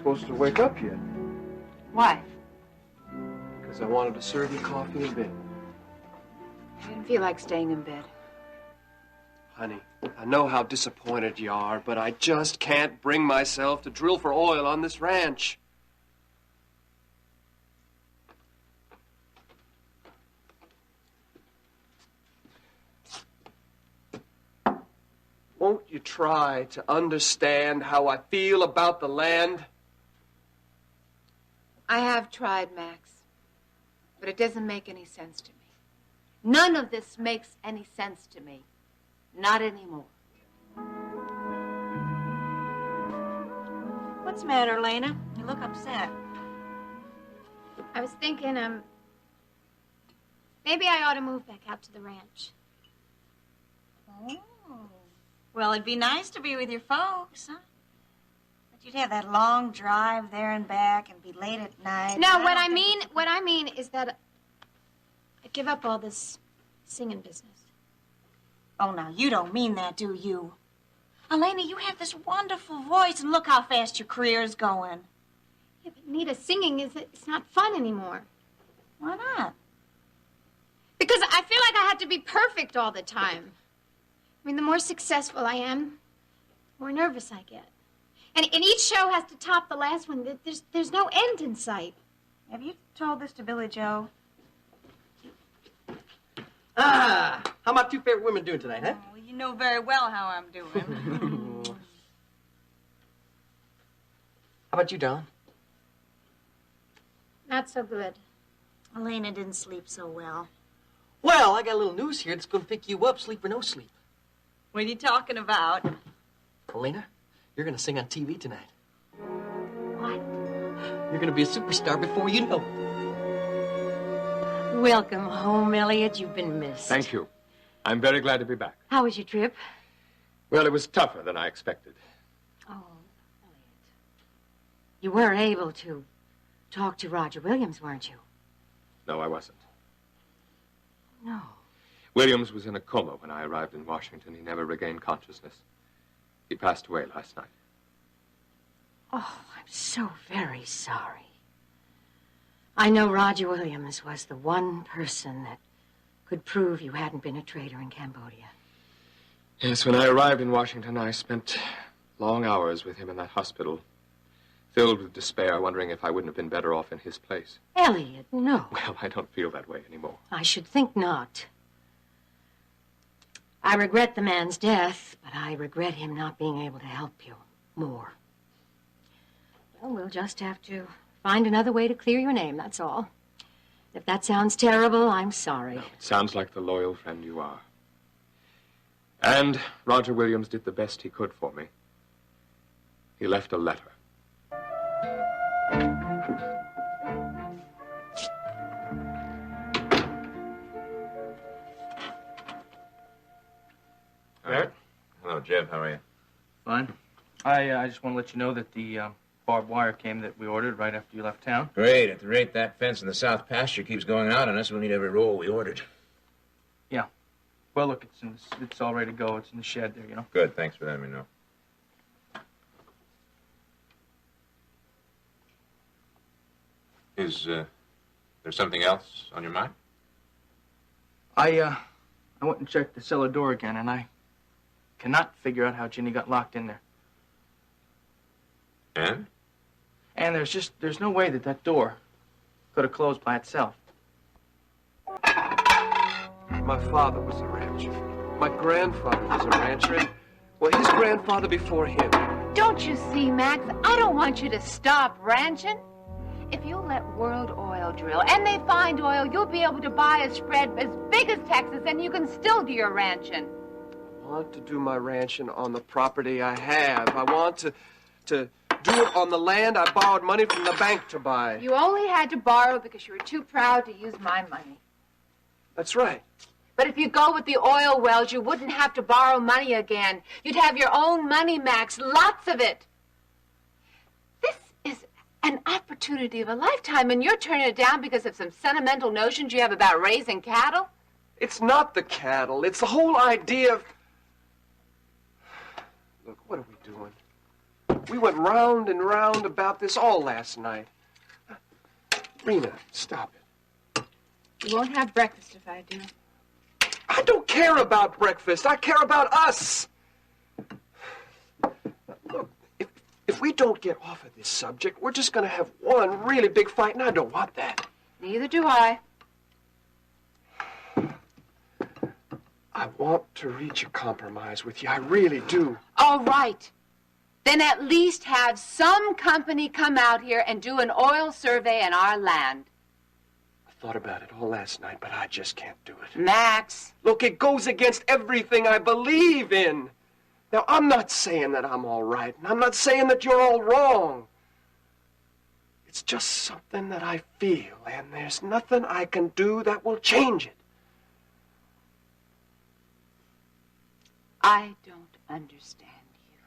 supposed to wake up yet. Why? Because I wanted to serve you coffee in bed. I didn't feel like staying in bed. Honey, I know how disappointed you are, but I just can't bring myself to drill for oil on this ranch. Won't you try to understand how I feel about the land? I have tried, Max, but it doesn't make any sense to me. None of this makes any sense to me. Not anymore. What's the matter, Elena? You look upset. I was thinking, maybe I ought to move back out to the ranch. Oh. Well, it'd be nice to be with your folks, huh? But you'd have that long drive there and back and be late at night. No, what I mean is that I give up all this singing business. Oh, now, you don't mean that, do you? Elena, you have this wonderful voice, and look how fast your career's going. Yeah, but Nita, singing it's not fun anymore. Why not? Because I feel like I have to be perfect all the time. I mean, the more successful I am, the more nervous I get. And each show has to top the last one. There's no end in sight. Have you told this to Billy Joe? Ah, how my two favorite women doing tonight, huh? Oh, you know very well how I'm doing. How about you, Don? Not so good. Elena didn't sleep so well. Well, I got a little news here that's going to pick you up, sleep or no sleep. What are you talking about? Elena, you're going to sing on TV tonight. What? You're going to be a superstar before you know it. Welcome home, Elliot. You've been missed. Thank you. I'm very glad to be back. How was your trip? Well, it was tougher than I expected. Oh, Elliot. You were able to talk to Roger Williams, weren't you? No, I wasn't. No. Williams was in a coma when I arrived in Washington. He never regained consciousness. He passed away last night. Oh, I'm so very sorry. I know Roger Williams was the one person that could prove you hadn't been a traitor in Cambodia. Yes, when I arrived in Washington, I spent long hours with him in that hospital, filled with despair, wondering if I wouldn't have been better off in his place. Elliot, no. Well, I don't feel that way anymore. I should think not. I regret the man's death, but I regret him not being able to help you more. Well, we'll just have to find another way to clear your name, that's all. If that sounds terrible, I'm sorry. No, it sounds like the loyal friend you are. And Roger Williams did the best he could for me. He left a letter. Barrett? Hello, Jeff. How are you? Fine. I just want to let you know that the barbed wire came that we ordered right after you left town. Great. At the rate that fence in the south pasture keeps going out on us, we'll need every roll we ordered. Yeah. Well, look, it's all ready to go. It's in the shed there, you know. Good. Thanks for letting me know. Is there something else on your mind? I went and checked the cellar door again, and I cannot figure out how Ginny got locked in there. And? And there's no way that door could have closed by itself. My father was a rancher. My grandfather was a rancher, and, well, his grandfather before him. Don't you see, Max? I don't want you to stop ranching. If you let World Oil drill and they find oil, you'll be able to buy a spread as big as Texas, and you can still do your ranching. I want to do my ranching on the property I have. I want to do it on the land I borrowed money from the bank to buy. You only had to borrow because you were too proud to use my money. That's right. But if you go with the oil wells, you wouldn't have to borrow money again. You'd have your own money, Max, lots of it. This is an opportunity of a lifetime, and you're turning it down because of some sentimental notions you have about raising cattle? It's not the cattle. It's the whole idea of... Look, what are we doing? We went round and round about this all last night. Rena, stop it. You won't have breakfast if I do. I don't care about breakfast. I care about us. Look, if we don't get off of this subject, we're just going to have one really big fight, and I don't want that. Neither do I. I want to reach a compromise with you. I really do. All right. Then at least have some company come out here and do an oil survey in our land. I thought about it all last night, but I just can't do it. Max. Look, it goes against everything I believe in. Now, I'm not saying that I'm all right, and I'm not saying that you're all wrong. It's just something that I feel, and there's nothing I can do that will change it. I don't understand you.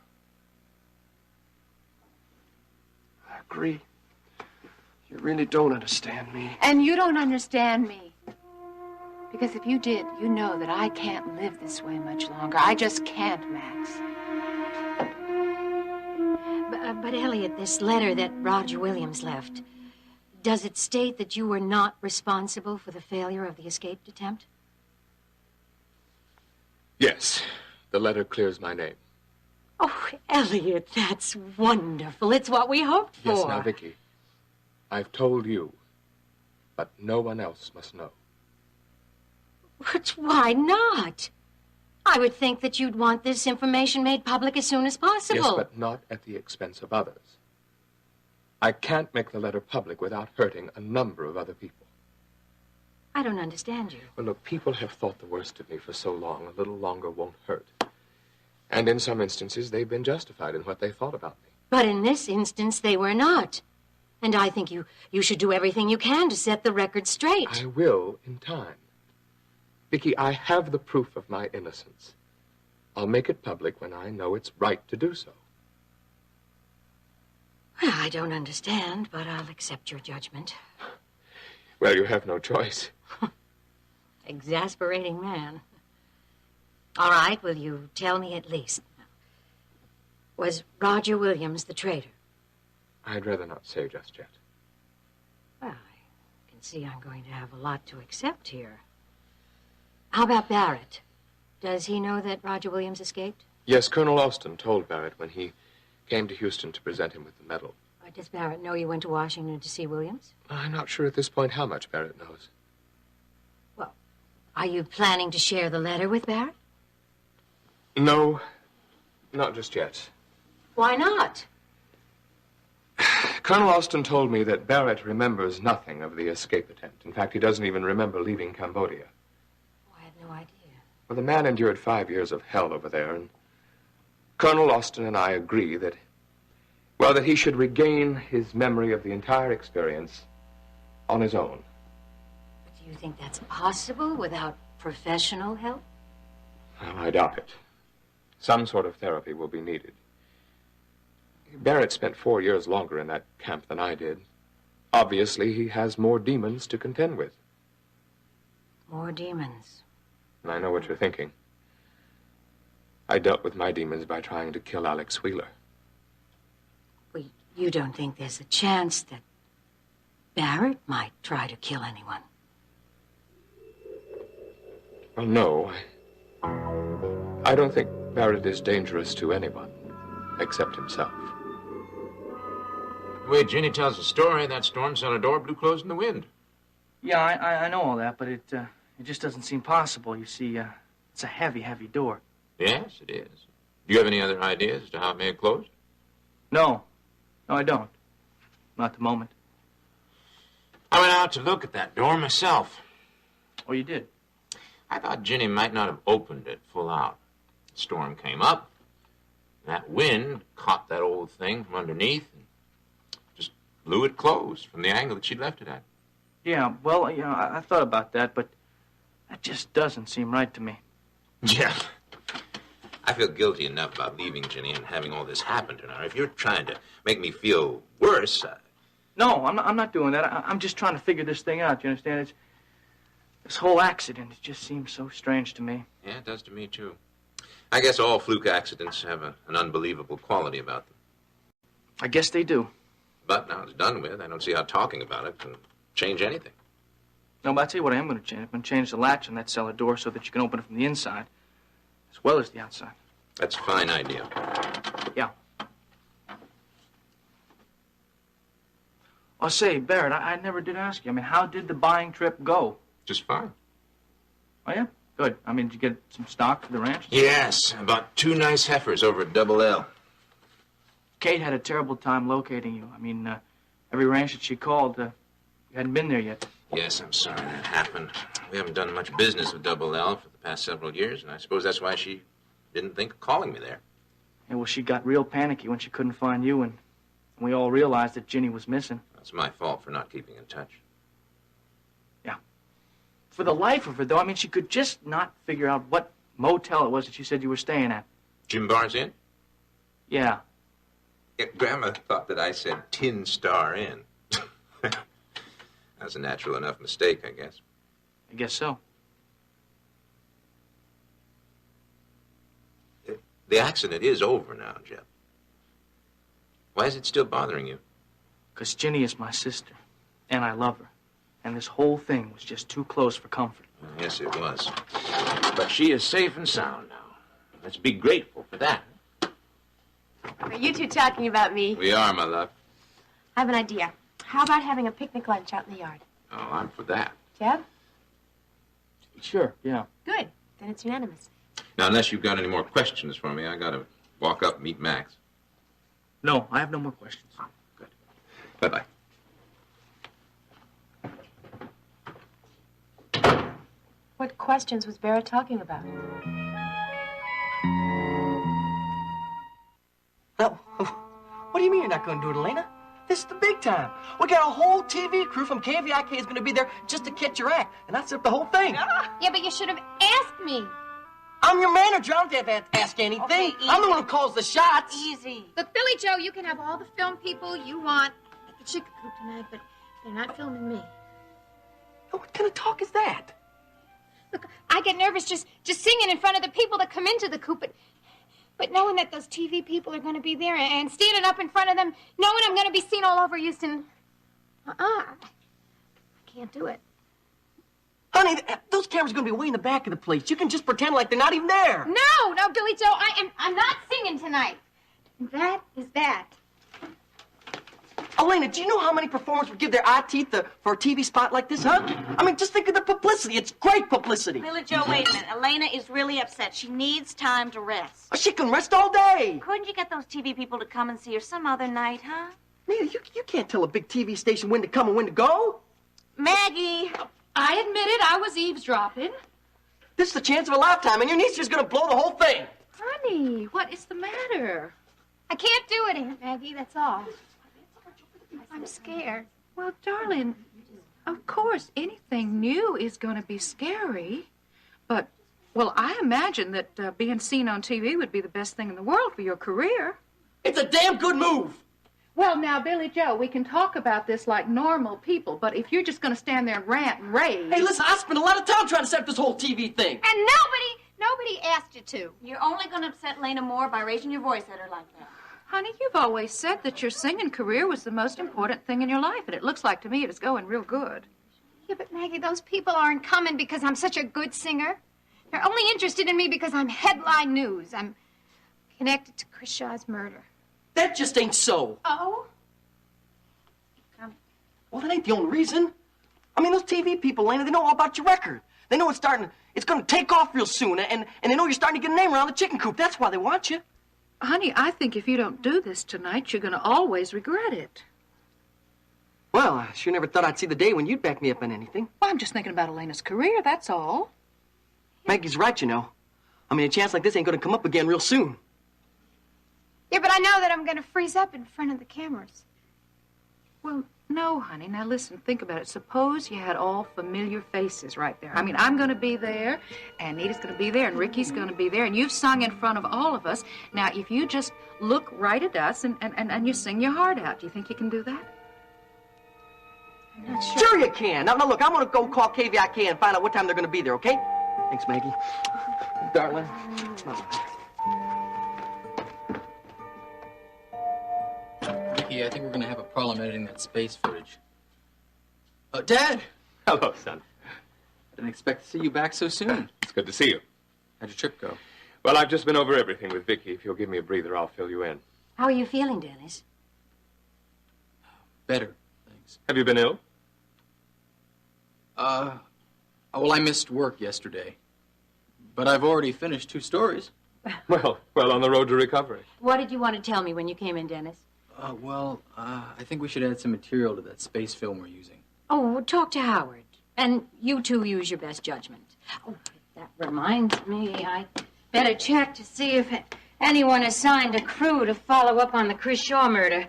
I agree. You really don't understand me. And you don't understand me. Because if you did, you know that I can't live this way much longer. I just can't, Max. But Elliot, this letter that Roger Williams left, does it state that you were not responsible for the failure of the escaped attempt? Yes. The letter clears my name. Oh, Elliot, that's wonderful. It's what we hoped for. Yes, now, Vicky, I've told you, but no one else must know. But why not? I would think that you'd want this information made public as soon as possible. Yes, but not at the expense of others. I can't make the letter public without hurting a number of other people. I don't understand you. Well, look, people have thought the worst of me for so long, a little longer won't hurt. And in some instances, they've been justified in what they thought about me. But in this instance, they were not. And I think you should do everything you can to set the record straight. I will in time. Vicky, I have the proof of my innocence. I'll make it public when I know it's right to do so. Well, I don't understand, but I'll accept your judgment. Well, you have no choice. Exasperating man. All right, will you tell me at least? Was Roger Williams the traitor? I'd rather not say just yet. Well, I can see I'm going to have a lot to accept here. How about Barrett? Does he know that Roger Williams escaped? Yes, Colonel Austin told Barrett when he came to Houston to present him with the medal. Does Barrett know you went to Washington to see Williams? I'm not sure at this point how much Barrett knows. Well, are you planning to share the letter with Barrett? No, not just yet. Why not? Colonel Austin told me that Barrett remembers nothing of the escape attempt. In fact, he doesn't even remember leaving Cambodia. Oh, I had no idea. Well, the man endured 5 years of hell over there, and Colonel Austin and I agree that, well, that he should regain his memory of the entire experience on his own. But do you think that's possible without professional help? Well, I doubt it. Some sort of therapy will be needed. Barrett spent 4 years longer in that camp than I did. Obviously, he has more demons to contend with. More demons. And I know what you're thinking. I dealt with my demons by trying to kill Alex Wheeler. Well, you don't think there's a chance that Barrett might try to kill anyone? Well, no. I don't think Barrett is dangerous to anyone except himself. The way Ginny tells the story, that storm cellar door blew closed in the wind. Yeah, I know all that, but it just doesn't seem possible. You see, it's a heavy, heavy door. Yes, it is. Do you have any other ideas as to how it may have closed? No, I don't. Not at the moment. I went out to look at that door myself. Oh, you did? I thought Ginny might not have opened it full out. The storm came up. That wind caught that old thing from underneath and just blew it closed from the angle that she'd left it at. Yeah, well, you know, I thought about that, but that just doesn't seem right to me. Yeah. I feel guilty enough about leaving Ginny and having all this happen to her. If you're trying to make me feel worse... No, I'm not doing that. I'm just trying to figure this thing out, you understand? This whole accident, it just seems so strange to me. Yeah, it does to me, too. I guess all fluke accidents have an unbelievable quality about them. I guess they do. But now it's done with. I don't see how talking about it can change anything. No, but I'll tell you what I am going to change. I'm going to change the latch on that cellar door so that you can open it from the inside as well as the outside. That's a fine idea. Yeah. Oh, say, Barrett, I never did ask you. I mean, how did the buying trip go? Just fine. Oh, yeah? Good. I mean, did you get some stock for the ranch? Yes, about 2 nice heifers over at Double L. Kate had a terrible time locating you. I mean, every ranch that she called, you hadn't been there yet. Yes, I'm sorry that happened. We haven't done much business with Double L for the past several years, and I suppose that's why she didn't think of calling me there. Yeah, well, she got real panicky when she couldn't find you, and we all realized that Ginny was missing. It's my fault for not keeping in touch. Yeah. For the life of her, though, I mean, she could just not figure out what motel it was that you said you were staying at. Jim Barnes Inn? Yeah. Yeah, Grandma thought that I said Tin Star Inn. That's a natural enough mistake, I guess. I guess so. The accident is over now, Jeff. Why is it still bothering you? 'Cause Ginny is my sister, and I love her. And this whole thing was just too close for comfort. Yes, it was. But she is safe and sound now. Let's be grateful for that. Are you two talking about me? We are, my love. I have an idea. How about having a picnic lunch out in the yard? Oh, I'm for that. Jeb? Sure, yeah. Good. Then it's unanimous. Now, unless you've got any more questions for me, I gotta walk up and meet Max. No, I have no more questions. Oh, good. Bye-bye. What questions was Barrett talking about? Now, what do you mean you're not going to do it, Elena? This is the big time. We got a whole TV crew from KVIK is going to be there just to catch your act, and that's the whole thing. Yeah, but you should have asked me. I'm your manager. I don't have to ask anything. Okay, I'm the one who calls the shots. Easy. Look, Billy Joe, you can have all the film people you want at the chicken coop tonight, but they're not filming me. What kind of talk is that? Look, I get nervous just singing in front of the people that come into the coop, but knowing that those TV people are going to be there and standing up in front of them, knowing I'm going to be seen all over Houston, I can't do it. Honey, those cameras are going to be way in the back of the place. You can just pretend like they're not even there. No, Billy Joe, I'm not singing tonight. That is that. Elena, do you know how many performers would give their eye teeth for a TV spot like this, huh? I mean, just think of the publicity. It's great publicity. Billy Joe, wait a minute. Elena is really upset. She needs time to rest. Oh, she can rest all day. Couldn't you get those TV people to come and see her some other night, huh? Nita, you can't tell a big TV station when to come and when to go. Maggie! I admit it, I was eavesdropping. This is the chance of a lifetime, and your niece is going to blow the whole thing. Honey, what is the matter? I can't do it, Aunt Maggie, that's all. I'm scared. Well, darling, of course, anything new is going to be scary. But, well, I imagine that being seen on TV would be the best thing in the world for your career. It's a damn good move. Well, now, Billy Joe, we can talk about this like normal people, but if you're just going to stand there and rant and rave... Hey, listen, I spent a lot of time trying to set up this whole TV thing. And nobody asked you to. You're only going to upset Lena more by raising your voice at her like that. Honey, you've always said that your singing career was the most important thing in your life, and it looks like to me it is going real good. Yeah, but Maggie, those people aren't coming because I'm such a good singer. They're only interested in me because I'm headline news. I'm connected to Chris Shaw's murder. That just ain't so. Oh? Well, that ain't the only reason. I mean, those TV people, Lena, they know all about your record. They know it's going to take off real soon, and they know you're starting to get a name around the chicken coop. That's why they want you. Honey, I think if you don't do this tonight, you're going to always regret it. Well, I sure never thought I'd see the day when you'd back me up on anything. Well, I'm just thinking about Elena's career, that's all. Maggie's right, you know. I mean, a chance like this ain't going to come up again real soon. Yeah, but I know that I'm going to freeze up in front of the cameras. Well, no, honey. Now, listen, think about it. Suppose you had all familiar faces right there. I mean, I'm going to be there, and Nita's going to be there, and Ricky's going to be there, and you've sung in front of all of us. Now, if you just look right at us and you sing your heart out, do you think you can do that? I'm not sure. Sure you can. Now, look, I'm going to go call KVIK and find out what time they're going to be there, okay? Thanks, Maggie. Darling. Bye-bye. Vicky, I think we're going to have a problem editing that space footage. Dad! Hello, son. I didn't expect to see you back so soon. It's good to see you. How'd your trip go? Well, I've just been over everything with Vicky. If you'll give me a breather, I'll fill you in. How are you feeling, Dennis? Better, thanks. Have you been ill? Well, I missed work yesterday. But I've already finished 2 stories. Well, on the road to recovery. What did you want to tell me when you came in, Dennis? I think we should add some material to that space film we're using. Oh, talk to Howard. And you two use your best judgment. Oh, that reminds me, I better check to see if anyone assigned a crew to follow up on the Chris Shaw murder.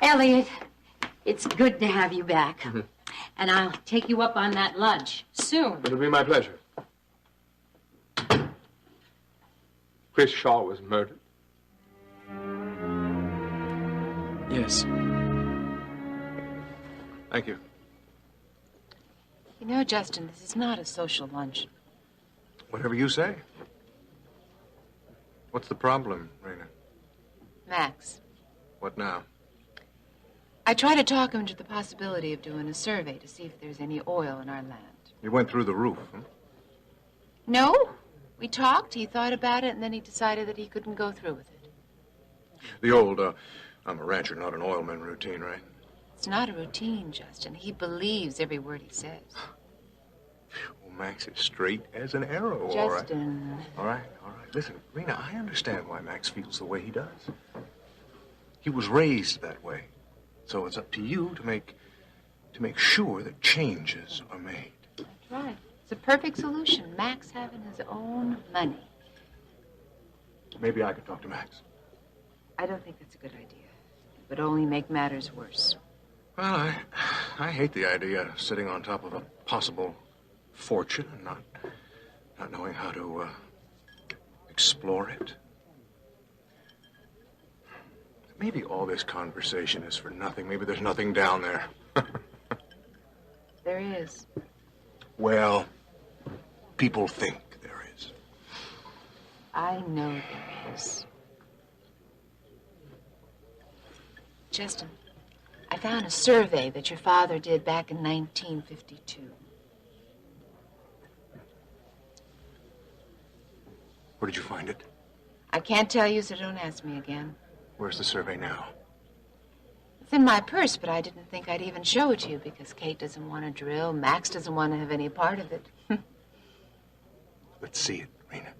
Elliot, it's good to have you back. And I'll take you up on that lunch soon. It'll be my pleasure. Chris Shaw was murdered? Yes. Thank you. You know, Justin, this is not a social luncheon. Whatever you say. What's the problem, Raina? Max, What now? I tried to talk him into the possibility of doing a survey to see if there's any oil in our land. You went through the roof, huh? No. We talked, he thought about it, and then he decided that he couldn't go through with it. The old, I'm a rancher, not an oilman routine, right? It's not a routine, Justin. He believes every word he says. Well, Max is straight as an arrow, all right? Justin. All right. Listen, Rena, I understand why Max feels the way he does. He was raised that way. So it's up to you to make sure that changes are made. That's right. It's a perfect solution. Max having his own money. Maybe I could talk to Max. I don't think that's a good idea. It would only make matters worse. Well, I hate the idea of sitting on top of a possible fortune and not knowing how to explore it. Maybe all this conversation is for nothing. Maybe there's nothing down there. There is. Well, people think there is. I know there is. Justin, I found a survey that your father did back in 1952. Where did you find it? I can't tell you, so don't ask me again. Where's the survey now? It's in my purse, but I didn't think I'd even show it to you because Kate doesn't want to drill. Max doesn't want to have any part of it. Let's see it, Rena.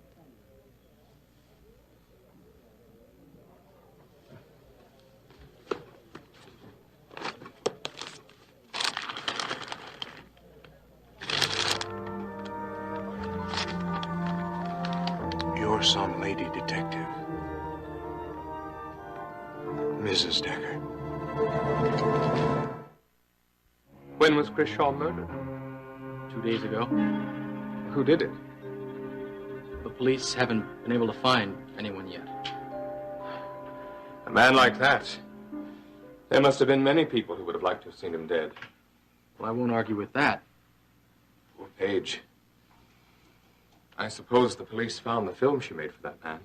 You're some lady detective. Mrs. Decker. When was Chris Shaw murdered? 2 days ago. Who did it? The police haven't been able to find anyone yet. A man like that. There must have been many people who would have liked to have seen him dead. Well, I won't argue with that. Well, Paige, I suppose the police found the film she made for that man.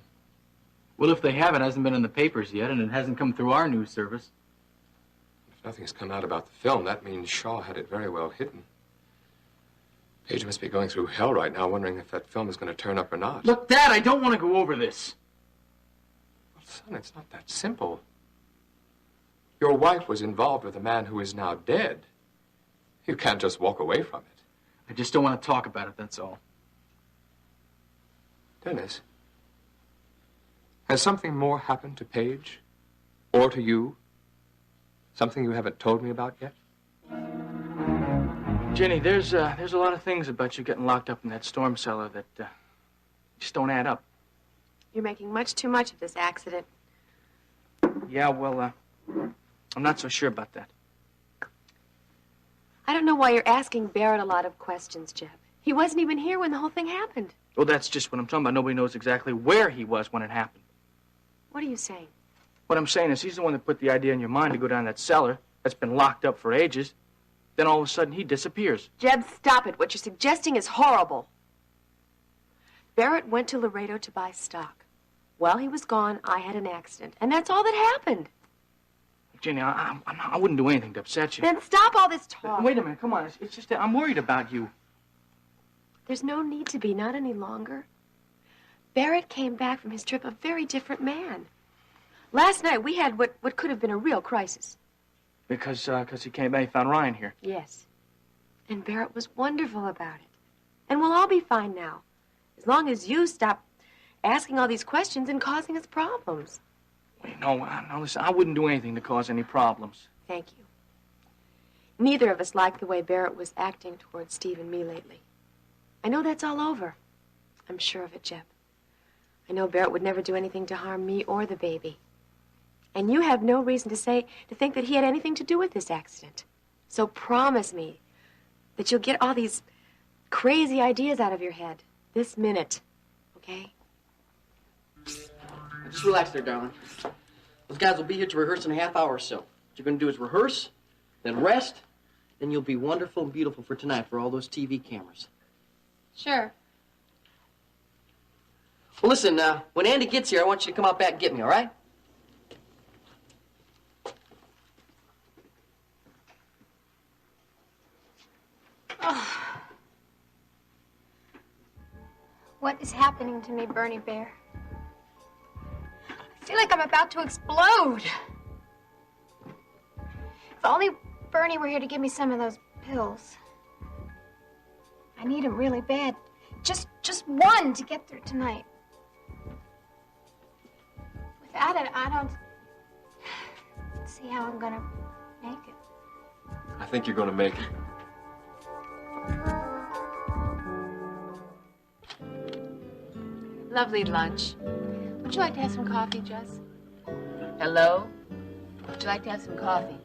Well, if they have, it hasn't been in the papers yet, and it hasn't come through our news service. If nothing's come out about the film, that means Shaw had it very well hidden. Paige must be going through hell right now, wondering if that film is going to turn up or not. Look, Dad, I don't want to go over this. Well, son, it's not that simple. Your wife was involved with a man who is now dead. You can't just walk away from it. I just don't want to talk about it, that's all. Dennis, has something more happened to Paige? Or to you? Something you haven't told me about yet? Jenny, there's a lot of things about you getting locked up in that storm cellar that just don't add up. You're making much too much of this accident. Yeah, well, I'm not so sure about that. I don't know why you're asking Barrett a lot of questions, Jeb. He wasn't even here when the whole thing happened. Well, that's just what I'm talking about. Nobody knows exactly where he was when it happened. What are you saying? What I'm saying is he's the one that put the idea in your mind to go down that cellar that's been locked up for ages. Then all of a sudden he disappears. Jeb, stop it. What you're suggesting is horrible. Barrett went to Laredo to buy stock. While he was gone, I had an accident. And that's all that happened. Ginny, I wouldn't do anything to upset you. Then stop all this talk. Wait a minute, come on. It's just that I'm worried about you. There's no need to be, not any longer. Barrett came back from his trip a very different man. Last night, we had what could have been a real crisis. Because he came back and found Ryan here. Yes. And Barrett was wonderful about it. And we'll all be fine now. As long as you stop asking all these questions and causing us problems. Wait, no, listen, I wouldn't do anything to cause any problems. Thank you. Neither of us liked the way Barrett was acting towards Steve and me lately. I know that's all over. I'm sure of it, Jeb. I know Barrett would never do anything to harm me or the baby. And you have no reason to think that he had anything to do with this accident. So promise me that you'll get all these crazy ideas out of your head this minute, okay? Just relax there, darling. Those guys will be here to rehearse in a half hour or so. What you're going to do is rehearse, then rest, then you'll be wonderful and beautiful for tonight for all those TV cameras. Sure. Well, listen, when Andy gets here, I want you to come out back and get me, all right? Oh. What is happening to me, Bernie Bear? I feel like I'm about to explode. If only Bernie were here to give me some of those pills. I need them really bad. Just one to get through tonight. Without it, I don't see how I'm gonna make it. I think you're gonna make it. Lovely lunch. Would you like to have some coffee, Jess? Hello? Would you like to have some coffee?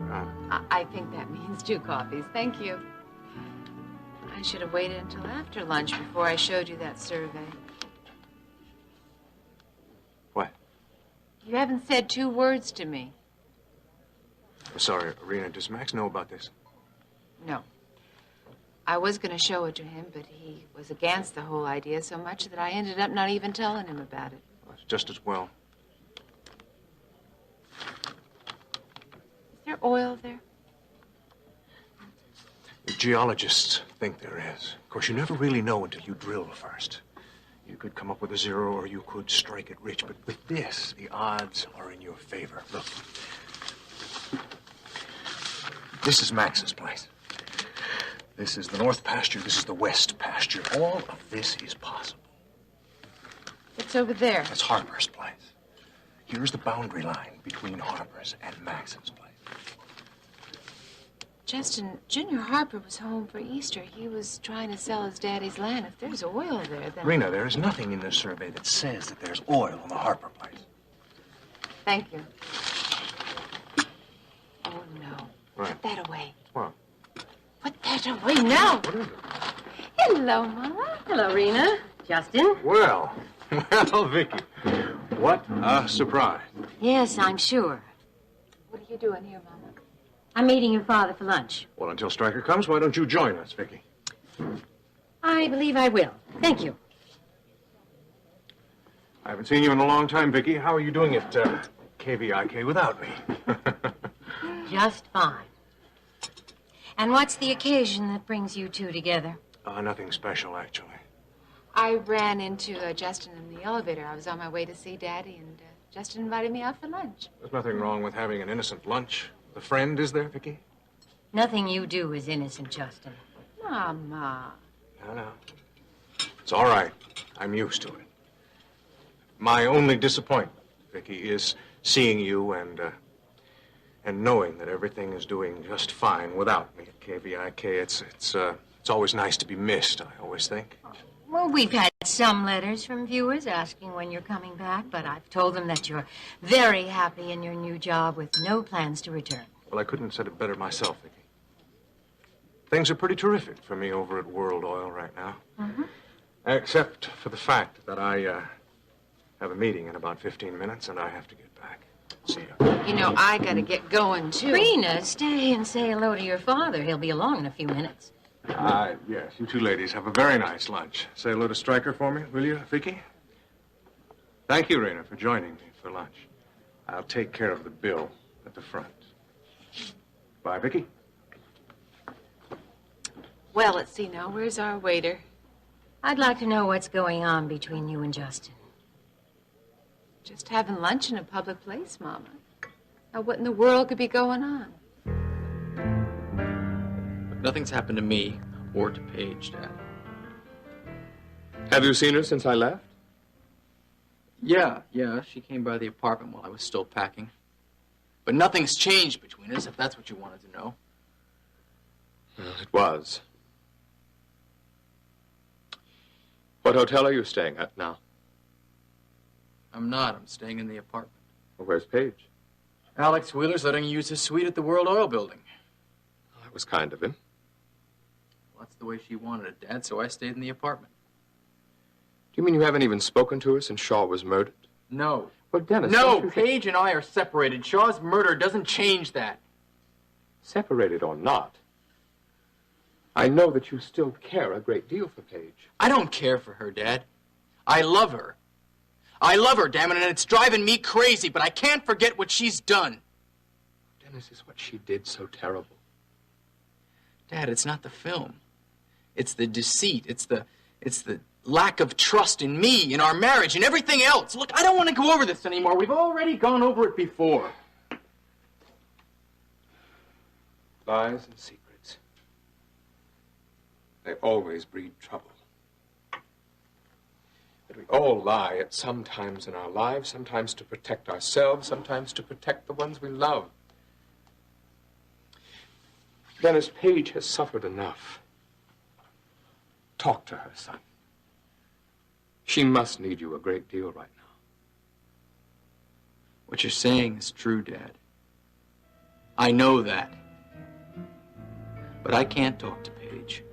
I think that means 2 coffees. Thank you. I should have waited until after lunch before I showed you that survey. What? You haven't said 2 words to me. I'm sorry, Rena, does Max know about this? No. I was going to show it to him, but he was against the whole idea so much that I ended up not even telling him about it. Well, it's just as well. Is there oil there? The geologists think there is. Of course, you never really know until you drill first. You could come up with a 0 or you could strike it rich, but with this, the odds are in your favor. Look. This is Max's place. This is the north pasture, this is the west pasture. All of this is possible. It's over there. That's Harper's place. Here's the boundary line between Harper's and Max's place. Justin, Junior Harper was home for Easter. He was trying to sell his daddy's land. If there's oil there, then... Rena, there is nothing in this survey that says that there's oil in the Harper place. Thank you. Oh, no. Right. Put that away. What? Put that away now. What is it? Hello, Mama. Hello, Rena. Justin? Well, Vicky. What a surprise. Yes, I'm sure. What are you doing here, Mama? I'm meeting your father for lunch. Well, until Stryker comes, why don't you join us, Vicky? I believe I will. Thank you. I haven't seen you in a long time, Vicky. How are you doing at KVIK without me? Just fine. And what's the occasion that brings you 2 together? Nothing special, actually. I ran into Justin in the elevator. I was on my way to see Daddy, and Justin invited me out for lunch. There's nothing wrong with having an innocent lunch. The friend, is there, Vicky? Nothing you do is innocent, Justin. Mama. No. It's all right. I'm used to it. My only disappointment, Vicky, is seeing you and knowing that everything is doing just fine without me at KVIK. It's always nice to be missed, I always think. Well, we've had some letters from viewers asking when you're coming back, but I've told them that you're very happy in your new job with no plans to return. Well, I couldn't have said it better myself, Vicky. Things are pretty terrific for me over at World Oil right now. Mm-hmm. Except for the fact that I have a meeting in about 15 minutes and I have to get back. See ya. You know, I gotta get going, too. Rena, stay and say hello to your father. He'll be along in a few minutes. Yes, you 2 ladies have a very nice lunch. Say hello to Stryker for me, will you, Vicky? Thank you, Rena, for joining me for lunch. I'll take care of the bill at the front. Bye, Vicky. Well, let's see now. Where's our waiter? I'd like to know what's going on between you and Justin. Just having lunch in a public place, Mama. Now, what in the world could be going on? Look, nothing's happened to me or to Paige, Dad. Have you seen her since I left? Yeah, she came by the apartment while I was still packing. But nothing's changed between us, if that's what you wanted to know. Well, it was. What hotel are you staying at now? I'm not. I'm staying in the apartment. Well, where's Paige? Alex Wheeler's letting you use his suite at the World Oil Building. Well, that was kind of him. Well, that's the way she wanted it, Dad, so I stayed in the apartment. Do you mean you haven't even spoken to her since Shaw was murdered? No. Well, Dennis, No, don't you think- Paige and I are separated. Shaw's murder doesn't change that. Separated or not, I know that you still care a great deal for Paige. I don't care for her, Dad. I love her. I love her, damn it, and it's driving me crazy, but I can't forget what she's done. Dennis, is what she did so terrible? Dad, it's not the film. It's the deceit. It's the lack of trust in me, in our marriage, and everything else. Look, I don't want to go over this anymore. We've already gone over it before. Lies and secrets. They always breed trouble. But we all lie at some times in our lives, sometimes to protect ourselves, sometimes to protect the ones we love. Dennis, Paige has suffered enough. Talk to her, son. She must need you a great deal right now. What you're saying is true, Dad. I know that. But I can't talk to Paige.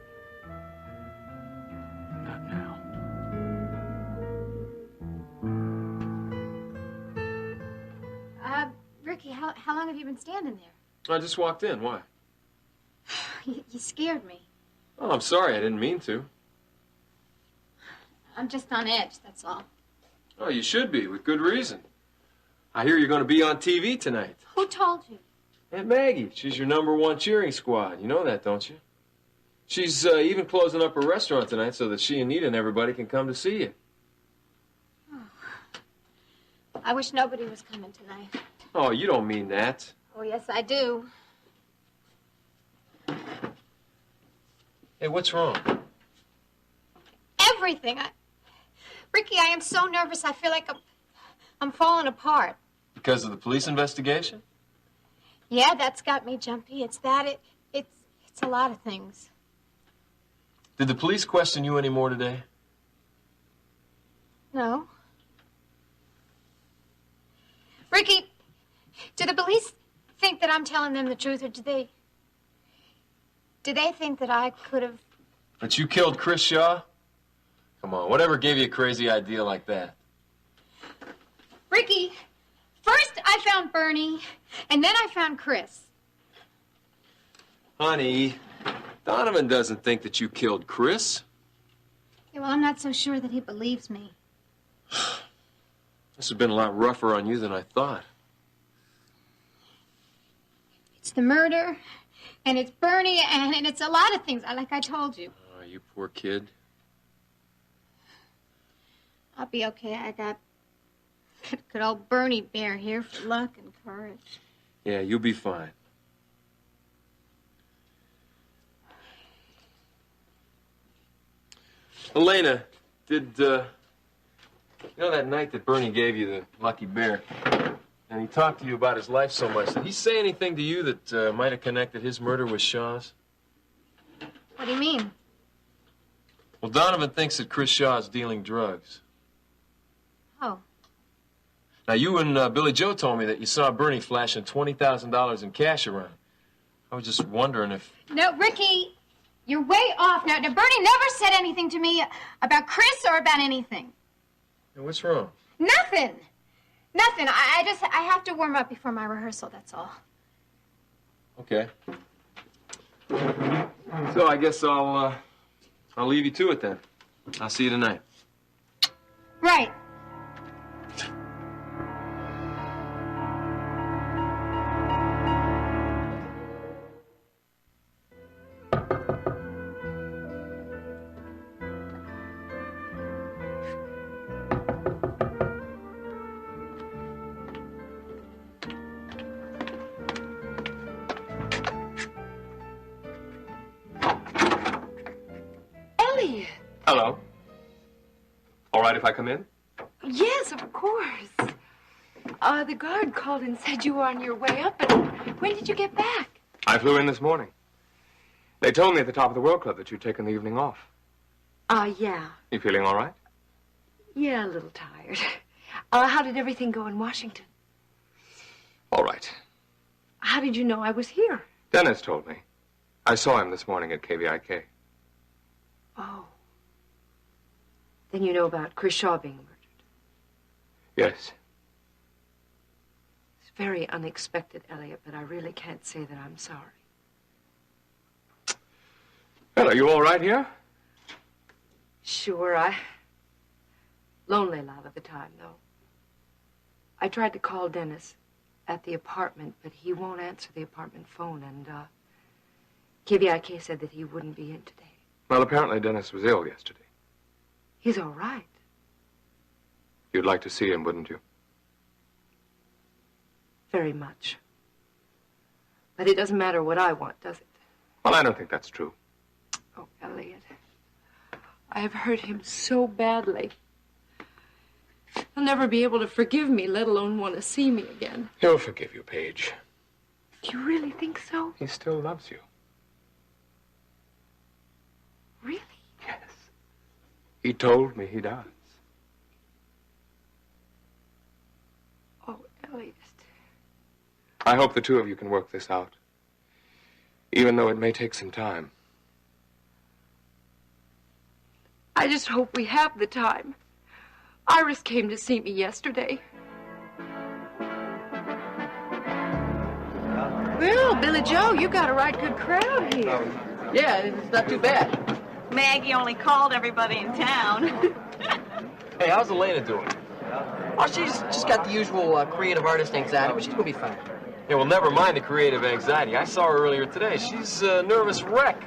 Not now. Ricky, how long have you been standing there? I just walked in. Why? You scared me. Oh, I'm sorry. I didn't mean to. I'm just on edge, that's all. Oh, you should be, with good reason. I hear you're going to be on TV tonight. Who told you? Aunt Maggie, she's your #1 cheering squad. You know that, don't you? She's even closing up her restaurant tonight so that she and Nita and everybody can come to see you. Oh. I wish nobody was coming tonight. Oh, you don't mean that. Oh, yes, I do. Hey, what's wrong? Everything. Ricky, I am so nervous. I feel like I'm falling apart. Because of the police investigation? Yeah, that's got me jumpy. It's that. It's a lot of things. Did the police question you any more today? No. Ricky, do the police think that I'm telling them the truth, or do they think that I could have... That you killed Chris Shaw? Come on, whatever gave you a crazy idea like that? Ricky, first I found Bernie, and then I found Chris. Honey, Donovan doesn't think that you killed Chris. Yeah, well, I'm not so sure that he believes me. This has been a lot rougher on you than I thought. It's the murder, and it's Bernie, and it's a lot of things, like I told you. Oh, you poor kid. I'll be okay. I got good old Bernie Bear here for luck and courage. Yeah, you'll be fine. Elena, did, you know that night that Bernie gave you the lucky bear, and he talked to you about his life so much, did he say anything to you that might have connected his murder with Shaw's? What do you mean? Well, Donovan thinks that Chris Shaw is dealing drugs. Oh. Now, you and Billy Joe told me that you saw Bernie flashing $20,000 in cash around. I was just wondering if... No, Ricky, you're way off. Now, Bernie never said anything to me about Chris or about anything. Hey, what's wrong? Nothing. Nothing. I have to warm up before my rehearsal, that's all. Okay. So I guess I'll leave you to it then. I'll see you tonight. Elliot. Hello. All right if I come in? Yes, of course. The guard called and said you were on your way up, and when did you get back? I flew in this morning. They told me at the top of the World Club that you'd taken the evening off. Yeah. You feeling all right? Yeah, a little tired. How did everything go in Washington? All right. How did you know I was here? Dennis told me. I saw him this morning at KVIK. Oh. Then you know about Chris Shaw being murdered. Yes. It's very unexpected, Elliot, but I really can't say that I'm sorry. Well, are you all right here? Sure, lonely a lot of the time, though. I tried to call Dennis at the apartment, but he won't answer the apartment phone, and, KVIK said that he wouldn't be in today. Well, apparently Dennis was ill yesterday. He's all right. You'd like to see him, wouldn't you? Very much. But it doesn't matter what I want, does it? Well, I don't think that's true. Oh, Elliot. I have hurt him so badly. He'll never be able to forgive me, let alone want to see me again. He'll forgive you, Paige. Do you really think so? He still loves you. Really? Yes. He told me he does. Oh, Elliot. I hope the two of you can work this out, even though it may take some time. I just hope we have the time. Iris came to see me yesterday. Well, Billy Joe, you got a right good crowd here. Yeah, it's not too bad. Maggie only called everybody in town. Hey, how's Elena doing? Oh, she's just got the usual creative artist anxiety, but she's gonna be fine. Yeah, well, never mind the creative anxiety. I saw her earlier today. She's a nervous wreck.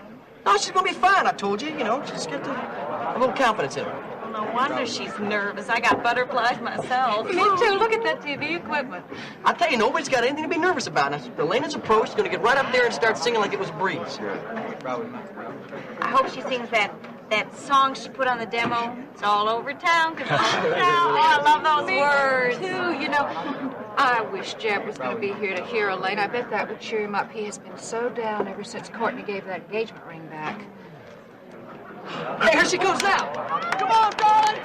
No, she's gonna be fine, I told you. You know, just get a little confidence in her. Well, no wonder she's nervous. I got butterflies myself. Me too. Look at that TV equipment. I tell you, nobody's got anything to be nervous about. Now, Elena's approach is gonna get right up there and start singing like it was a breeze. I hope she sings that song she put on the demo. It's all over town. 'Cause it's all over town. Oh, I love those words. Too, you know. I wish Jeb was going to be here to hear Elaine. I bet that would cheer him up. He has been so down ever since Courtney gave that engagement ring back. Hey, here she goes now. Come on, darling.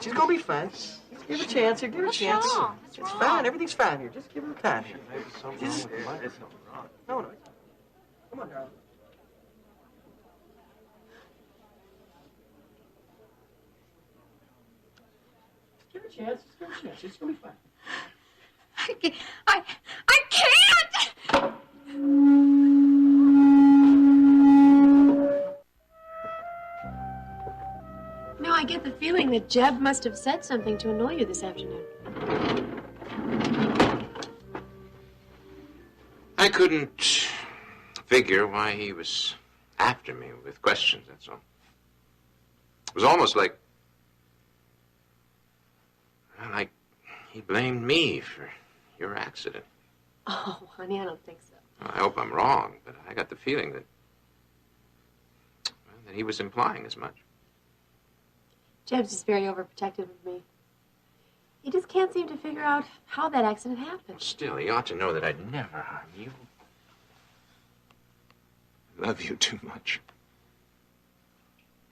She's gonna be fine. Just give her a chance here. Give her a chance. wrong? What's It's wrong? fine. Everything's fine here. Just give her time. Just... No. Come on, darling. Just give her a chance. Just give her a chance. She's gonna be fine. I can't! No, I get the feeling that Jeb must have said something to annoy you this afternoon. I couldn't figure why he was after me with questions, that's all. It was almost like he blamed me for your accident. Oh, honey, I don't think so. I hope I'm wrong, but I got the feeling that he was implying as much. Jeb's just very overprotective of me. He just can't seem to figure out how that accident happened. Still, he ought to know that I'd never harm you. I love you too much.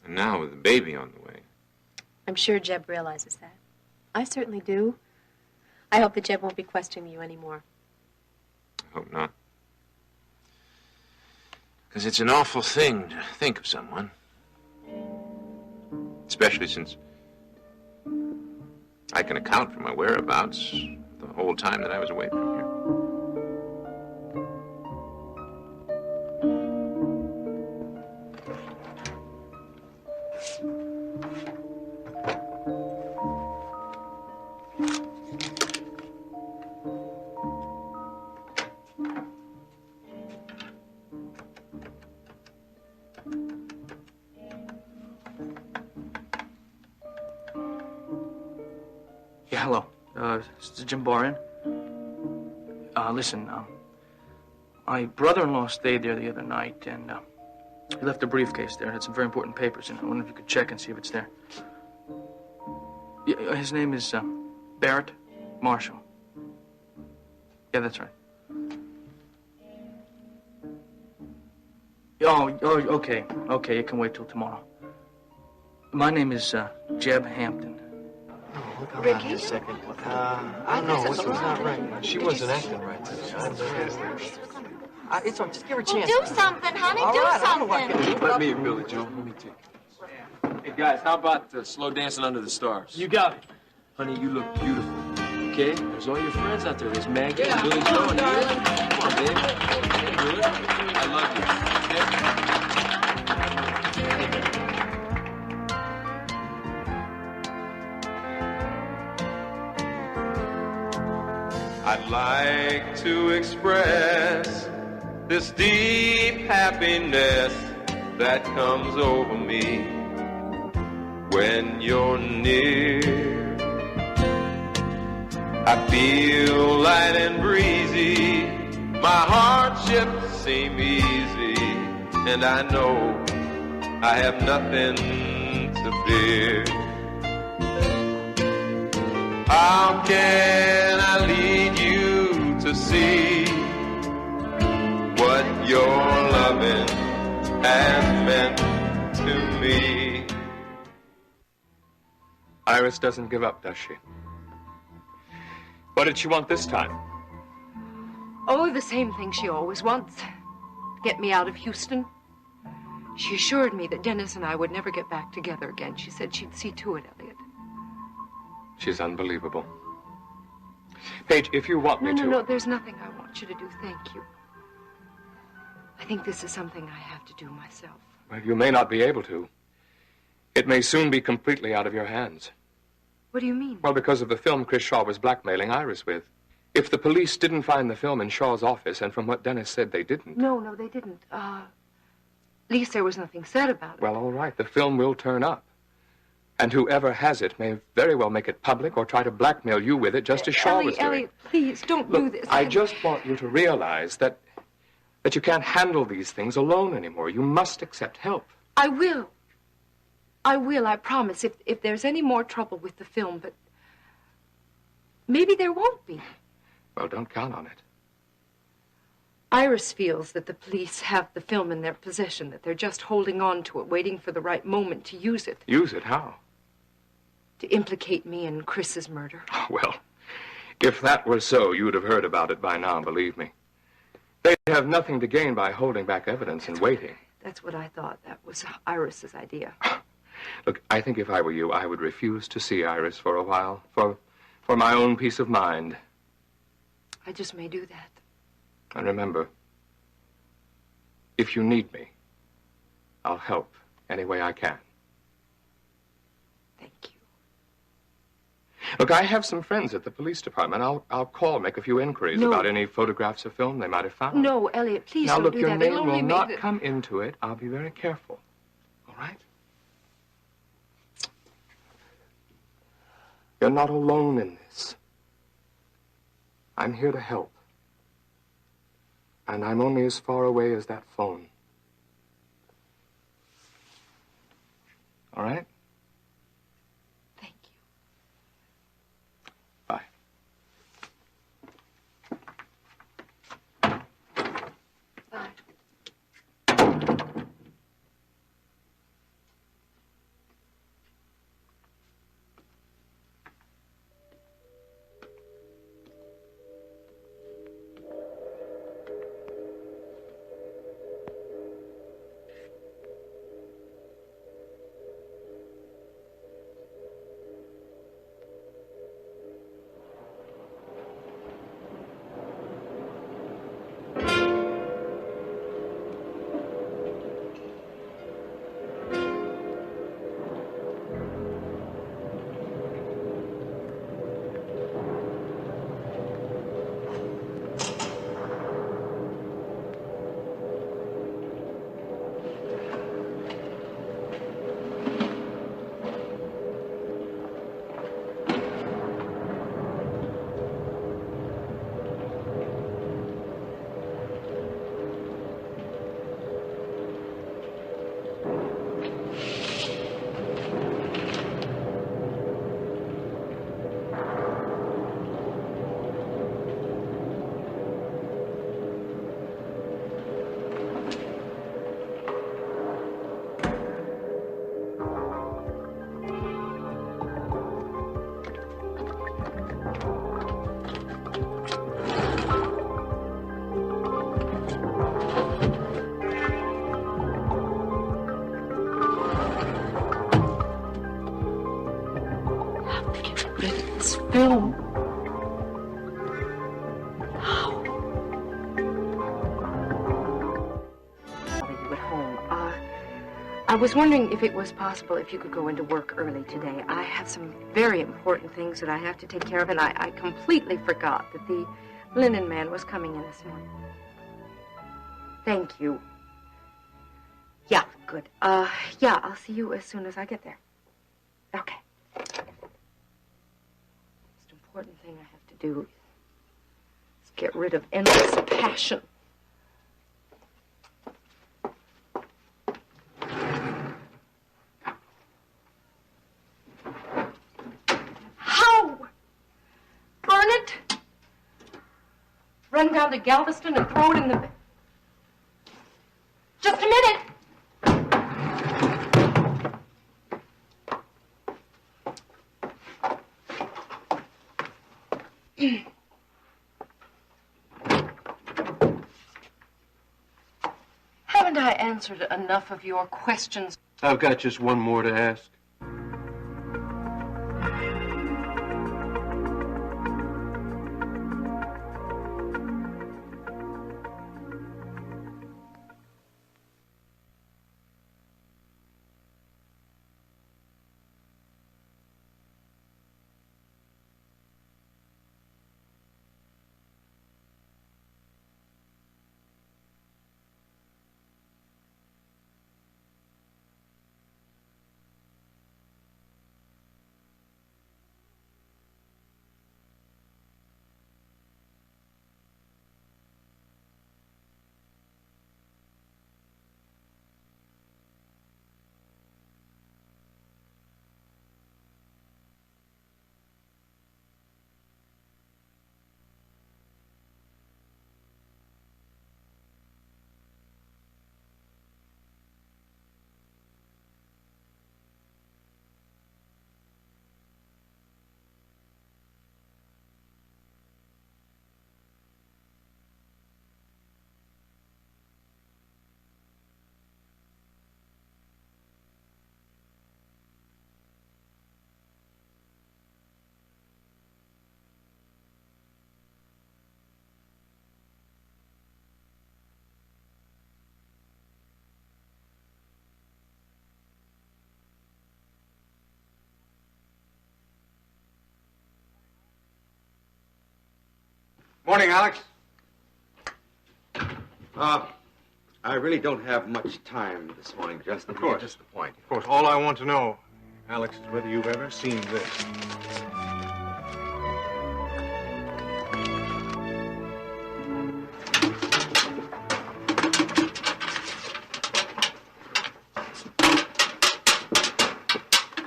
And now with the baby on the way. I'm sure Jeb realizes that. I certainly do. I hope that Jeb won't be questioning you anymore. I hope not. Because it's an awful thing to think of someone. Especially since I can account for my whereabouts the whole time that I was away from here. Hello. Is Jim Barr in? Listen, my brother-in-law stayed there the other night, and he left a briefcase there. It had some very important papers in it. I wonder if you could check and see if it's there. Yeah, his name is Barrett Marshall. Yeah, that's right. Oh, okay. Okay, it can wait till tomorrow. My name is Jeb Hampton. Hold on just a second. I don't know. What's not right? She wasn't acting right today. It's all, just give her a chance. Do something, honey. All Do right, I don't know what something. I can do. Let me, Billy Joe. Let me take it. Hey, guys, how about slow dancing under the stars? You got it. Honey, you look beautiful. Okay? There's all your friends out there. There's Maggie and Billy Joe and you. Come on, baby. You can do it. I love you. Okay? I'd like to express this deep happiness that comes over me when you're near. I feel light and breezy, my hardships seem easy, and I know I have nothing to fear. How can I lead you to see what your loving has meant to me? Iris doesn't give up, does she? What did she want this time? Oh, the same thing she always wants. Get me out of Houston. She assured me that Dennis and I would never get back together again. She said she'd see to it, Elliot. She's unbelievable. Paige, if you want me to... No, there's nothing I want you to do. Thank you. I think this is something I have to do myself. Well, you may not be able to. It may soon be completely out of your hands. What do you mean? Well, because of the film Chris Shaw was blackmailing Iris with. If the police didn't find the film in Shaw's office, and from what Dennis said, they didn't... No, they didn't. At least there was nothing said about it. Well, all right, the film will turn up. And whoever has it may very well make it public or try to blackmail you with it, just as Shaw was doing. Elliot, please, don't Look, do this. I just want you to realize that you can't handle these things alone anymore. You must accept help. I will. I promise, if there's any more trouble with the film, but maybe there won't be. Well, don't count on it. Iris feels that the police have the film in their possession, that they're just holding on to it, waiting for the right moment to use it. Use it? How? To implicate me in Chris's murder. Well, if that were so, you would have heard about it by now, believe me. They have nothing to gain by holding back evidence and waiting. That's what I thought. That was Iris's idea. Look, I think if I were you, I would refuse to see Iris for a while, for my own peace of mind. I just may do that. And remember, if you need me, I'll help any way I can. Thank you. Look, I have some friends at the police department. I'll call, make a few inquiries about any photographs of film they might have found. No, Elliot, please now, don't look, do your that. name will not come into it. I'll be very careful. All right? You're not alone in this. I'm here to help. And I'm only as far away as that phone. All right? Thank you. Bye. Bye. I was wondering if it was possible if you could go into work early today. I have some very important things that I have to take care of, and I completely forgot that the linen man was coming in this morning. Thank you. Yeah, good. Yeah, I'll see you as soon as I get there. Okay. Most important thing I have to do is get rid of endless passion. Burn it, run down to Galveston and throw it in the... Just a minute. Haven't I answered enough of your questions? I've got just one more to ask. Morning, Alex. I really don't have much time this morning, Justin. Of course. Just the point. Of course, all I want to know, Alex, is whether you've ever seen this.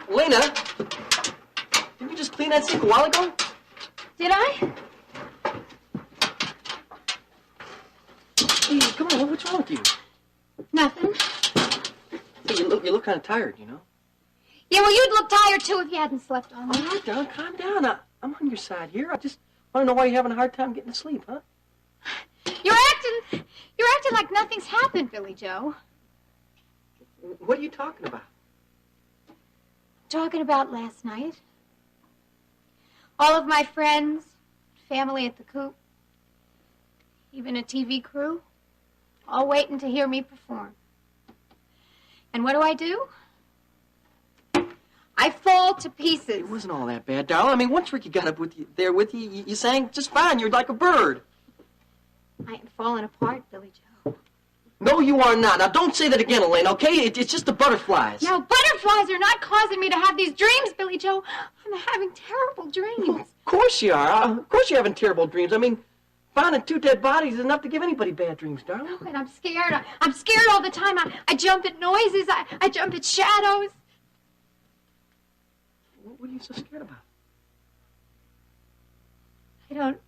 Elena, didn't you just clean that sink a while ago? Did I? Hey, come on, what's wrong with you? Nothing. Hey, you look kind of tired, you know? Yeah, well, you'd look tired, too, if you hadn't slept all night. All right, Don, calm down. I'm on your side here. I just want to know why you're having a hard time getting to sleep, huh? You're acting like nothing's happened, Billy Joe. What are you talking about? Talking about last night. All of my friends, family at the coop, even a TV crew, all waiting to hear me perform. And what do? I fall to pieces. It wasn't all that bad, darling. I mean, once Ricky got up with you, you sang just fine. You're like a bird. I am falling apart, Billy Joe. No, you are not. Now, don't say that again, Elaine, okay? It's just the butterflies. No, butterflies are not causing me to have these dreams, Billy Joe. I'm having terrible dreams. Of course you are. Of course you're having terrible dreams. I mean, finding 2 dead bodies is enough to give anybody bad dreams, darling. Oh, and I'm scared. I'm scared all the time. I jump at noises. I jump at shadows. What are you so scared about? I don't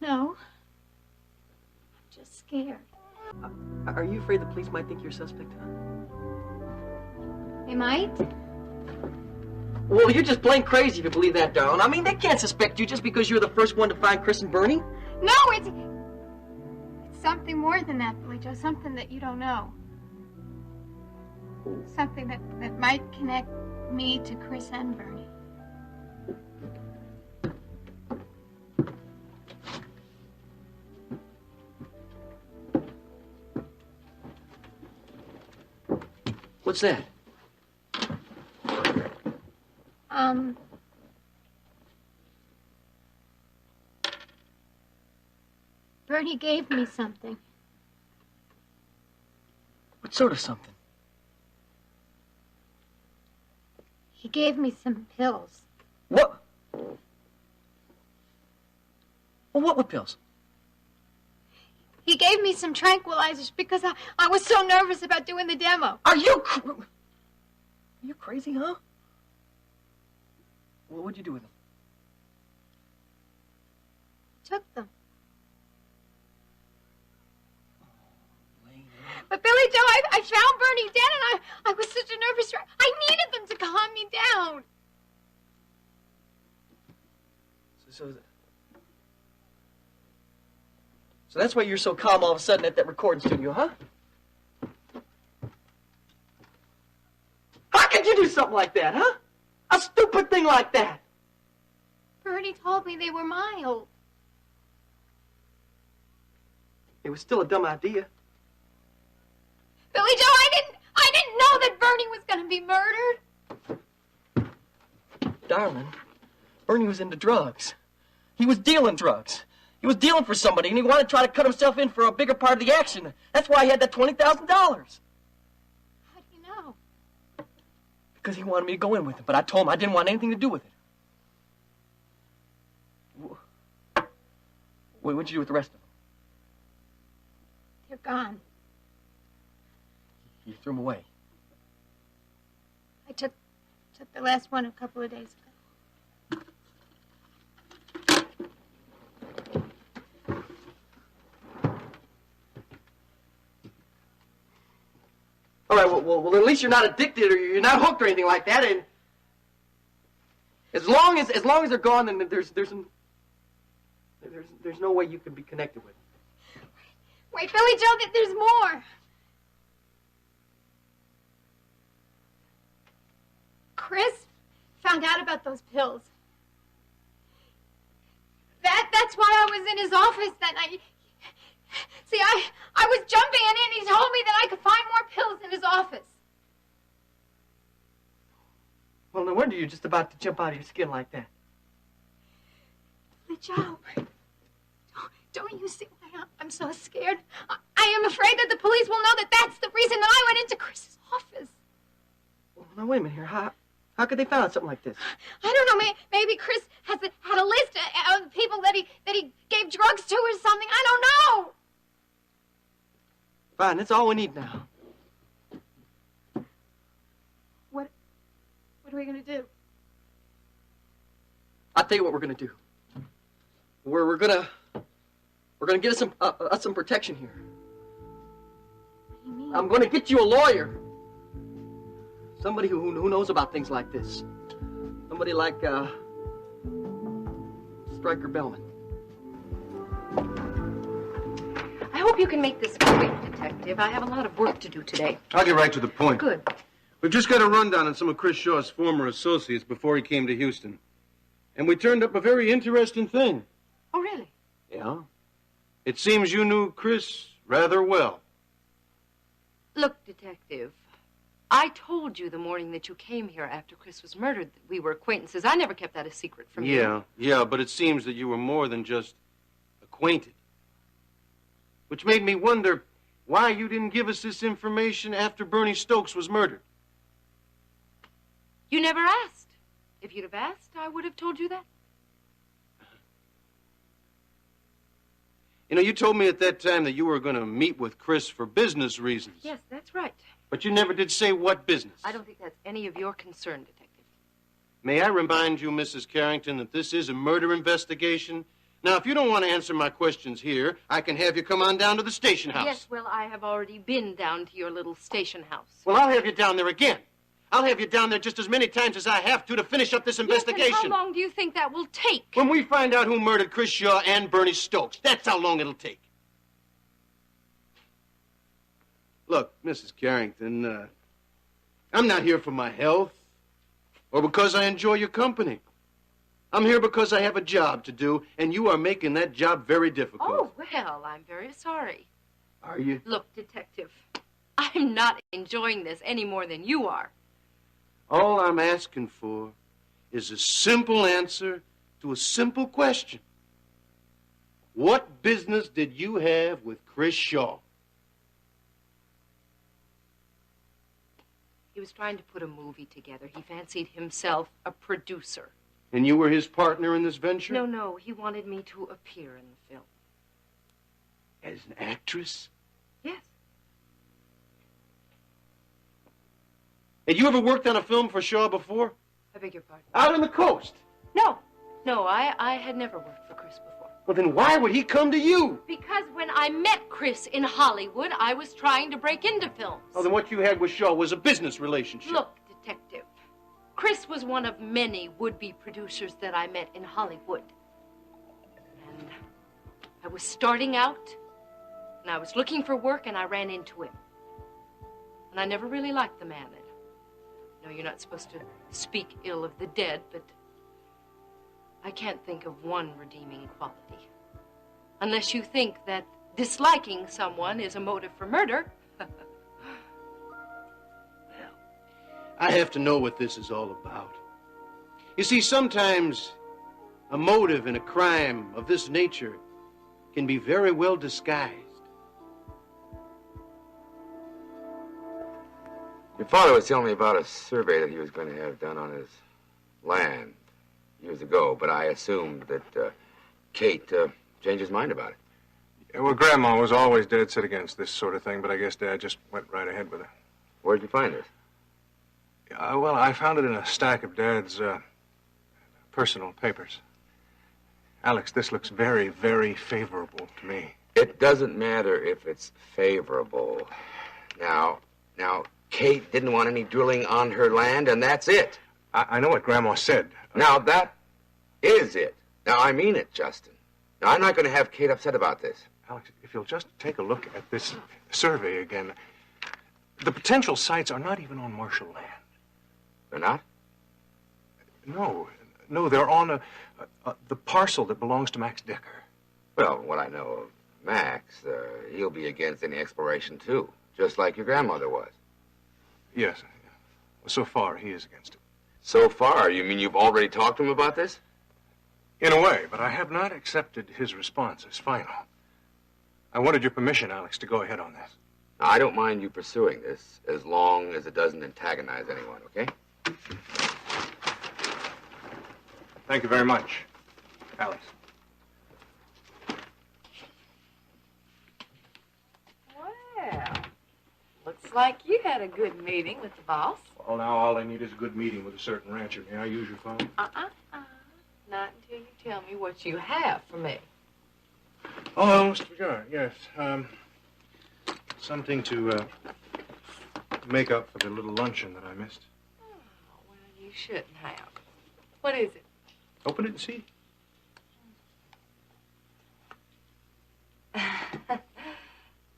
know. I'm just scared. Are you afraid the police might think you're a suspect, huh? They might? Well, you're just plain crazy if you believe that, darling. I mean, they can't suspect you just because you're the first one to find Chris and Bernie. No, it's something more than that, Billy Joe. Something that you don't know. Something that might connect me to Chris and Bernie. What's that? Bernie gave me something. What sort of something? He gave me some pills. What? Well, what were pills? He gave me some tranquilizers because I was so nervous about doing the demo. Are you crazy, huh? Well, what'd you do with them? Took them. But Billy Joe, I found Bernie dead, and I was such a nervous wreck. I needed them to calm me down. So that's why you're so calm all of a sudden at that recording studio, huh? How could you do something like that, huh? A stupid thing like that. Bernie told me they were mild. It was still a dumb idea. Billy Joe, I didn't know that Bernie was going to be murdered. Darling, Bernie was into drugs. He was dealing drugs. He was dealing for somebody, and he wanted to try to cut himself in for a bigger part of the action. That's why he had that $20,000. How do you know? Because he wanted me to go in with him, but I told him I didn't want anything to do with it. What'd you do with the rest of them? They're gone. You threw them away. I took the last one a couple of days ago. All right, well, at least you're not addicted or you're not hooked or anything like that. And as long as they're gone, then there's no way you can be connected with them. Wait, Billy Joe, there's more. Chris found out about those pills. That's why I was in his office that night. See, I was jumping in and he told me that I could find more pills in his office. Well, no wonder you're just about to jump out of your skin like that. Billy Joe, don't you see why I'm so scared? I am afraid that the police will know that that's the reason that I went into Chris's office. Well, now, wait a minute here. How could they find out something like this? I don't know. Maybe Chris had a list of people that he gave drugs to or something. I don't know. Fine, that's all we need now. What are we gonna do? I'll tell you what we're gonna do. We're gonna get us some protection here. What do you mean? I'm gonna get you a lawyer. Somebody who knows about things like this. Somebody like Stryker Bellman. I hope you can make this quick, Detective. I have a lot of work to do today. I'll get right to the point. Good. We've just got a rundown on some of Chris Shaw's former associates before he came to Houston. And we turned up a very interesting thing. Oh, really? Yeah. It seems you knew Chris rather well. Look, Detective, I told you the morning that you came here after Chris was murdered that we were acquaintances. I never kept that a secret from you. Yeah, but it seems that you were more than just acquainted. Which made me wonder why you didn't give us this information after Bernie Stokes was murdered. You never asked. If you'd have asked, I would have told you that. You know, you told me at that time that you were going to meet with Chris for business reasons. Yes, that's right. But you never did say what business. I don't think that's any of your concern, Detective. May I remind you, Mrs. Carrington, that this is a murder investigation? Now, if you don't want to answer my questions here, I can have you come on down to the station house. Yes, well, I have already been down to your little station house. Well, I'll have you down there again. I'll have you down there just as many times as I have to finish up this investigation. Yes, and how long do you think that will take? When we find out who murdered Chris Shaw and Bernie Stokes, that's how long it'll take. Look, Mrs. Carrington, I'm not here for my health or because I enjoy your company. I'm here because I have a job to do, and you are making that job very difficult. Oh, well, I'm very sorry. Are you? Look, Detective, I'm not enjoying this any more than you are. All I'm asking for is a simple answer to a simple question. What business did you have with Chris Shaw? He was trying to put a movie together. He fancied himself a producer. And you were his partner in this venture? No, he wanted me to appear in the film. As an actress? Yes. Had you ever worked on a film for Shaw before? I beg your pardon? Out on the coast? No, I had never worked for Chris before. Well, then why would he come to you? Because when I met Chris in Hollywood, I was trying to break into films. Oh, then what you had with Shaw was a business relationship. Look, detective, Chris was one of many would-be producers that I met in Hollywood. And I was starting out, and I was looking for work, and I ran into him. And I never really liked the man. No, you're not supposed to speak ill of the dead, but I can't think of one redeeming quality. Unless you think that disliking someone is a motive for murder. I have to know what this is all about. You see, sometimes a motive in a crime of this nature can be very well disguised. Your father was telling me about a survey that he was going to have done on his land years ago, but I assumed that Kate changed his mind about it. Yeah, well, Grandma was always dead set against this sort of thing, but I guess Dad just went right ahead with it. Where'd you find this? Well, I found it in a stack of Dad's personal papers. Alex, this looks very, very favorable to me. It doesn't matter if it's favorable. Now, Kate didn't want any drilling on her land, and that's it. I know what Grandma said. Now, that is it. Now, I mean it, Justin. Now, I'm not going to have Kate upset about this. Alex, if you'll just take a look at this survey again, the potential sites are not even on martial land. They're not? No, they're on the parcel that belongs to Max Decker. Well, what I know of Max, he'll be against any exploration, too, just like your grandmother was. Yes. So far, he is against it. So far? You mean you've already talked to him about this? In a way, but I have not accepted his response as final. I wanted your permission, Alex, to go ahead on this. Now, I don't mind you pursuing this as long as it doesn't antagonize anyone, okay? Thank you very much, Alex. Well, looks like you had a good meeting with the boss. Well, now all I need is a good meeting with a certain rancher. May I use your phone? Not until you tell me what you have for me. Oh, I almost forgot. Yes. Something to make up for the little luncheon that I missed. Oh, well, you shouldn't have. What is it? Open it and see.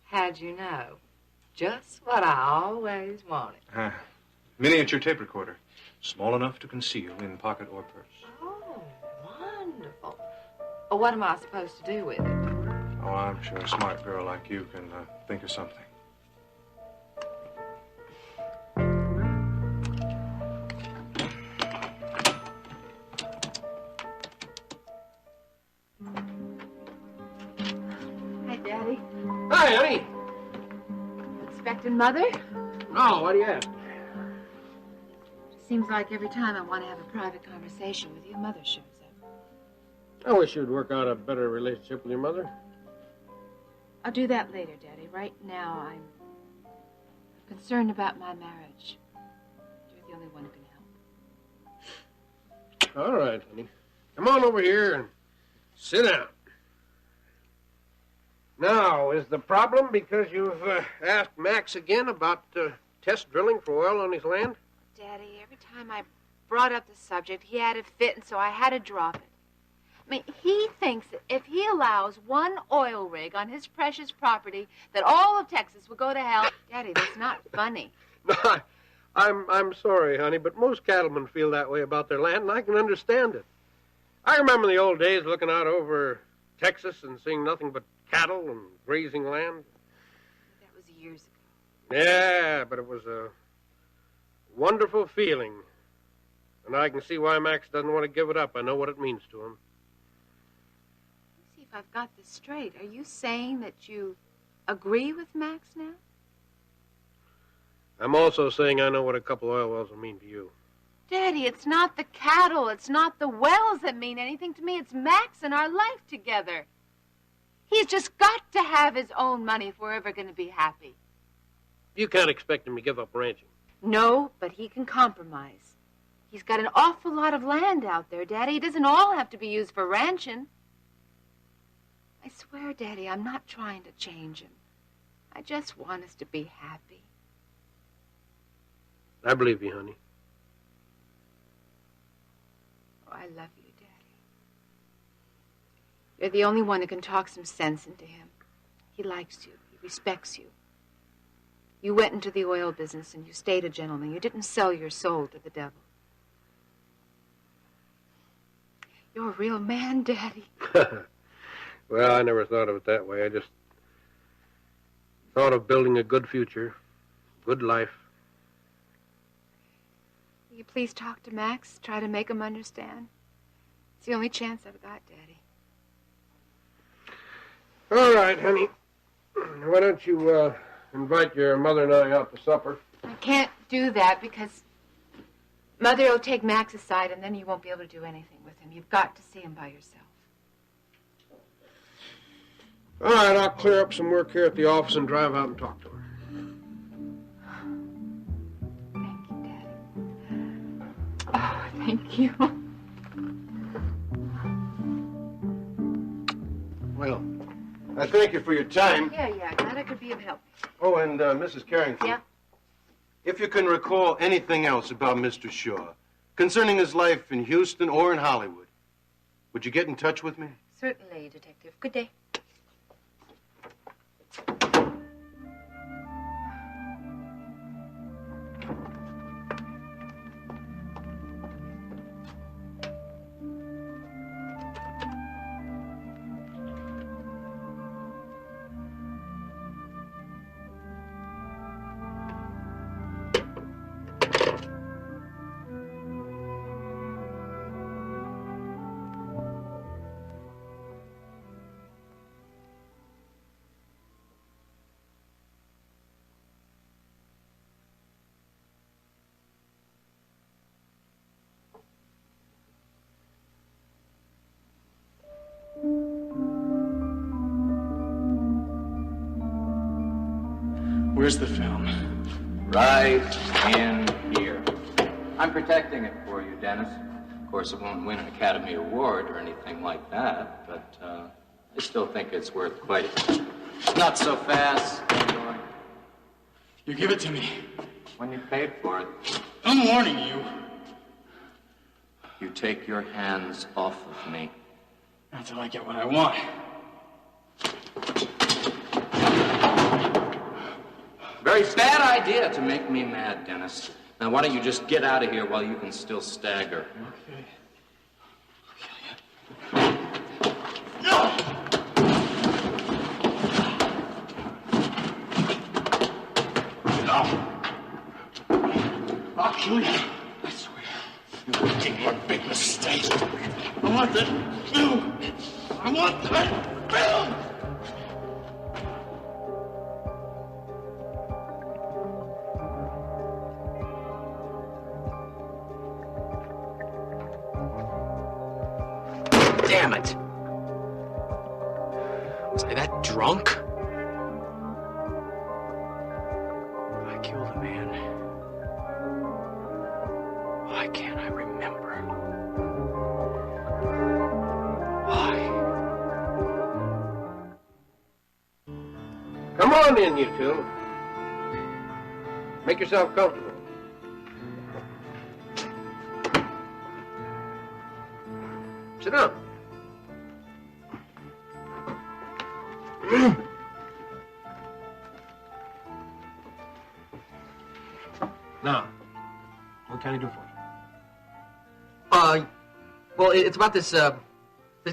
How'd you know? Just what I always wanted. Miniature tape recorder. Small enough to conceal in pocket or purse. Oh, wonderful. Well, what am I supposed to do with it? Oh, I'm sure a smart girl like you can think of something. Hi, Daddy. Hi, honey. Expecting Mother? No, what do you have? Seems like every time I want to have a private conversation with you, Mother shows up. I wish you'd work out a better relationship with your mother. I'll do that later, Daddy. Right now, I'm concerned about my marriage. You're the only one who can help. All right, honey. Come on over here and sit down. Now, is the problem because you've asked Max again about test drilling for oil on his land? Daddy, every time I brought up the subject, he had a fit, and so I had to drop it. I mean, he thinks that if he allows one oil rig on his precious property, that all of Texas will go to hell. Daddy, that's not funny. No, I'm sorry, honey, but most cattlemen feel that way about their land, and I can understand it. I remember the old days looking out over Texas and seeing nothing but cattle and grazing land. That was years ago. Yeah, but it was a wonderful feeling And I can see why Max doesn't want to give it up. I know what it means to him. See if I've got this straight. Are you saying that you agree with Max now? I'm also saying I know what a couple oil wells will mean to you. Daddy, it's not the cattle, it's not the wells that mean anything to me. It's Max and our life together. He's just got to have his own money if we're ever going to be happy. You can't expect him to give up ranching. No, but he can compromise. He's got an awful lot of land out there, Daddy. It doesn't all have to be used for ranching. I swear, Daddy, I'm not trying to change him. I just want us to be happy. I believe you, honey. Oh, I love you, Daddy. You're the only one who can talk some sense into him. He likes you. He respects you. You went into the oil business and you stayed a gentleman. You didn't sell your soul to the devil. You're a real man, Daddy. Well, I never thought of it that way. I just thought of building a good future, good life. Will you please talk to Max? Try to make him understand. It's the only chance I've got, Daddy. All right, honey. Why don't you invite your mother and I out to supper? I can't do that because Mother will take Max aside and then you won't be able to do anything with him. You've got to see him by yourself. All right, I'll clear up some work here at the office and drive out and talk to her. Oh, thank you. Well, I thank you for your time. Yeah, glad I could be of help. Oh, and Mrs. Carrington. Yeah? If you can recall anything else about Mr. Shaw, concerning his life in Houston or in Hollywood, would you get in touch with me? Certainly, Detective. Good day. Where's the film? Right in here. I'm protecting it for you, Dennis. Of course, it won't win an Academy Award or anything like that, but I still think it's worth quite... Not so fast. You give it to me. When you paid for it. I'm warning you. You take your hands off of me. Not till I get what I want. Very bad idea to make me mad, Dennis. Now, why don't you just get out of here while you can still stagger? Okay. I'll kill you. I swear. You're making one big mistake. I want that film. I want that film. Damn it! Was I that drunk? I killed a man. Why can't I remember? Why? Come on in, you two. Make yourself comfortable. Sit down. Now, what can I do for you? Well, it's about this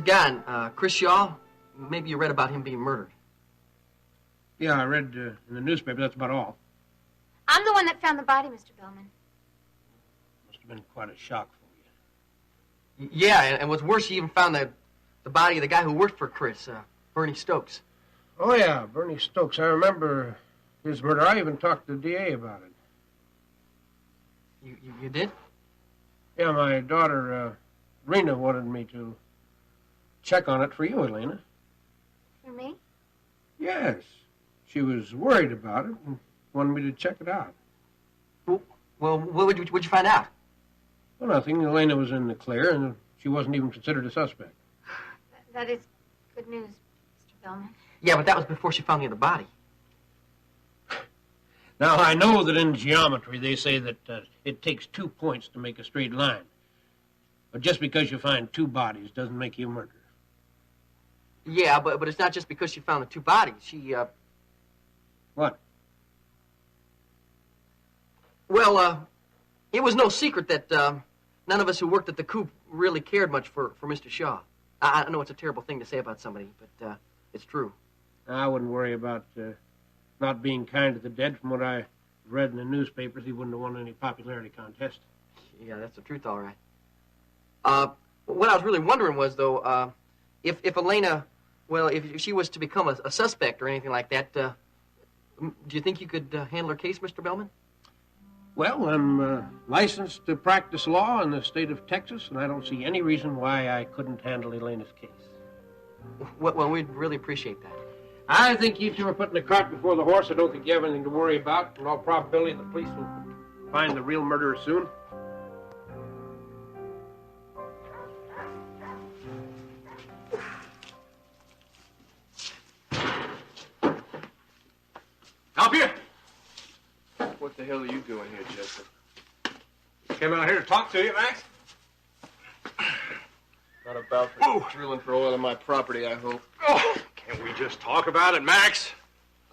guy, Chris Shaw. Maybe you read about him being murdered. Yeah, I read in the newspaper. That's about all. I'm the one that found the body, Mr. Bellman. Must have been quite a shock for Yeah, and what's worse, she even found the body of the guy who worked for Chris, Bernie Stokes. Oh, yeah, Bernie Stokes. I remember his murder. I even talked to the DA about it. You did? Yeah, my daughter, Rena, wanted me to check on it for you, Elena. For me? Yes. She was worried about it and wanted me to check it out. Well, what'd you find out? Well, nothing. Elena was in the clear, and she wasn't even considered a suspect. That is good news, Mr. Bellman. Yeah, but that was before she found the other body. Now, I know that in geometry they say that it takes 2 points to make a straight line. But just because you find 2 bodies doesn't make you a murderer. Yeah, but it's not just because she found the 2 bodies. She, What? Well, it was no secret that none of us who worked at the coop really cared much for Mr. Shaw. I know it's a terrible thing to say about somebody, but it's true. I wouldn't worry about not being kind to the dead. From what I read in the newspapers, he wouldn't have won any popularity contest. Yeah, that's the truth, all right. What I was really wondering was, though, if Elena, well, if she was to become a suspect or anything like that, do you think you could handle her case, Mr. Bellman? Well, I'm licensed to practice law in the state of Texas, and I don't see any reason why I couldn't handle Elena's case. Well, we'd really appreciate that. I think you two are putting the cart before the horse. I don't think you have anything to worry about. In all probability, the police will find the real murderer soon. Help you? What the hell are you doing here, Justin? Came out here to talk to you, Max. Not about for drilling for oil on my property, I hope. Oh, can't we just talk about it, Max?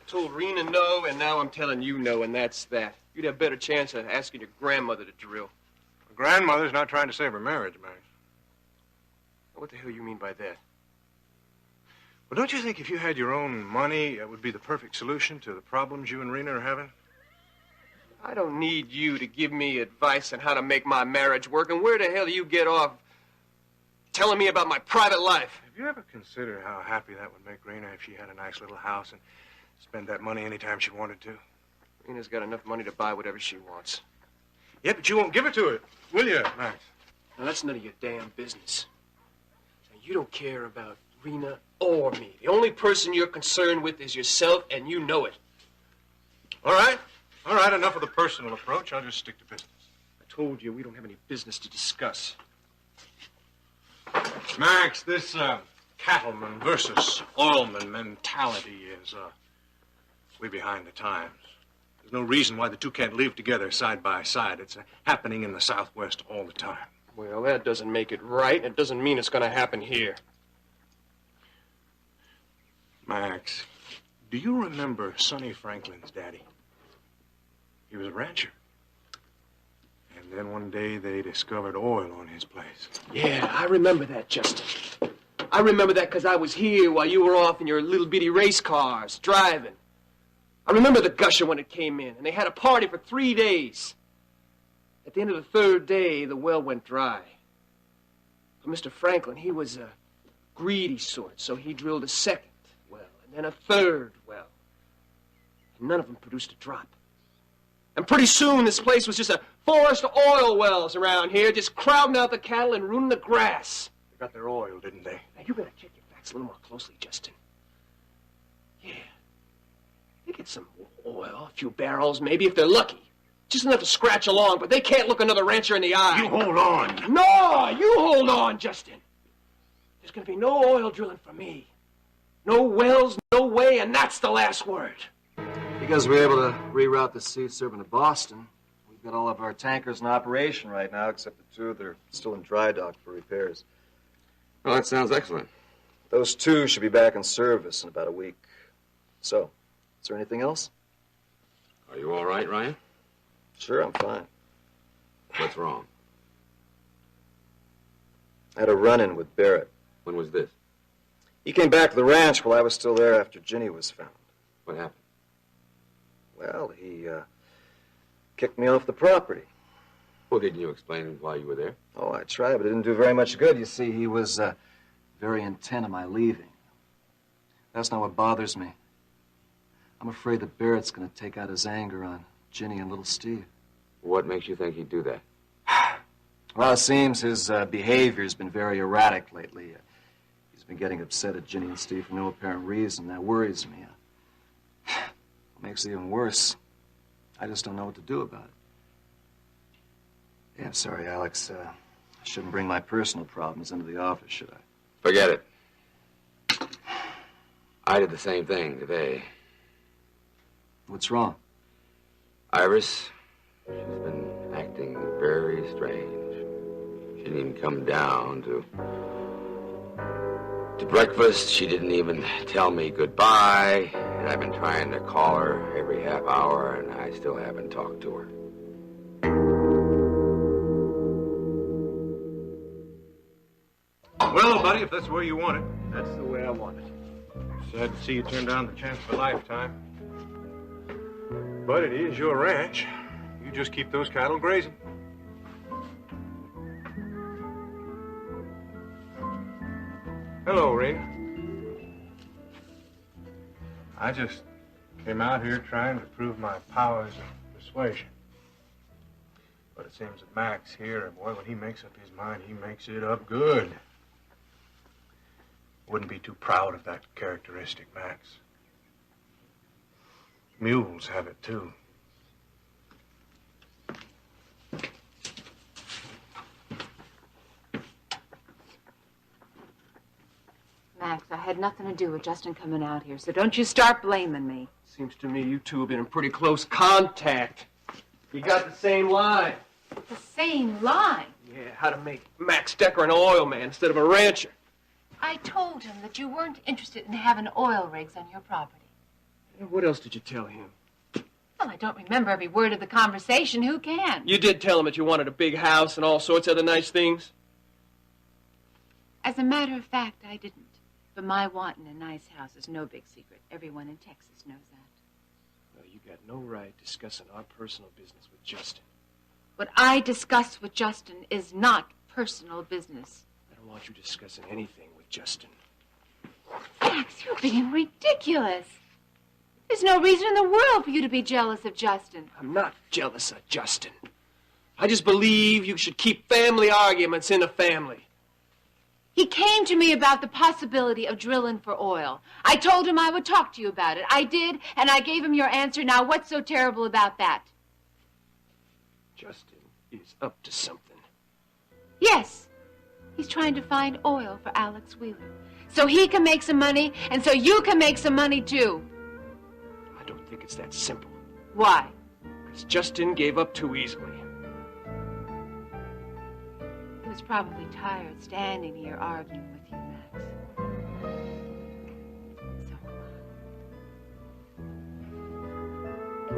I told Rena no, and now I'm telling you no, and that's that. You'd have a better chance of asking your grandmother to drill. My grandmother's not trying to save her marriage, Max. What the hell you mean by that? Well, don't you think if you had your own money, it would be the perfect solution to the problems you and Rena are having? I don't need you to give me advice on how to make my marriage work, and where the hell do you get off telling me about my private life? Have you ever considered how happy that would make Rena if she had a nice little house and spend that money anytime she wanted to? Rena's got enough money to buy whatever she wants. Yeah, but you won't give it to her, will you, Max? Now, that's none of your damn business. Now, you don't care about Rena or me. The only person you're concerned with is yourself, and you know it. All right. All right, enough of the personal approach. I'll just stick to business. I told you we don't have any business to discuss. Max, this cattleman versus oilman mentality is way behind the times. There's no reason why the two can't live together side by side. It's happening in the Southwest all the time. Well, that doesn't make it right. It doesn't mean it's going to happen here. Max, do you remember Sonny Franklin's daddy? He was a rancher. And then one day they discovered oil on his place. Yeah, I remember that, Justin. I remember that because I was here while you were off in your little bitty race cars, driving. I remember the gusher when it came in, and they had a party for 3 days. At the end of the 3rd day, the well went dry. But Mr. Franklin, he was a greedy sort, so he drilled a 2nd well, and then a 3rd well. And none of them produced a drop. And pretty soon, this place was just a forest of oil wells around here, just crowding out the cattle and ruining the grass. They got their oil, didn't they? Now, you better check your facts a little more closely, Justin. Yeah. They get some oil, a few barrels, maybe, if they're lucky. Just enough to scratch along, but they can't look another rancher in the eye. You hold on. No, you hold on, Justin. There's going to be no oil drilling for me. No wells, no way, and that's the last word. Because we're able to reroute the sea serving to Boston, we've got all of our tankers in operation right now, except the 2 that are still in dry dock for repairs. Well, that sounds excellent. Those 2 should be back in service in about a week. So, is there anything else? Are you all right, Ryan? Sure, I'm fine. What's wrong? I had a run-in with Barrett. When was this? He came back to the ranch while I was still there after Ginny was found. What happened? Well, he kicked me off the property. Well, didn't you explain why you were there? Oh, I tried, but it didn't do very much good. You see, he was very intent on my leaving. That's not what bothers me. I'm afraid that Barrett's going to take out his anger on Ginny and little Steve. What makes you think he'd do that? Well, it seems his behavior's been very erratic lately. He's been getting upset at Ginny and Steve for no apparent reason. That worries me. What makes it even worse, I just don't know what to do about it. Yeah, I'm sorry, Alex. I shouldn't bring my personal problems into the office, should I? Forget it. I did the same thing today. What's wrong? Iris, she's been acting very strange. She didn't even come down to breakfast. She didn't even tell me goodbye. And I've been trying to call her every half hour, and I still haven't talked to her. Well, buddy, if that's the way you want it. That's the way I want it. Sad to see you turn down the chance of a lifetime. But it is your ranch. You just keep those cattle grazing. Hello, Rena. I just came out here trying to prove my powers of persuasion. But it seems that Max here, boy, when he makes up his mind, he makes it up good. Wouldn't be too proud of that characteristic, Max. Mules have it, too. Max, I had nothing to do with Justin coming out here, so don't you start blaming me. Seems to me you two have been in pretty close contact. You got the same line. The same line? Yeah, how to make Max Decker an oil man instead of a rancher. I told him that you weren't interested in having oil rigs on your property. What else did you tell him? Well, I don't remember every word of the conversation. Who can? You did tell him that you wanted a big house and all sorts of other nice things. As a matter of fact, I didn't. But my wanting a nice house is no big secret. Everyone in Texas knows that. No, you got no right discussing our personal business with Justin. What I discuss with Justin is not personal business. I don't want you discussing anything with Justin. Max, you're being ridiculous. There's no reason in the world for you to be jealous of Justin. I'm not jealous of Justin. I just believe you should keep family arguments in the family. He came to me about the possibility of drilling for oil. I told him I would talk to you about it. I did, and I gave him your answer. Now, what's so terrible about that? Justin is up to something. Yes. He's trying to find oil for Alex Wheeler. So he can make some money, and so you can make some money, too. I don't think it's that simple. Why? Because Justin gave up too easily. He was probably tired standing here arguing with you, Max. So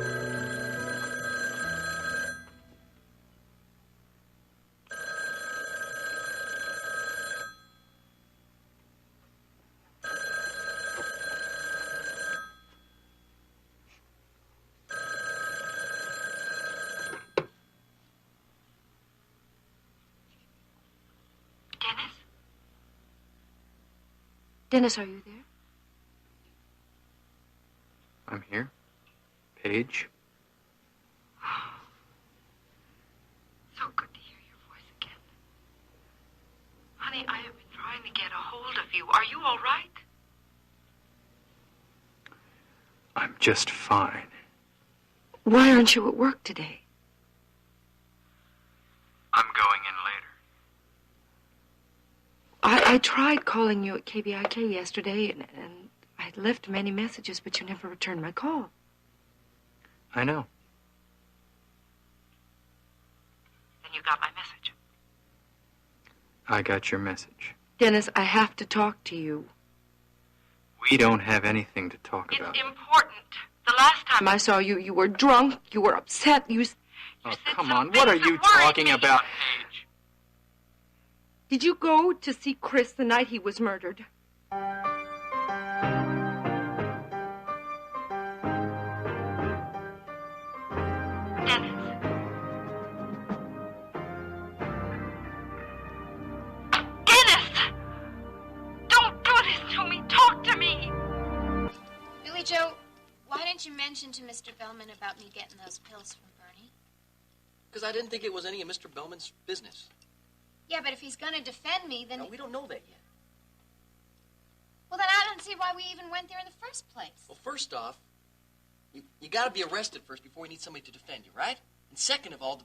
am I. Dennis, are you there? I'm here. Paige. So good to hear your voice again. Honey, I have been trying to get a hold of you. Are you all right? I'm just fine. Why aren't you at work today? I'm going in later. I tried calling you at KBIK yesterday, and I had left many messages, but you never returned my call. I know. Then you got my message. I got your message. Dennis, I have to talk to you. We don't have anything to talk about. It's important. The last time I saw you, you were drunk, you were upset, Oh, come on. What are you talking about? Did you go to see Chris the night he was murdered? mention to Mr. Bellman about me getting those pills from Bernie? Because I didn't think it was any of Mr. Bellman's business. Yeah, but if he's going to defend me, then... No, we don't know that yet. Well, then I don't see why we even went there in the first place. Well, first off, you got to be arrested first before you need somebody to defend you, right? And second of all, the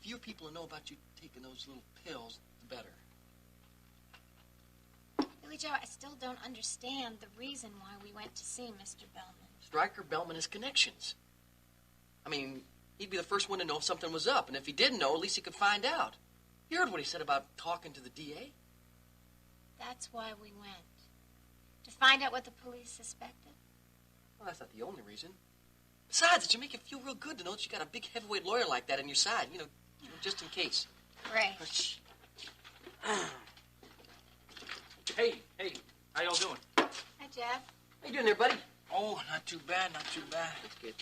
fewer people who know about you taking those little pills, the better. Billy Joe, I still don't understand the reason why we went to see Mr. Bellman. Stryker Bellman has connections. I mean, he'd be the first one to know if something was up, and if he didn't know, at least he could find out. You heard what he said about talking to the DA? That's why we went. To find out what the police suspected. Well, that's not the only reason. Besides, it should make you feel real good to know that you got a big heavyweight lawyer like that on your side, you know just in case. Ray. Hey, how y'all doing? Hi, Jeff. How you doing there, buddy? Oh, not too bad, not too bad. That's good.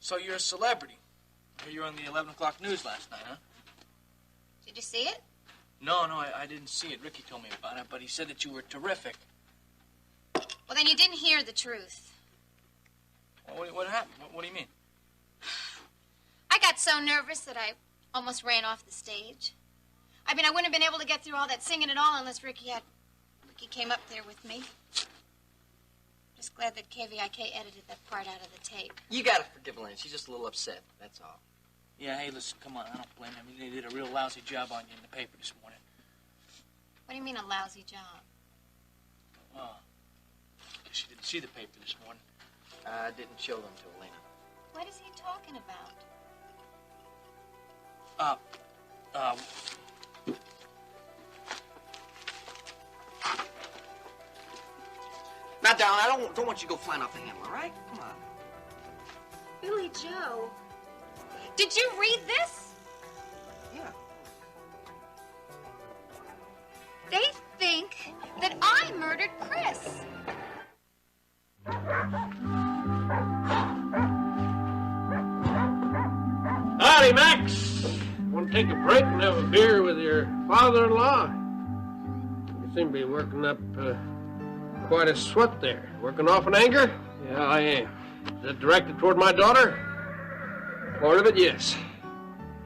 So you're a celebrity. I hear you were on the 11 o'clock news last night, huh? Did you see it? No, I didn't see it. Ricky told me about it, but he said that you were terrific. Well, then you didn't hear the truth. Well, what happened? What do you mean? I got so nervous that I almost ran off the stage. I mean, I wouldn't have been able to get through all that singing at all unless Ricky came up there with me. Just glad that KVIK edited that part out of the tape. You gotta forgive Elena. She's just a little upset, that's all. Yeah, hey, listen, come on. I don't blame them. They did a real lousy job on you in the paper this morning. What do you mean, a lousy job? Oh, guess you didn't see the paper this morning. I didn't show them to Elena. What is he talking about? Now, darling, I don't want you to go flying off the handle, all right? Come on. Billy Joe, did you read this? Yeah. They think that I murdered Chris. Howdy, Max. Want to take a break and have a beer with your father-in-law? You seem to be working up quite a sweat there. Working off in anger? Yeah, I am. Is that directed toward my daughter? Part of it, yes.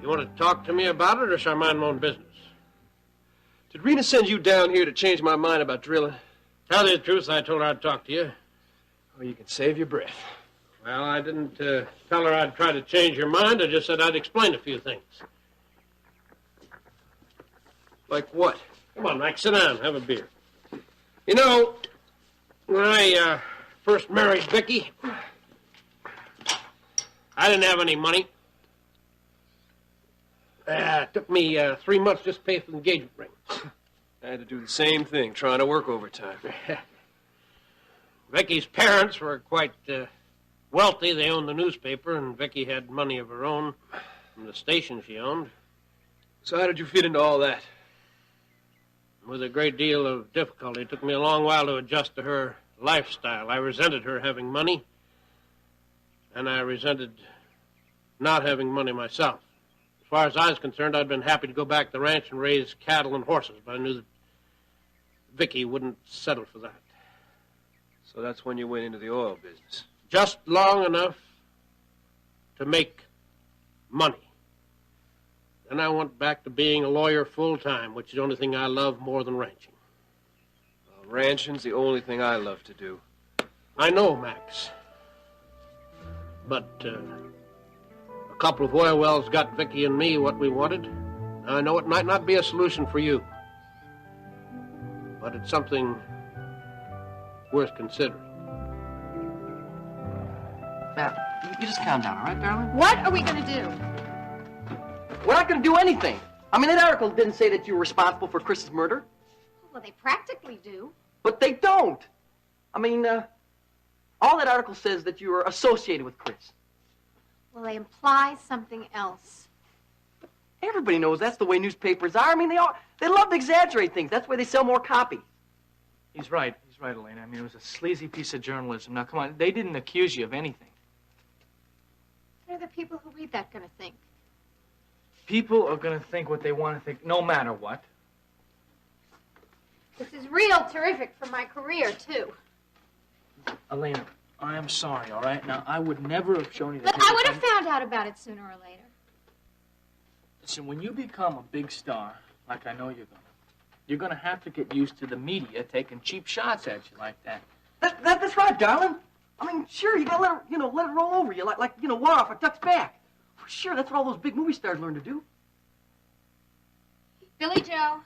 You want to talk to me about it, or shall I mind my own business? Did Rena send you down here to change my mind about drilling? Tell you the truth, I told her I'd talk to you. Well, you can save your breath. Well, I didn't tell her I'd try to change your mind. I just said I'd explain a few things. Like what? Come on, Max, sit down, have a beer. You know, when I first married Vicky, I didn't have any money. It took me 3 months just to pay for the engagement ring. I had to do the same thing, trying to work overtime. Vicky's parents were quite wealthy. They owned the newspaper, and Vicky had money of her own from the station she owned. So how did you fit into all that? With a great deal of difficulty. It took me a long while to adjust to her lifestyle. I resented her having money, and I resented not having money myself. As far as I was concerned, I'd been happy to go back to the ranch and raise cattle and horses, but I knew that Vicky wouldn't settle for that. So that's when you went into the oil business. Just long enough to make money. Then I went back to being a lawyer full-time, which is the only thing I love more than ranching. Well, ranching's the only thing I love to do. I know, Max. But a couple of oil wells got Vicky and me what we wanted. I know it might not be a solution for you, but it's something worth considering. Now, you just calm down, all right, darling? What are we going to do? We're not going to do anything. I mean, that article didn't say that you were responsible for Chris's murder. Well, they practically do. But they don't. I mean, all that article says that you were associated with Chris. Well, they imply something else. Everybody knows that's the way newspapers are. I mean, they love to exaggerate things. That's why they sell more copy. He's right, Elena. I mean, it was a sleazy piece of journalism. Now, come on, they didn't accuse you of anything. What are the people who read that going to think? People are going to think what they want to think, no matter what. This is real terrific for my career, too. Elena, I am sorry, all right? Now, I would never have shown you the But picture I would if have found out about it sooner or later. Listen, when you become a big star, like I know you're gonna have to get used to the media taking cheap shots at you like that. That's right, darling. I mean, sure, you gotta let it roll over you like water off a duck's back. For sure, that's what all those big movie stars learn to do. Billy Joe,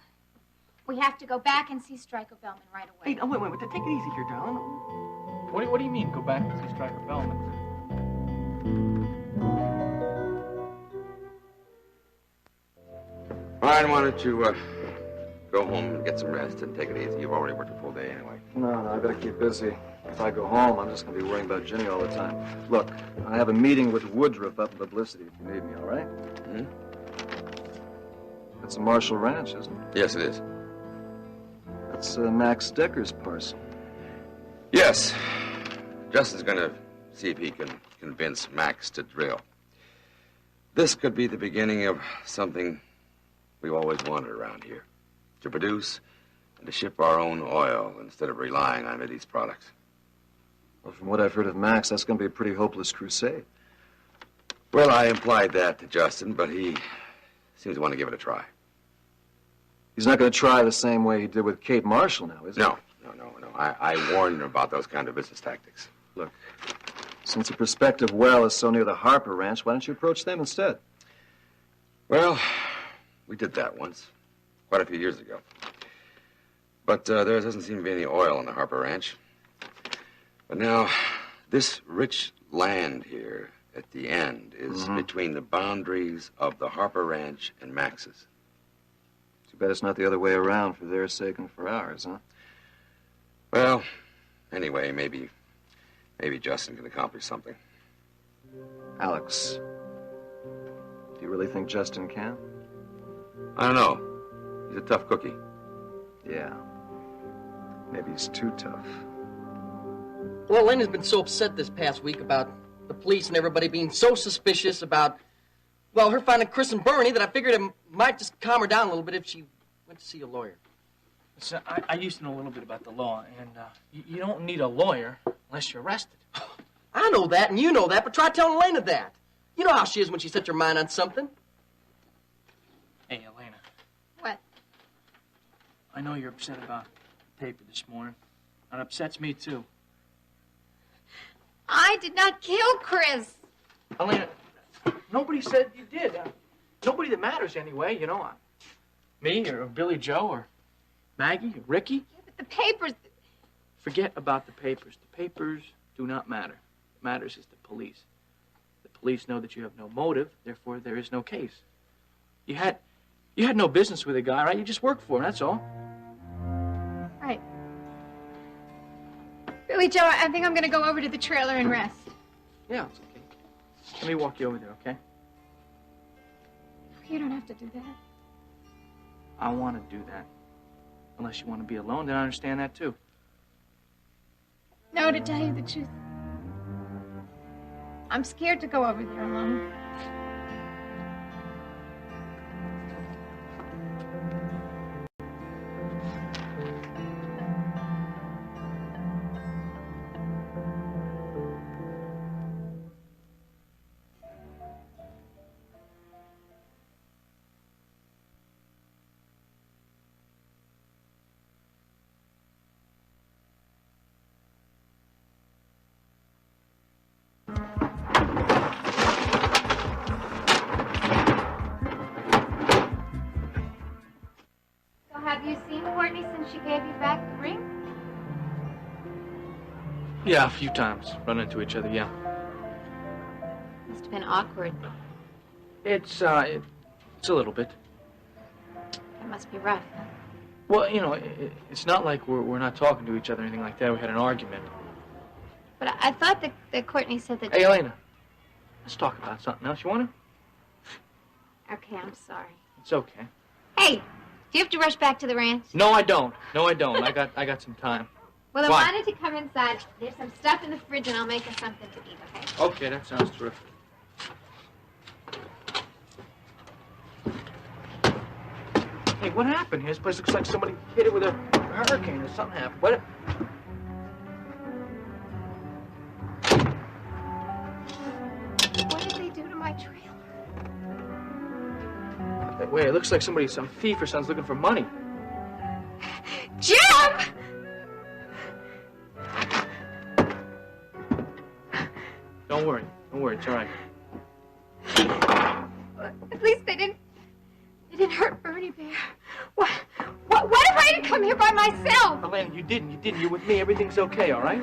we have to go back and see Stryker Bellman right away. Hey, now, wait, take it easy here, darling. What do you mean, go back and see Stryker Bellman? All right, why don't you go home and get some rest and take it easy? You've already worked a full day anyway. No, I better keep busy. If I go home, I'm just going to be worrying about Ginny all the time. Look, I have a meeting with Woodruff up in Publicity if you need me, all right? Hmm? That's a Marshall Ranch, isn't it? Yes, it is. That's Max Decker's parcel. Yes. Justin's going to see if he can convince Max to drill. This could be the beginning of something we've always wanted around here. To produce and to ship our own oil instead of relying on Mideast products. Well, from what I've heard of Max, that's going to be a pretty hopeless crusade. Well, I implied that to Justin, but he seems to want to give it a try. He's not going to try the same way he did with Kate Marshall now, is he? No. I warned him about those kind of business tactics. Look, since the prospective well is so near the Harper Ranch, why don't you approach them instead? Well, we did that once, quite a few years ago. But there doesn't seem to be any oil on the Harper Ranch. But now, this rich land here at the end is between the boundaries of the Harper Ranch and Max's. Too bad it's not the other way around for their sake and for ours, huh? Well, anyway, maybe Justin can accomplish something. Alex, do you really think Justin can? I don't know. He's a tough cookie. Yeah. Maybe he's too tough. Well, Elena's been so upset this past week about the police and everybody being so suspicious about, well, her finding Chris and Bernie that I figured it might just calm her down a little bit if she went to see a lawyer. Listen, I used to know a little bit about the law, and you don't need a lawyer unless you're arrested. I know that, and you know that, but try telling Elena that. You know how she is when she sets her mind on something. Hey, Elena. What? I know you're upset about the paper this morning. It upsets me, too. I did not kill Chris. Elena, nobody said you did. Nobody that matters anyway, you know. Me or Billy Joe or Maggie or Ricky. Yeah, but the papers... Forget about the papers. The papers do not matter. What matters is the police. The police know that you have no motive, therefore there is no case. You had no business with a guy, right? You just worked for him, that's all. Right. Billy Joe, I think I'm going to go over to the trailer and rest. Yeah, it's okay. Let me walk you over there, okay? You don't have to do that. I want to do that. Unless you want to be alone, then I understand that, too. No, to tell you the truth, I'm scared to go over there alone. Have you seen Courtney since she gave you back the ring? Yeah, a few times. Run into each other, yeah. Must have been awkward. It's a little bit. It must be rough. Well, you know, it's not like we're not talking to each other or anything like that. We had an argument. But I thought that Courtney said that... Hey, Elena, let's talk about something else. You want to? Okay, I'm sorry. It's okay. Hey, do you have to rush back to the ranch? No, I don't. No, I don't. I got some time. Well, then Why? why don't you come inside? There's some stuff in the fridge, and I'll make us something to eat, okay? Okay, that sounds terrific. Hey, what happened here? This place looks like somebody hit it with a hurricane or something happened. What? that way. It looks like some thief or something's looking for money. Jim! Don't worry. Don't worry. It's all right. At least they didn't hurt Bernie Bear. What if I didn't come here by myself? Elena, you didn't. You're with me. Everything's okay, all right?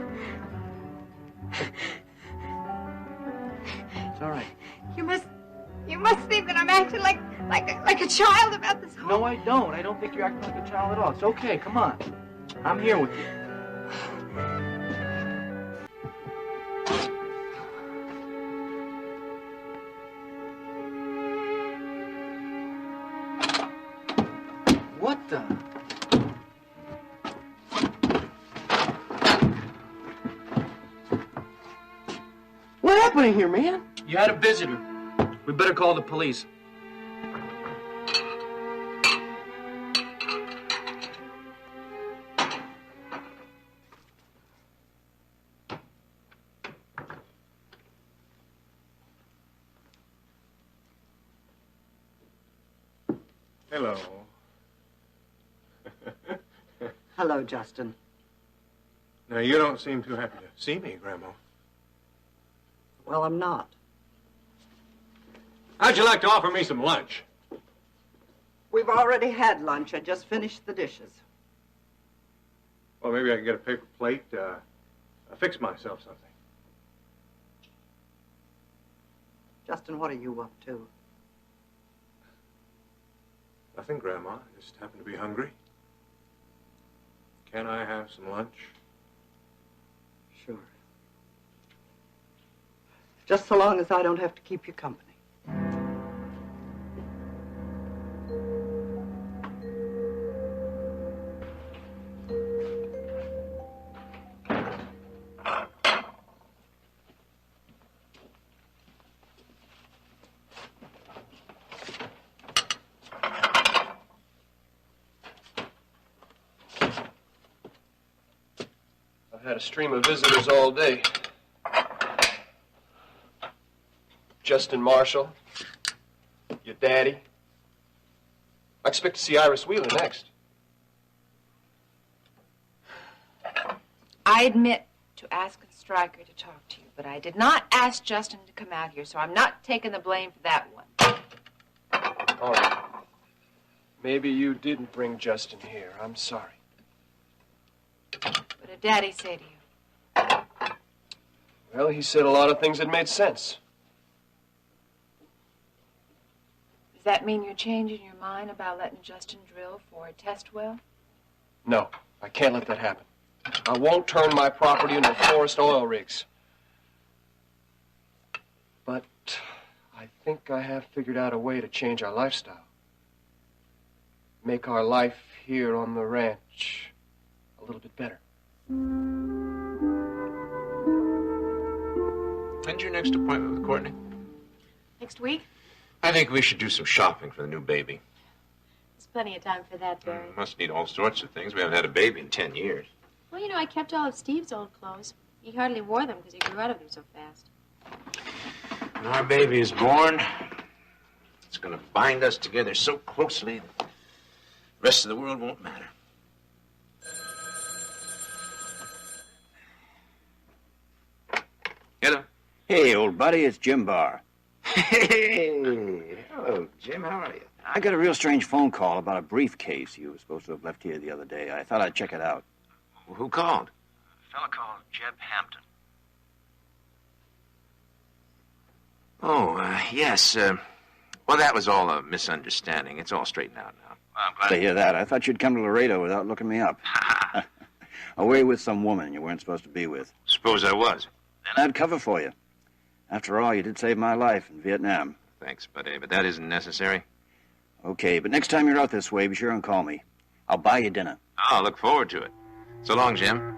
It's all right. You must think that I'm acting like a child about this whole... No, I don't. I don't think you're acting like a child at all. It's okay. Come on. I'm here with you. What the? What happened in here, man? You had a visitor. We better call the police. Hello. Hello, Justin. Now, you don't seem too happy to see me, Grandma. Well, I'm not. How'd you like to offer me some lunch? We've already had lunch. I just finished the dishes. Well, maybe I can get a paper plate. Fix myself something. Justin, what are you up to? Nothing, Grandma. I just happen to be hungry. Can I have some lunch? Sure. Just so long as I don't have to keep you company. I've had a stream of visitors all day. Justin Marshall, your daddy. I expect to see Iris Wheeler next. I admit to asking Stryker to talk to you, but I did not ask Justin to come out here, so I'm not taking the blame for that one. All right. Maybe you didn't bring Justin here. I'm sorry. What did Daddy say to you? Well, he said a lot of things that made sense. Does that mean you're changing your mind about letting Justin drill for a test well? No, I can't let that happen. I won't turn my property into forest oil rigs. But I think I have figured out a way to change our lifestyle. Make our life here on the ranch a little bit better. When's your next appointment with Courtney? Next week? I think we should do some shopping for the new baby. There's plenty of time for that, Barry. Must need all sorts of things. We haven't had a baby in 10 years. Well, you know, I kept all of Steve's old clothes. He hardly wore them because he grew out of them so fast. When our baby is born, it's going to bind us together so closely that the rest of the world won't matter. Hello. Hey, old buddy, it's Jim Barr. Hey, hello, Jim. How are you? I got a real strange phone call about a briefcase you were supposed to have left here the other day. I thought I'd check it out. Well, who called? A fellow called Jeb Hampton. Oh, yes. Well, that was all a misunderstanding. It's all straightened out now. Well, I'm glad to hear that. I thought you'd come to Laredo without looking me up. Away with some woman you weren't supposed to be with. Suppose I was. Then I'd cover for you. After all, you did save my life in Vietnam. Thanks, buddy, but that isn't necessary. Okay, but next time you're out this way, be sure and call me. I'll buy you dinner. I'll look forward to it. So long, Jim.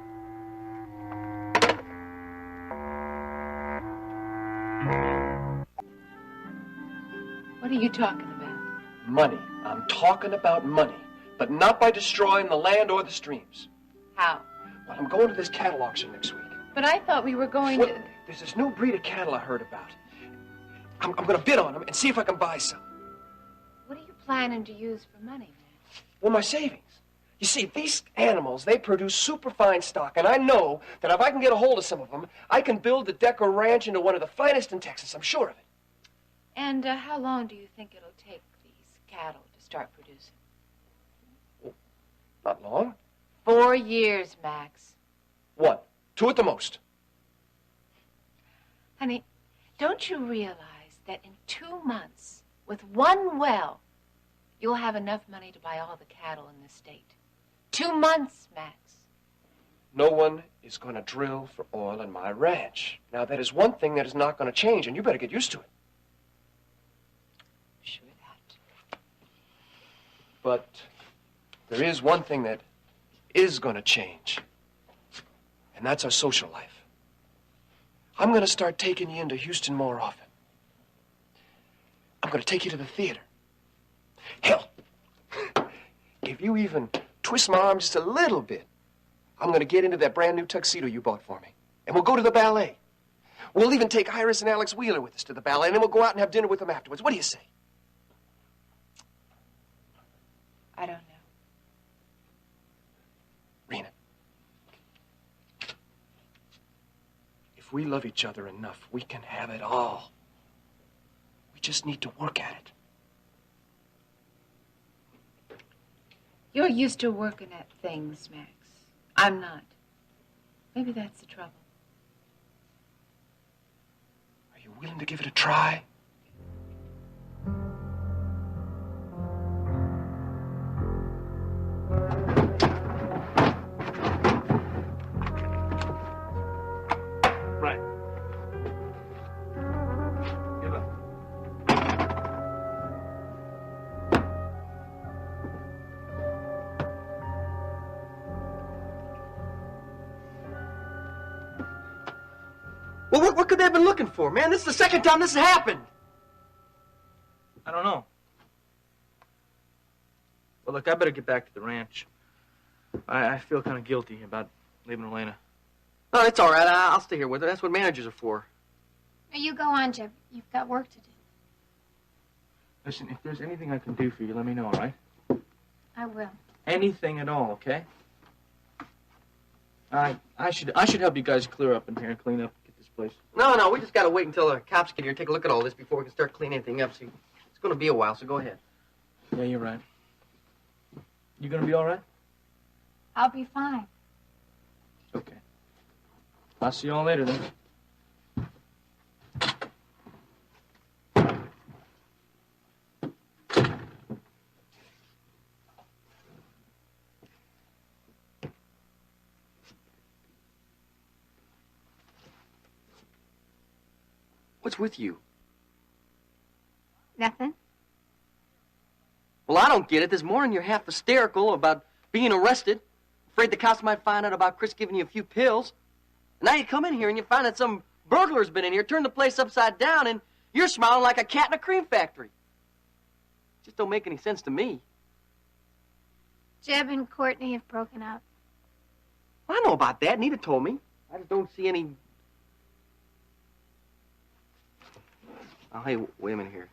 What are you talking about? Money. I'm talking about money, but not by destroying the land or the streams. How? Well, I'm going to this cattle auction next week. But I thought we were going Well, to... there's this new breed of cattle I heard about. I'm going to bid on them and see if I can buy some. What are you planning to use for money? Well, my savings. You see, these animals, they produce superfine stock, and I know that if I can get a hold of some of them, I can build the Decker Ranch into one of the finest in Texas. I'm sure of it. And how long do you think it'll take these cattle to start producing? Not long. 4 years, Max. 1, 2 at the most. Honey, don't you realize that in 2 months, with 1 well, you'll have enough money to buy all the cattle in the state? 2 months, Max. No one is going to drill for oil in my ranch. Now, that is one thing that is not going to change, and you better get used to it. Sure that. But there is one thing that is going to change, and that's our social life. I'm going to start taking you into Houston more often. I'm going to take you to the theater. Hell, if you even twist my arm just a little bit, I'm going to get into that brand new tuxedo you bought for me, and we'll go to the ballet. We'll even take Iris and Alex Wheeler with us to the ballet, and then we'll go out and have dinner with them afterwards. What do you say? I don't know. Rena, if we love each other enough, we can have it all. We just need to work at it. You're used to working at things, Max. I'm not. Maybe that's the trouble. Are you willing to give it a try? Right. Give up. Well, what could they have been looking for, man? This is the second time this has happened. I don't know. Well, look, I better get back to the ranch. I feel kind of guilty about leaving Elena. Oh, it's all right. I'll stay here with her. That's what managers are for. Now, you go on, Jeb. You've got work to do. Listen, if there's anything I can do for you, let me know, all right? I will. Anything at all, okay? I should help you guys clear up in here and clean up, get this place. No, we just got to wait until the cops get here and take a look at all this before we can start cleaning anything up. See, it's going to be a while, so go ahead. Yeah, you're right. You gonna be all right? I'll be fine. Okay. I'll see you all later then. What's with you? Nothing. Well, I don't get it. This morning you're half hysterical about being arrested, afraid the cops might find out about Chris giving you a few pills. And now you come in here and you find that some burglar's been in here, turned the place upside down, and you're smiling like a cat in a cream factory. Just don't make any sense to me. Jeb and Courtney have broken up. I know about that. Nita told me. I just don't see any... Oh, hey, wait a minute here.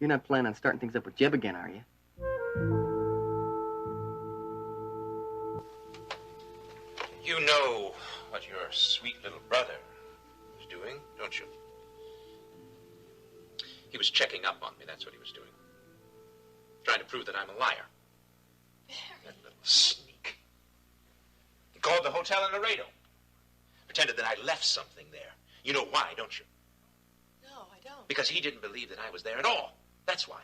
You're not planning on starting things up with Jeb again, are you? You know what your sweet little brother was doing, don't you? He was checking up on me, that's what he was doing. Trying to prove that I'm a liar. That little sneak. He called the hotel in Laredo. Pretended that I left something there. You know why, don't you? No, I don't. Because he didn't believe that I was there at all. That's why.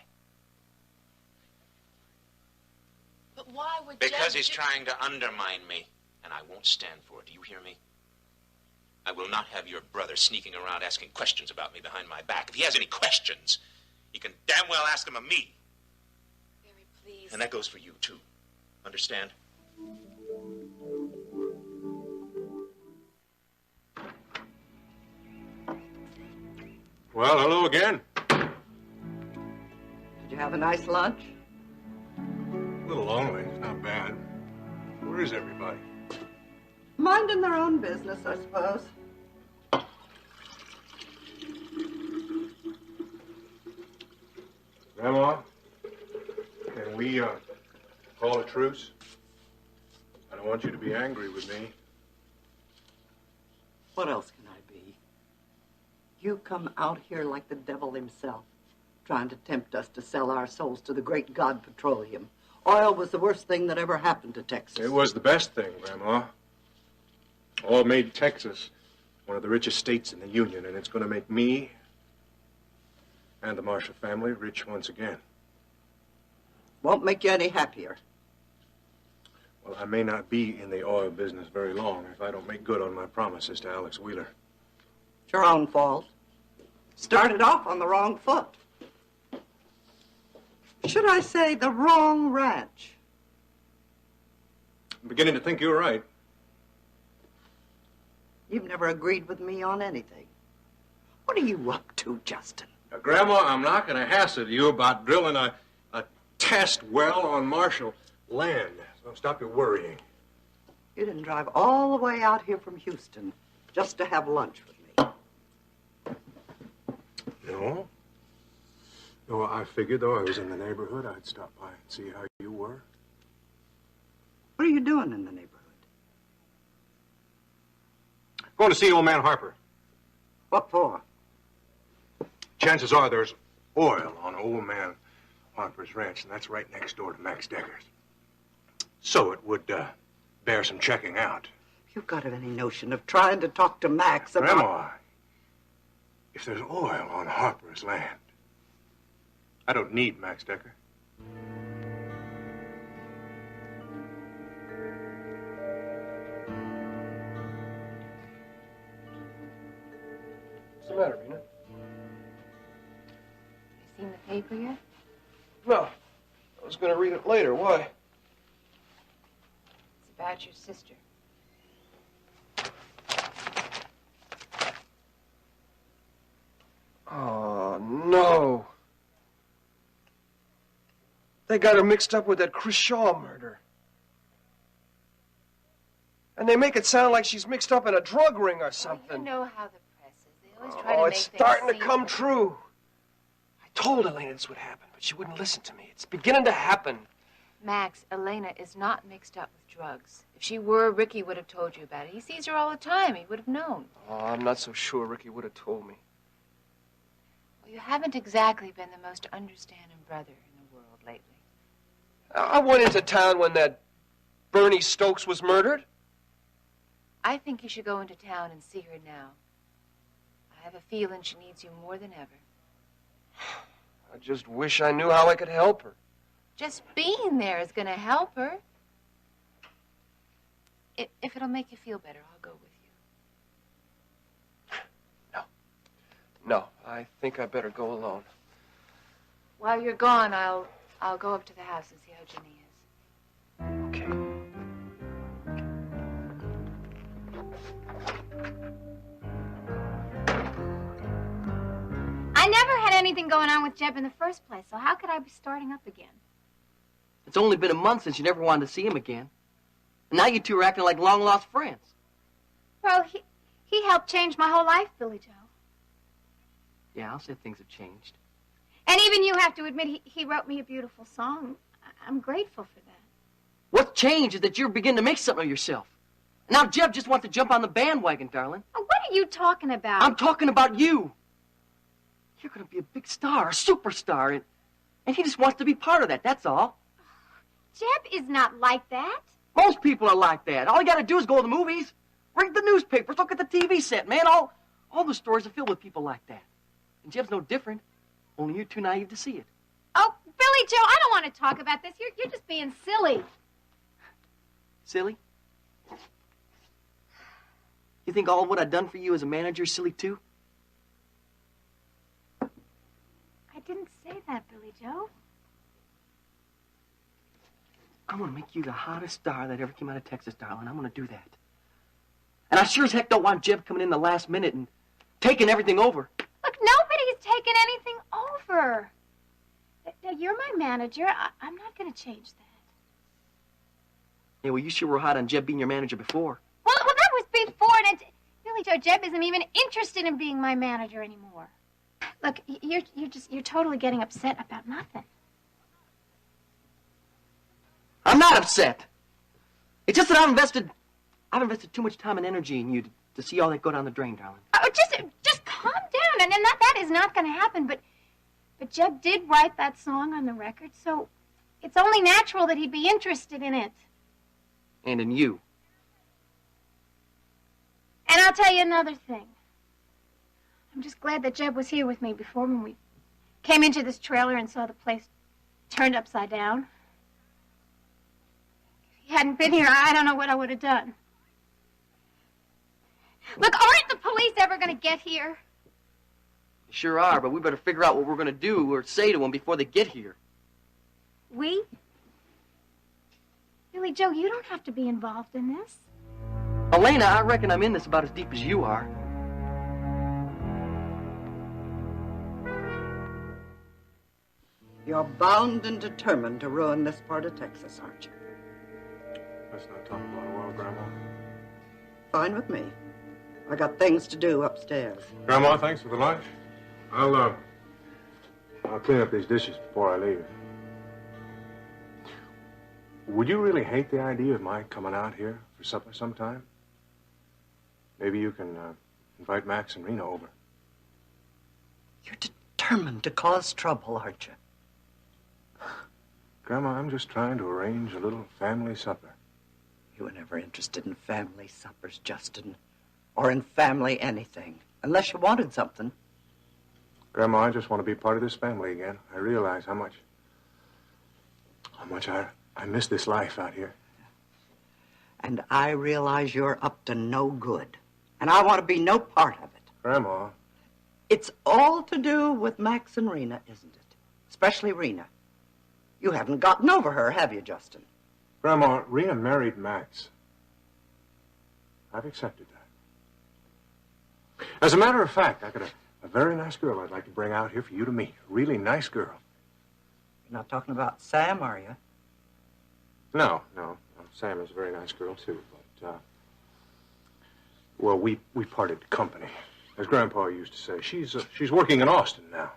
But why would Because Jeb he's trying to undermine me, and I won't stand for it. Do you hear me? I will not have your brother sneaking around asking questions about me behind my back. If he has any questions, he can damn well ask them of me. Barry, please. And that goes for you, too. Understand? Well, hello again. Did you have a nice lunch? A little lonely. It's not bad. Where is everybody? Minding their own business, I suppose. Grandma, can we call a truce? I don't want you to be angry with me. What else can I be? You come out here like the devil himself, trying to tempt us to sell our souls to the great god petroleum. Oil was the worst thing that ever happened to Texas. It was the best thing, Grandma. Oil made Texas one of the richest states in the Union, and it's going to make me and the Marshall family rich once again. Won't make you any happier. Well, I may not be in the oil business very long if I don't make good on my promises to Alex Wheeler. It's your own fault. Started off on the wrong foot. Should I say the wrong ranch? I'm beginning to think you're right. You've never agreed with me on anything. What are you up to, Justin? Now, Grandma, I'm not going to hassle you about drilling a test well on Marshall land. So stop your worrying. You didn't drive all the way out here from Houston just to have lunch with me. No. No, I figured, though I was in the neighborhood, I'd stop by and see how you were. What are you doing in the neighborhood? Going to see old man Harper. What for? Chances are there's oil on old man Harper's ranch, and that's right next door to Max Decker's. So it would bear some checking out. You've got any notion of trying to talk to Max about... Grandma, if there's oil on Harper's land, I don't need Max Decker. What's the matter, Rena? You seen the paper yet? No. I was going to read it later. Why? It's about your sister. Oh, no. They got her mixed up with that Chris Shaw murder. And they make it sound like she's mixed up in a drug ring or something. Oh, you know how the press is. They always try to Oh, make it's things starting to seem come like- true. I told Elena this would happen, but she wouldn't listen to me. It's beginning to happen. Max, Elena is not mixed up with drugs. If she were, Ricky would have told you about it. He sees her all the time. He would have known. Oh, I'm not so sure Ricky would have told me. Well, you haven't exactly been the most understanding brother in the world lately. I went into town when that Bernie Stokes was murdered. I think you should go into town and see her now. I have a feeling she needs you more than ever. I just wish I knew how I could help her. Just being there is going to help her. If it'll make you feel better, I'll go with you. No, I think I better go alone. While you're gone, I'll go up to the house and see how Ginny is. I never had anything going on with Jeb in the first place, so how could I be starting up again? It's only been a month since you never wanted to see him again. And now you two are acting like long-lost friends. Well, he helped change my whole life, Billy Joe. Yeah, I'll say things have changed. And even you have to admit he wrote me a beautiful song. I'm grateful for that. What's changed is that you're beginning to make something of yourself. Now Jeb just wants to jump on the bandwagon, darling. Oh, what are you talking about? I'm talking about you. You're going to be a big star, a superstar, and he just wants to be part of that, that's all. Jeb is not like that. Most people are like that. All you got to do is go to the movies, read the newspapers, look at the TV set, man. All the stories are filled with people like that. And Jeb's no different, only you're too naive to see it. Oh, Billy Joe, I don't want to talk about this. You're just being silly. Silly? You think all of what I've done for you as a manager is silly, too? I didn't say that, Billy Joe. I'm going to make you the hottest star that ever came out of Texas, darling. I'm going to do that. And I sure as heck don't want Jeb coming in the last minute and taking everything over. Look, nobody's taken anything over. Now, you're my manager. I'm not going to change that. Yeah, well, you sure were hot on Jeb being your manager before. Well, that was before, and Billy Joe, Jeb isn't even interested in being my manager anymore. Look, you're totally getting upset about nothing. I'm not upset. It's just that I've invested too much time and energy in you to see all that go down the drain, darling. Oh, just calm down. And that is not going to happen. But Jeb did write that song on the record, so it's only natural that he'd be interested in it. And in you. And I'll tell you another thing. I'm just glad that Jeb was here with me before when we came into this trailer and saw the place turned upside down. If he hadn't been here, I don't know what I would have done. Look, aren't the police ever going to get here? They sure are, but we better figure out what we're going to do or say to them before they get here. We? Billy Joe, you don't have to be involved in this. Elena, I reckon I'm in this about as deep as you are. You're bound and determined to ruin this part of Texas, aren't you? Let's not talk about oil, Grandma. Fine with me. I got things to do upstairs. Grandma, thanks for the lunch. I'll clean up these dishes before I leave. Would you really hate the idea of my coming out here for supper sometime? Maybe you can invite Max and Rena over. You're determined to cause trouble, aren't you? Grandma, I'm just trying to arrange a little family supper. You were never interested in family suppers, Justin. Or in family anything. Unless you wanted something. Grandma, I just want to be part of this family again. I realize how much I miss this life out here. And I realize you're up to no good. And I want to be no part of it. Grandma. It's all to do with Max and Rena, isn't it? Especially Rena. You haven't gotten over her, have you, Justin? Grandma, Rena married Max. I've accepted that. As a matter of fact, I got a very nice girl I'd like to bring out here for you to meet. A really nice girl. You're not talking about Sam, are you? No. Sam is a very nice girl, too. But, well, we parted company. As Grandpa used to say, she's working in Austin now.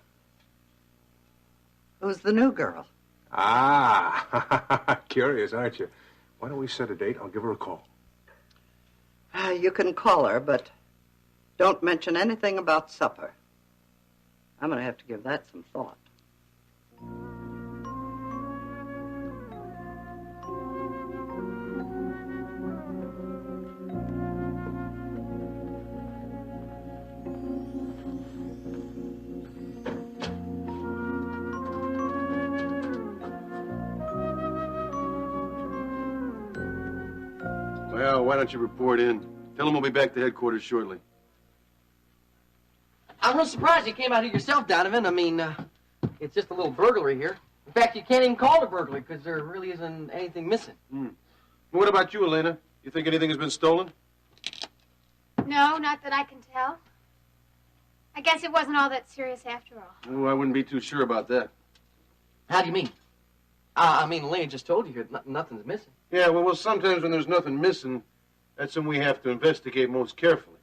Who's the new girl? Ah, curious, aren't you? Why don't we set a date? I'll give her a call. You can call her, but don't mention anything about supper. I'm going to have to give that some thought. Well, why don't you report in? Tell them we'll be back to headquarters shortly. I'm real surprised you came out here yourself, Donovan. I mean, it's just a little burglary here. In fact, you can't even call it a burglary because there really isn't anything missing. What about you, Elena? You think anything has been stolen? No, not that I can tell. I guess it wasn't all that serious after all. Oh, I wouldn't be too sure about that. How do you mean? I mean, Elena just told you here nothing's missing. Yeah, well, sometimes when there's nothing missing, that's when we have to investigate most carefully.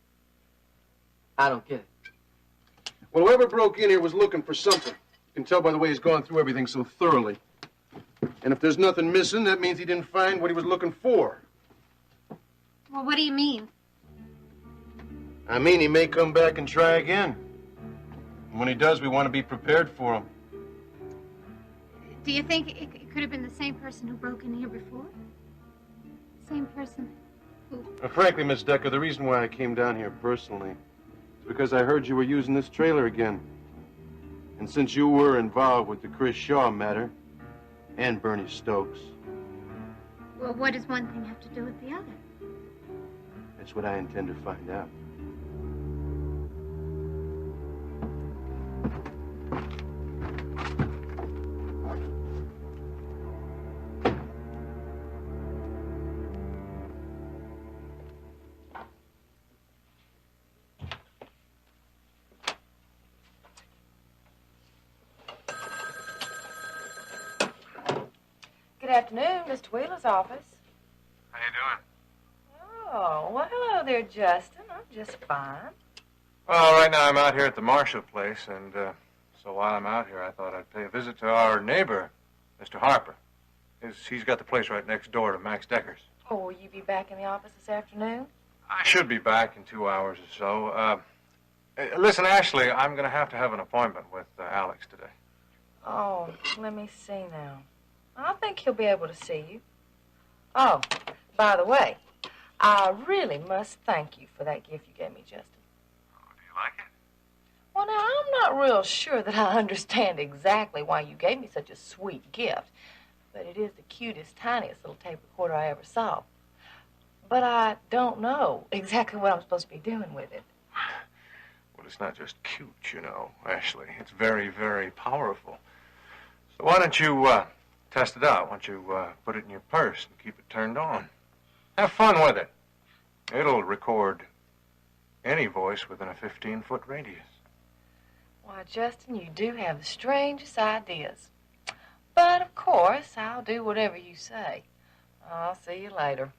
I don't get it. Well, whoever broke in here was looking for something. You can tell by the way he's gone through everything so thoroughly. And if there's nothing missing, that means he didn't find what he was looking for. Well, what do you mean? I mean, he may come back and try again. And when he does, we want to be prepared for him. Do you think it could have been the same person who broke in here before? Same person who... Frankly, Miss Decker, the reason why I came down here personally is because I heard you were using this trailer again. And since you were involved with the Chris Shaw matter and Bernie Stokes, Well, what does one thing have to do with the other? that's what I intend to find out. Good afternoon, Mr. Wheeler's office. How you doing? Oh, well, hello there, Justin. I'm just fine. Well, right now I'm out here at the Marshall place, and so while I'm out here, I thought I'd pay a visit to our neighbor, Mr. Harper. He's got the place right next door to Max Decker's. Oh, will you be back in the office this afternoon? I should be back in 2 hours or so. Listen, Ashley, I'm going to have an appointment with Alex today. Oh, let me see now. I think he'll be able to see you. Oh, by the way, I really must thank you for that gift you gave me, Justin. Oh, do you like it? Well, now, I'm not real sure that I understand exactly why you gave me such a sweet gift, but it is the cutest, tiniest little tape recorder I ever saw. But I don't know exactly what I'm supposed to be doing with it. Well, it's not just cute, you know, Ashley. It's very, very powerful. So why don't you test it out? Why don't you put it in your purse and keep it turned on? Have fun with it. It'll record any voice within a 15-foot radius. Why, Justin, you do have the strangest ideas. But, of course, I'll do whatever you say. I'll see you later.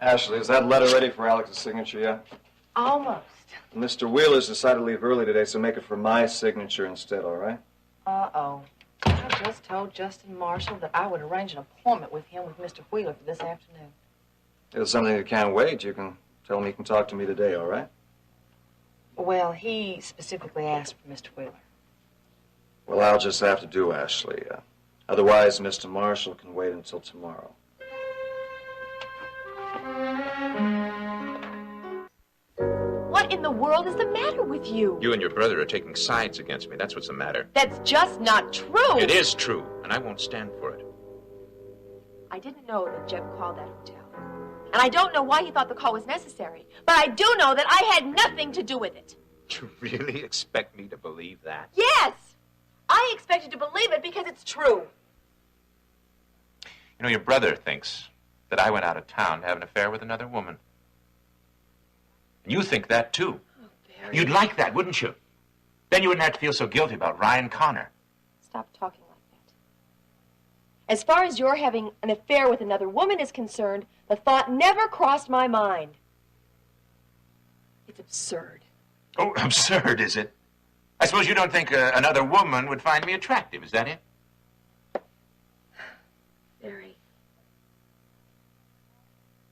Ashley, is that letter ready for Alex's signature yet? Almost. Mr. Wheeler's decided to leave early today, so make it for my signature instead, all right? Uh-oh. I just told Justin Marshall that I would arrange an appointment with him with Mr. Wheeler for this afternoon. If it's something that can't wait, you can tell him he can talk to me today, all right? Well, he specifically asked for Mr. Wheeler. Well, I'll just have to do, Ashley. Otherwise, Mr. Marshall can wait until tomorrow. What in the world is the matter with you? You and your brother are taking sides against me. That's what's the matter. That's just not true. It is true, and I won't stand for it. I didn't know that Jeb called that hotel. And I don't know why he thought the call was necessary. But I do know that I had nothing to do with it. You really expect me to believe that? Yes! I expect you to believe it because it's true. You know, your brother thinks that I went out of town to have an affair with another woman. And you think that, too. Oh, Barry. You'd like that, wouldn't you? Then you wouldn't have to feel so guilty about Ryan Connor. Stop talking like that. As far as your having an affair with another woman is concerned, the thought never crossed my mind. It's absurd. Oh, absurd, is it? I suppose you don't think another woman would find me attractive, is that it? Barry,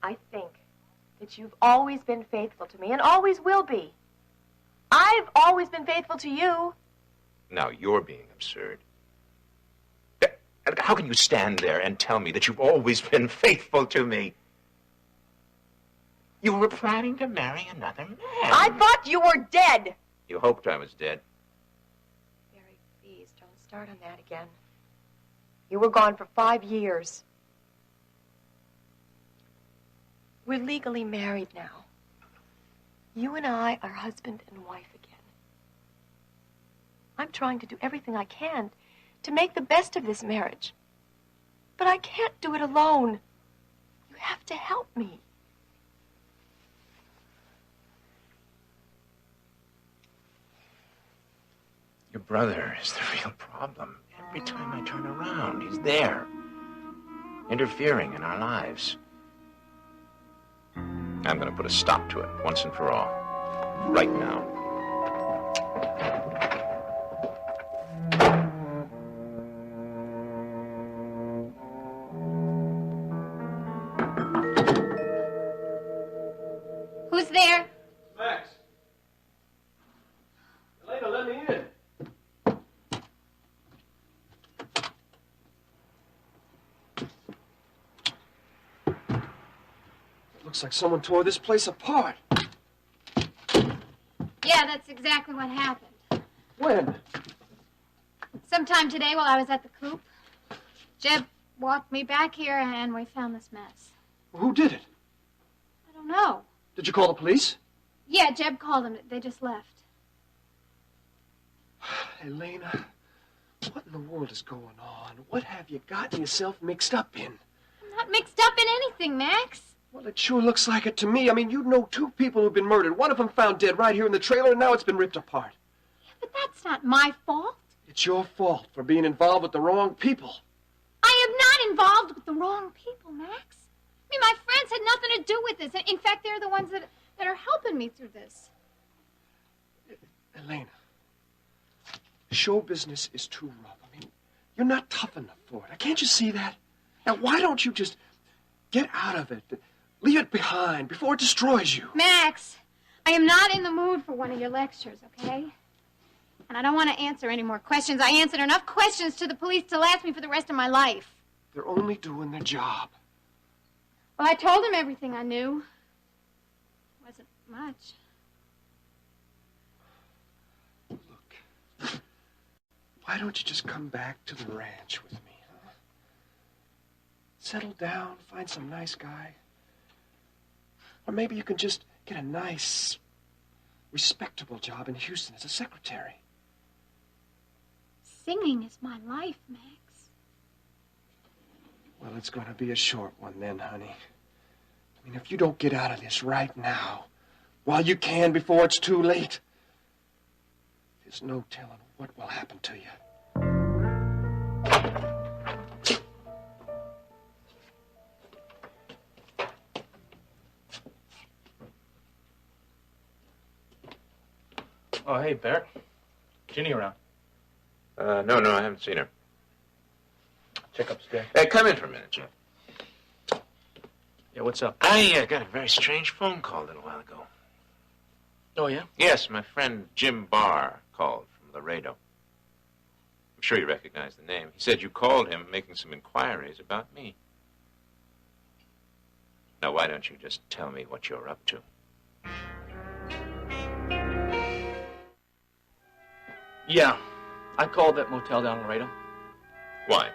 I think that you've always been faithful to me and always will be. I've always been faithful to you. Now, you're being absurd. How can you stand there and tell me that you've always been faithful to me? You were planning to marry another man. I thought you were dead. You hoped I was dead. Barry, please don't start on that again. You were gone for 5 years. We're legally married now. You and I are husband and wife again. I'm trying to do everything I can to make the best of this marriage. But I can't do it alone. You have to help me. Your brother is the real problem. Every time I turn around, he's there, interfering in our lives. I'm going to put a stop to it once and for all, right now. Who's there? Max. Elena, let me in. Looks like someone tore this place apart. Yeah, that's exactly what happened. When? Sometime today while I was at the coop, Jeb walked me back here and we found this mess. Who did it? I don't know. Did you call the police? Yeah, Jeb called them. They just left. Elena, what in the world is going on? What have you gotten yourself mixed up in? I'm not mixed up in anything, Max. Well, it sure looks like it to me. I mean, you know 2 people who've been murdered. One of them found dead right here in the trailer, and now it's been ripped apart. But that's not my fault. It's your fault for being involved with the wrong people. I am not involved with the wrong people, Max. I mean, my friends had nothing to do with this. In fact, they're the ones that are helping me through this. Elena, show business is too rough. I mean, you're not tough enough for it. Can't you see that? Now, why don't you just get out of it? Leave it behind before it destroys you. Max, I am not in the mood for one of your lectures, okay? And I don't want to answer any more questions. I answered enough questions to the police to last me for the rest of my life. They're only doing their job. Well, I told them everything I knew. It wasn't much. Why don't you just come back to the ranch with me, huh? Settle down, find some nice guy. Or maybe you can just get a nice, respectable job in Houston as a secretary. Singing is my life, Max. Well, it's going to be a short one then, honey. I mean, if you don't get out of this right now, while you can before it's too late, there's no telling what will happen to you. Oh, hey, Barrett. Ginny around? No, I haven't seen her. Check upstairs. Come in for a minute, Jim. Yeah, what's up? I got a very strange phone call a little while ago. Oh, yeah? Yes, my friend Jim Barr called from Laredo. I'm sure you recognize the name. He said you called him making some inquiries about me. Now, why don't you just tell me what you're up to? Yeah, I called that motel down in Laredo. Why?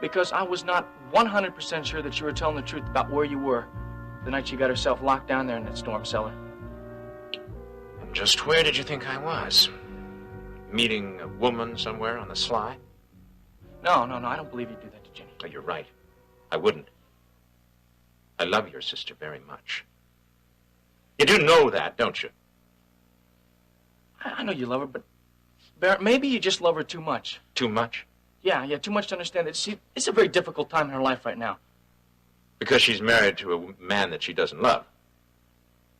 Because I was not 100% sure that you were telling the truth about where you were the night she got herself locked down there in that storm cellar. And just where did you think I was? Meeting a woman somewhere on the sly? No, I don't believe you'd do that to Ginny. Oh, you're right. I wouldn't. I love your sister very much. You do know that, don't you? I know you love her, but Barrett, maybe you just love her too much. Too much? Yeah, too much to understand that it's a very difficult time in her life right now. Because she's married to a man that she doesn't love.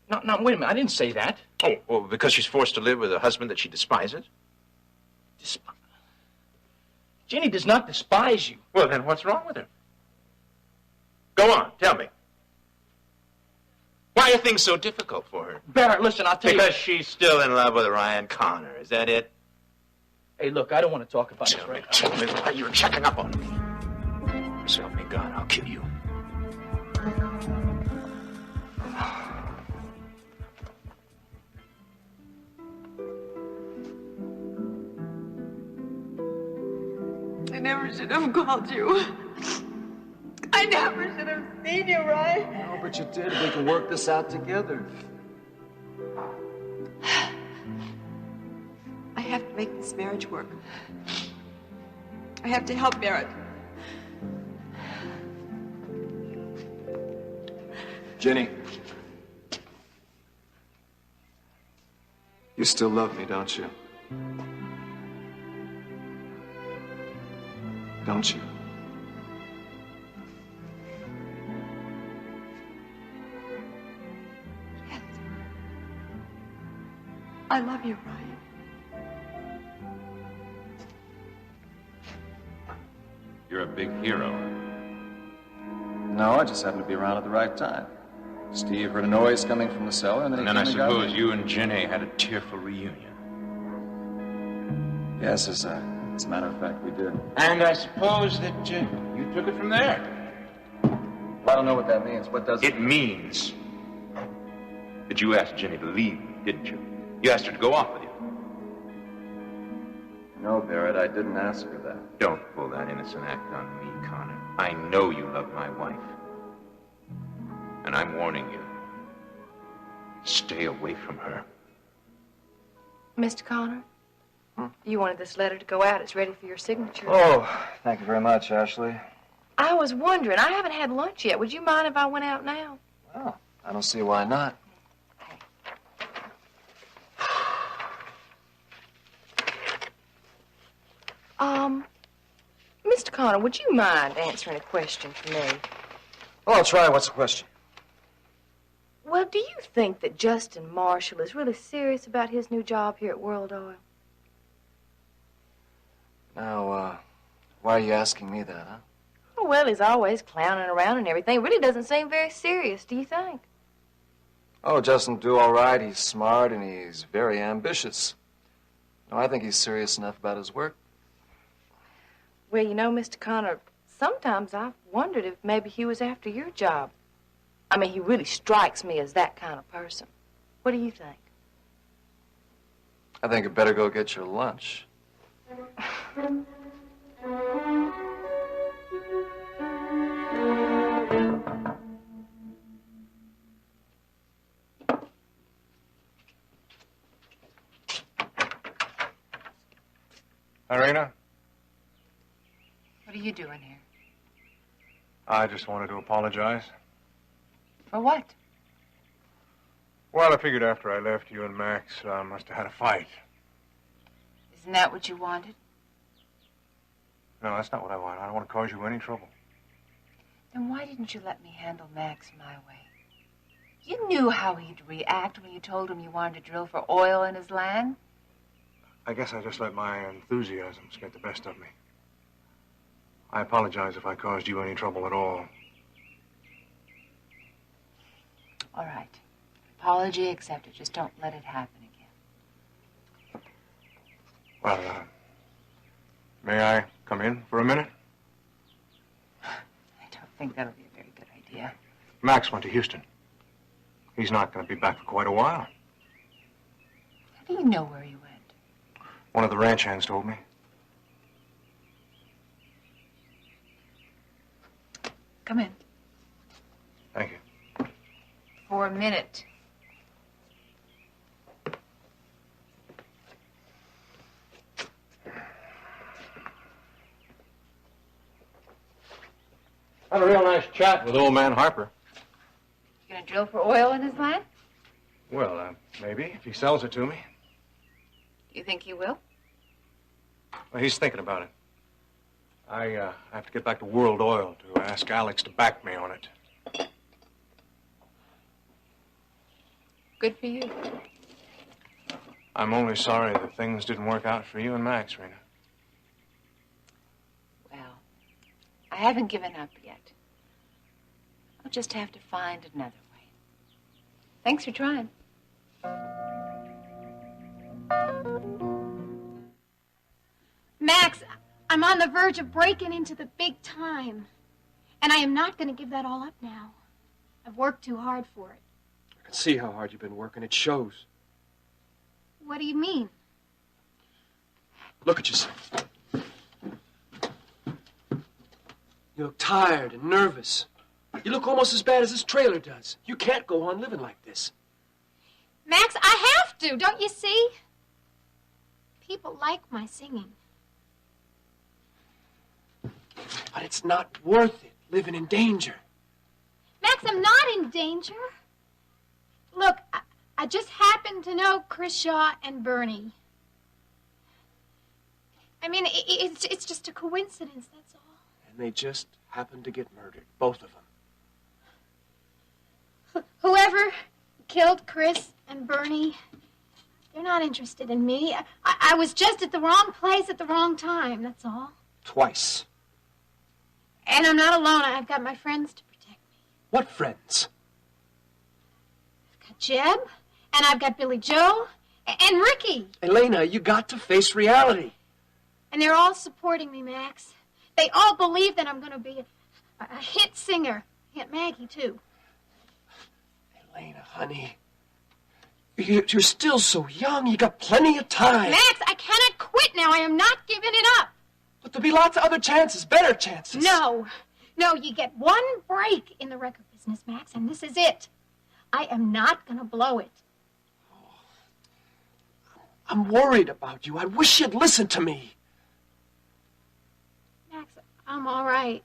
No, wait a minute, I didn't say that. Oh, well, because she's forced to live with a husband that she despises? Ginny does not despise you. Well, then what's wrong with her? Go on, tell me. Why are things so difficult for her? Barrett, listen, I'll tell you. Because she's still in love with Ryan Connor, is that it? Hey, look, I don't want to talk about this right now. Tell me why you're checking up on me. So help me God, I'll kill you. I never should have called you. I never should have seen you, Ryan. No, but you did. We can work this out together. I have to make this marriage work. I have to help Barrett. Ginny. You still love me, don't you? Don't you? I love you, Ryan. You're a big hero. No, I just happened to be around at the right time. Steve heard a noise coming from the cellar, and then And he then I came and got suppose me. you and Ginny had a tearful reunion. Yes, as a matter of fact, we did. And I suppose that you took it from there. I don't know what that means. What does it? It means that you asked Ginny to leave me, didn't you? You asked her to go off with you. No, Barrett, I didn't ask her that. Don't pull that innocent act on me, Connor. I know you love my wife. And I'm warning you. Stay away from her. Mr. Connor, you wanted this letter to go out. It's ready for your signature. Oh, thank you very much, Ashley. I was wondering, I haven't had lunch yet. Would you mind if I went out now? Well, I don't see why not. Mr. Connor, would you mind answering a question for me? Well, I'll try. What's the question? Well, do you think that Justin Marshall is really serious about his new job here at World Oil? Now, why are you asking me that, huh? Oh, well, he's always clowning around and everything. It really doesn't seem very serious, do you think? Oh, Justin will do all right. He's smart and he's very ambitious. No, I think he's serious enough about his work. Well, you know, Mr. Connor, sometimes I've wondered if maybe he was after your job. I mean, he really strikes me as that kind of person. What do you think? I think you better go get your lunch. Irina, What are you doing here? I just wanted to apologize. For what? Well, I figured after I left, you and Max must have had a fight. Isn't that what you wanted? No, that's not what I want. I don't want to cause you any trouble. Then why didn't you let me handle Max my way? You knew how he'd react when you told him you wanted to drill for oil in his land. I guess I just let my enthusiasms get the best of me. I apologize if I caused you any trouble at all. All right. Apology accepted. Just don't let it happen again. Well, may I come in for a minute? I don't think that'll be a very good idea. Max went to Houston. He's not going to be back for quite a while. How do you know where he went? One of the ranch hands told me. Come in. Thank you. For a minute. Had a real nice chat with old man Harper. You gonna drill for oil in his land? Well, maybe, if he sells it to me. You think he will? Well, he's thinking about it. I have to get back to World Oil to ask Alex to back me on it. Good for you. I'm only sorry that things didn't work out for you and Max, Rena. Well, I haven't given up yet. I'll just have to find another way. Thanks for trying. Max, I'm on the verge of breaking into the big time. And I am not going to give that all up now. I've worked too hard for it. I can see how hard you've been working. It shows. What do you mean? Look at yourself. You look tired and nervous. You look almost as bad as this trailer does. You can't go on living like this. Max, I have to, don't you see? People like my singing. But it's not worth it, living in danger. Max, I'm not in danger. Look, I just happen to know Chris Shaw and Bernie. I mean, it's just a coincidence, that's all. And they just happened to get murdered, both of them. Whoever killed Chris and Bernie, they're not interested in me. I was just at the wrong place at the wrong time, that's all. Twice. And I'm not alone. I've got my friends to protect me. What friends? I've got Jeb, and I've got Billy Joe, and Ricky. Elena, you got to face reality. And they're all supporting me, Max. They all believe that I'm going to be a hit singer. Aunt Maggie, too. Elena, honey. You're still so young. You got plenty of time. Max, I cannot quit now. I am not giving it up. But there'll be lots of other chances, better chances. No, you get one break in the record business, Max, and this is it. I am not going to blow it. I'm worried about you. I wish you'd listen to me. Max, I'm all right.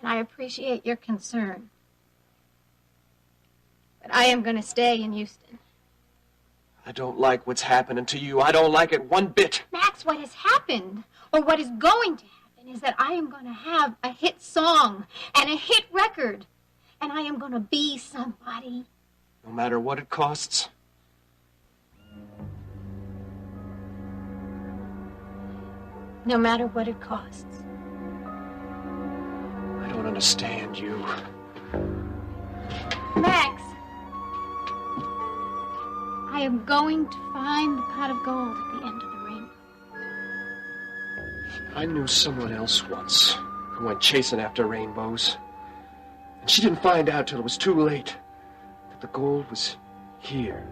and I appreciate your concern. But I am going to stay in Houston. I don't like what's happening to you. I don't like it one bit. Max, what has happened, or what is going to happen, is that I am going to have a hit song and a hit record, and I am going to be somebody. No matter what it costs. No matter what it costs. I don't understand you. Max, I am going to find the pot of gold at the end of the rainbow. I knew someone else once who went chasing after rainbows. And she didn't find out till it was too late that the gold was here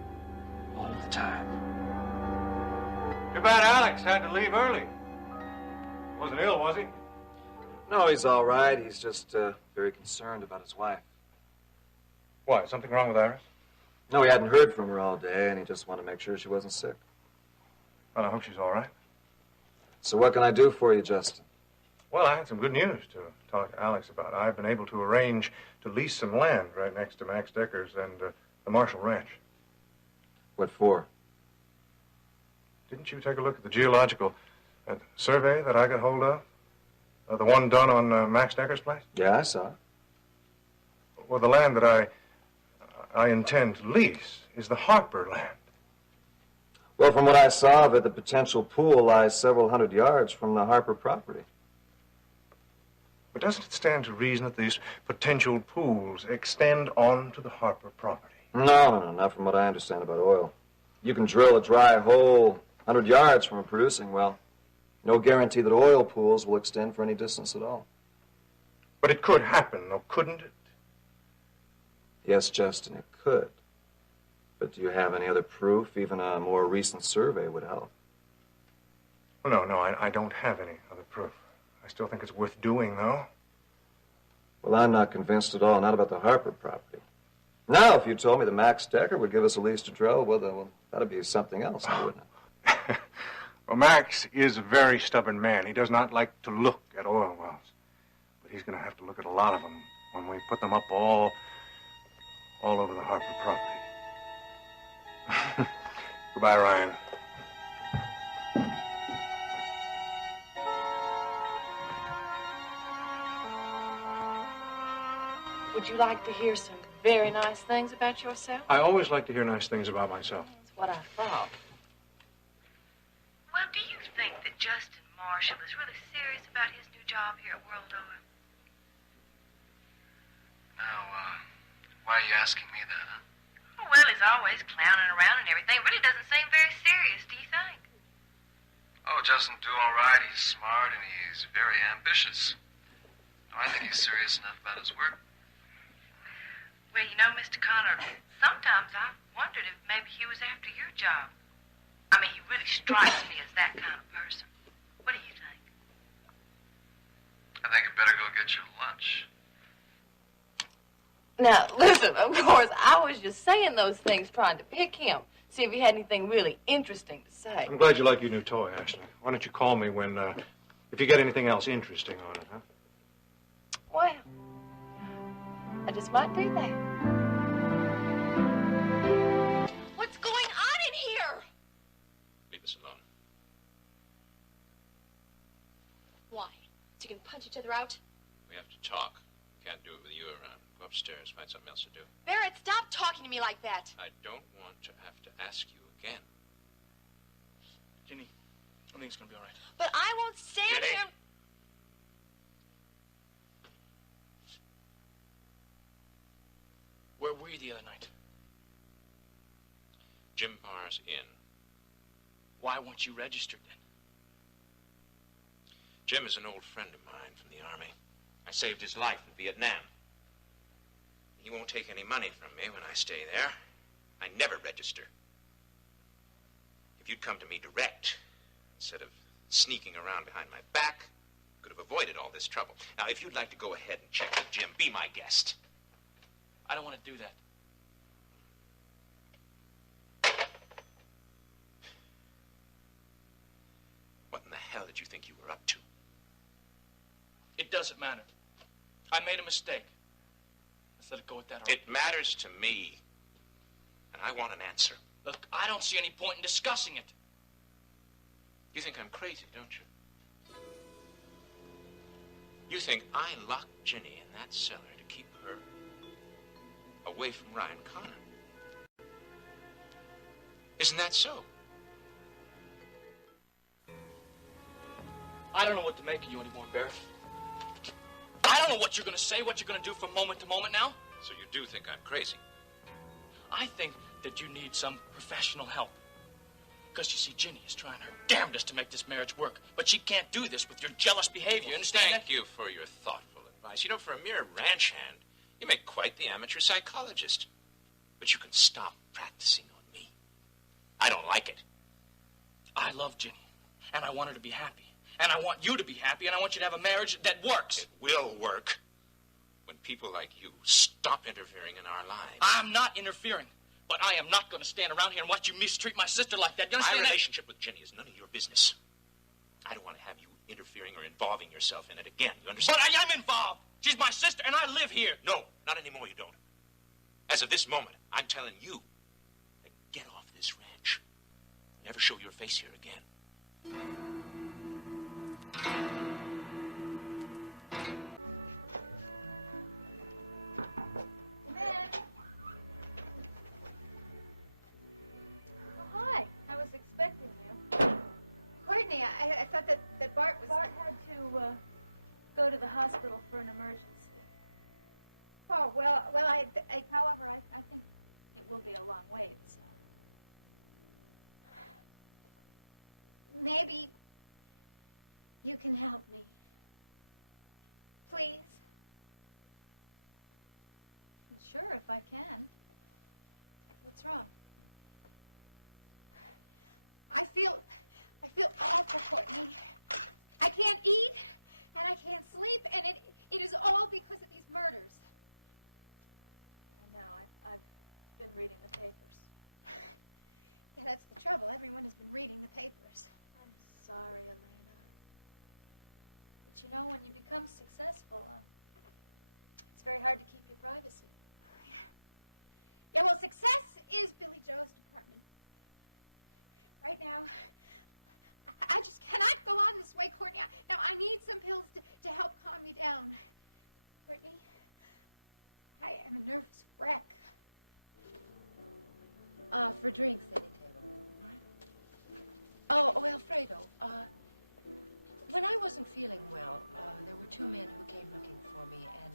all the time. Too bad Alex had to leave early. Wasn't ill, was he? No, he's all right. He's just very concerned about his wife. Why, something wrong with Iris? No, he hadn't heard from her all day, and he just wanted to make sure she wasn't sick. Well, I hope she's all right. So what can I do for you, Justin? Well, I had some good news to talk to Alex about. I've been able to arrange to lease some land right next to Max Decker's and the Marshall Ranch. What for? Didn't you take a look at the geological survey that I got hold of? The one done on Max Decker's place? Yeah, I saw it. Well, the land that I intend to lease is the Harper land. Well, from what I saw of it, the potential pool lies several hundred yards from the Harper property. But doesn't it stand to reason that these potential pools extend on to the Harper property? No, not from what I understand about oil. You can drill a dry hole 100 yards from a producing well. No guarantee that oil pools will extend for any distance at all. But it could happen, though, couldn't it? Yes, Justin, it could. But do you have any other proof? Even a more recent survey would help. Well, no, I don't have any other proof. I still think it's worth doing, though. Well, I'm not convinced at all, not about the Harper property. Now, if you told me that Max Decker would give us a lease to drill, well, that'd be something else, wouldn't it? Well, Max is a very stubborn man. He does not like to look at oil wells. But he's going to have to look at a lot of them when we put them up all over the Harper property. Goodbye, Ryan. Would you like to hear some very nice things about yourself? I always like to hear nice things about myself. That's what I thought. Well, do you think that Justin Marshall is really serious about his new job here at World Oil? Now, why are you asking me that, huh? Oh, well, he's always clowning around and everything. Really doesn't seem very serious, do you think? Oh, Justin do all right. He's smart and he's very ambitious. No, I think he's serious enough about his work. Well, you know, Mr. Connor, sometimes I've wondered if maybe he was after your job. I mean, he really strikes me as that kind of person. What do you think? I think you better go get your lunch. Now, listen, of course, I was just saying those things trying to pick him. See if he had anything really interesting to say. I'm glad you like your new toy, Ashley. Why don't you call me when, if you get anything else interesting on it, huh? Well, I just might do that. What's going on in here? Leave us alone. Why? So you can punch each other out? We have to talk. Can't do it with you around. Go upstairs, find something else to do. Barrett, stop talking to me like that. I don't want to have to ask you again. Ginny, I think it's gonna be all right. But I won't stand here. Where were you the other night? Jim Barr's Inn. Why weren't you registered then? Jim is an old friend of mine from the Army. I saved his life in Vietnam. He won't take any money from me when I stay there. I never register. If you'd come to me direct, instead of sneaking around behind my back, could have avoided all this trouble. Now, if you'd like to go ahead and check with Jim, be my guest. I don't want to do that. What in the hell did you think you were up to? It doesn't matter. I made a mistake. Let's let it go at that. It matters to me. And I want an answer. Look, I don't see any point in discussing it. You think I'm crazy, don't you? You think I locked Ginny in that cellar to keep her away from Ryan Connor. Isn't that so? I don't know what to make of you anymore, Barrett. I don't know what you're going to say, what you're going to do from moment to moment now. So you do think I'm crazy? I think that you need some professional help. Because, you see, Ginny is trying her damnedest to make this marriage work. But she can't do this with your jealous behavior. You understand Thank you for your thoughtful advice. You know, for a mere ranch hand, you make quite the amateur psychologist. But you can stop practicing on me. I don't like it. I love Ginny, and I want her to be happy. And I want you to be happy, and I want you to have a marriage that works. It will work when people like you stop interfering in our lives. I'm not interfering. But I am not going to stand around here and watch you mistreat my sister like that. You understand My relationship with Ginny is none of your business. I don't want to have you interfering or involving yourself in it again. You understand? But I am involved. She's my sister, and I live here. No, not anymore, you don't. As of this moment, I'm telling you to get off this ranch. Never show your face here again. Hi, I was expecting you. Courtney, I thought that Bart was... Bart had to go to the hospital for an emergency. Oh, well, However, I think it will be a long wait, so... Maybe you can help me. Please? Sure, if I can. What's wrong? I feel awful, Courtney. I can't eat, and I can't sleep, and it is all because of these murders. I know. I've been reading the papers. Yeah, that's the trouble. Everyone has been reading the papers. I'm sorry, Elena. But you know, when you become successful, it's very hard to keep your privacy. Yeah, well, success is Billy Joe's department. Right now, I just cannot go on this way, Courtney. Now, I need some pills to help calm me down. Courtney, I am a nervous wreck. For drinks, any table. Oh, Alfredo, when I wasn't feeling well, there were two men who came looking for me, and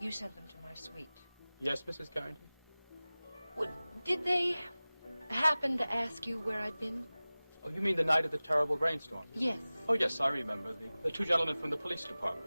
you sent them to my suite. Yes, Mrs. Carrington? Well, did they happen to ask you where I'd been? Oh, you mean the night of the terrible rainstorm? Yes. Oh, yes, I remember. The two gentlemen from the police department.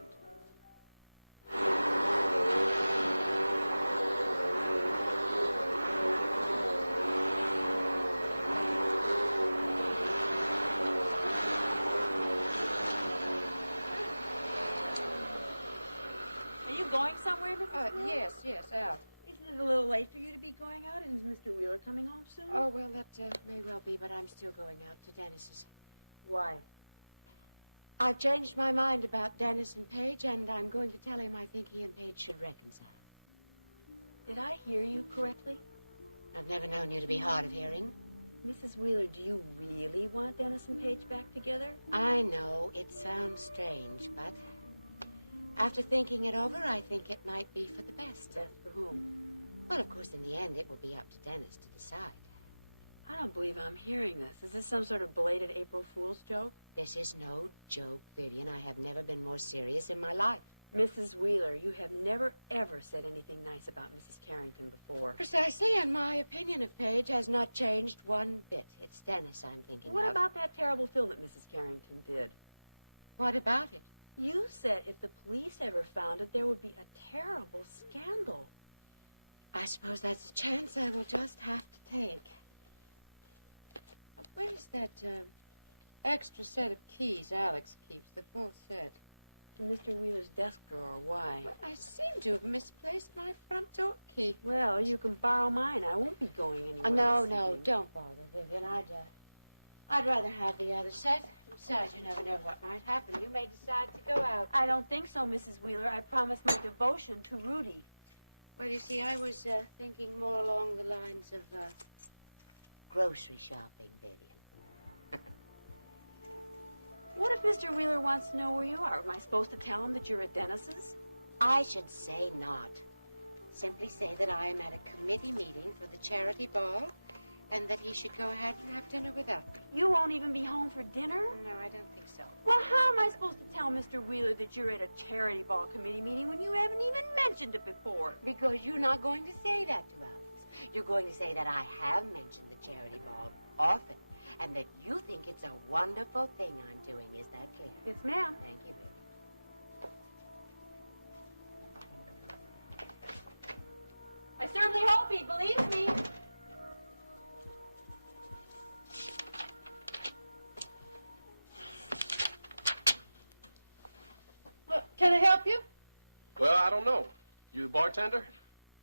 Are you going somewhere, Mrs. Wheeler? Yes, out. Isn't it a little late for you to be going out? Is Mr. Wheeler coming home soon? Oh, well, that may well be, but I'm still going out to Dennis's. Why? I've changed my mind about Dennis and Paige, and I'm going to tell him I think he and Paige should reconcile. Did I hear you correctly? I've never known you to be hard of hearing. Mrs. Wheeler, do you really want Dennis and Paige back together? I know it sounds strange, but after thinking it over, I think it might be for the best. Best for whom? Well, of course, in the end, it will be up to Dennis to decide. I don't believe I'm hearing this. Is this some sort of belated April Fool's joke? This is no joke, Vivian. I have never been more serious in my life. Mrs. Wheeler, you have never, ever said anything nice about Mrs. Carrington before. Precisely, and my opinion of Paige has not changed one bit. It's Dennis I'm thinking What of. about that terrible film that Mrs. Carrington did? What about it? You said if the police ever found it, there would be a terrible scandal. I suppose that's a chance I will just have to take. Where's that extra set of keys Alex keeps, the full set? In Mr. Wheeler's desk drawer. Why? Well, I seem to have misplaced my front door key. Well, you can borrow mine. I won't be going anywhere. No, don't bother, Vivian. I'd rather have the other set. Besides, you never know what might happen. You may decide to go out. I don't think so, Mrs. Wheeler. I promised my devotion to Rudy. Well, you see, I was thinking more along the lines of grocery shopping, Vivian. What if Mr. Wheeler wants to know where you are? Am I supposed to tell him that you're at Dennis's? I should say not. Simply say that I am at a committee meeting for the charity ball and that he should go ahead and have dinner without me. You won't even be home for dinner? No, I don't think so. Well, how am I supposed to tell Mr. Wheeler that you're at a charity ball committee meeting when you haven't even mentioned it before? Because you're not going to say that to Alex. You're going to say that I have mentioned the charity ball often and that you think it's a wonderful thing I'm doing. Is that clear? Yes, ma'am. Thank you, Vivian. I certainly hope he believes me. Can I help you? Well, I don't know. You the bartender?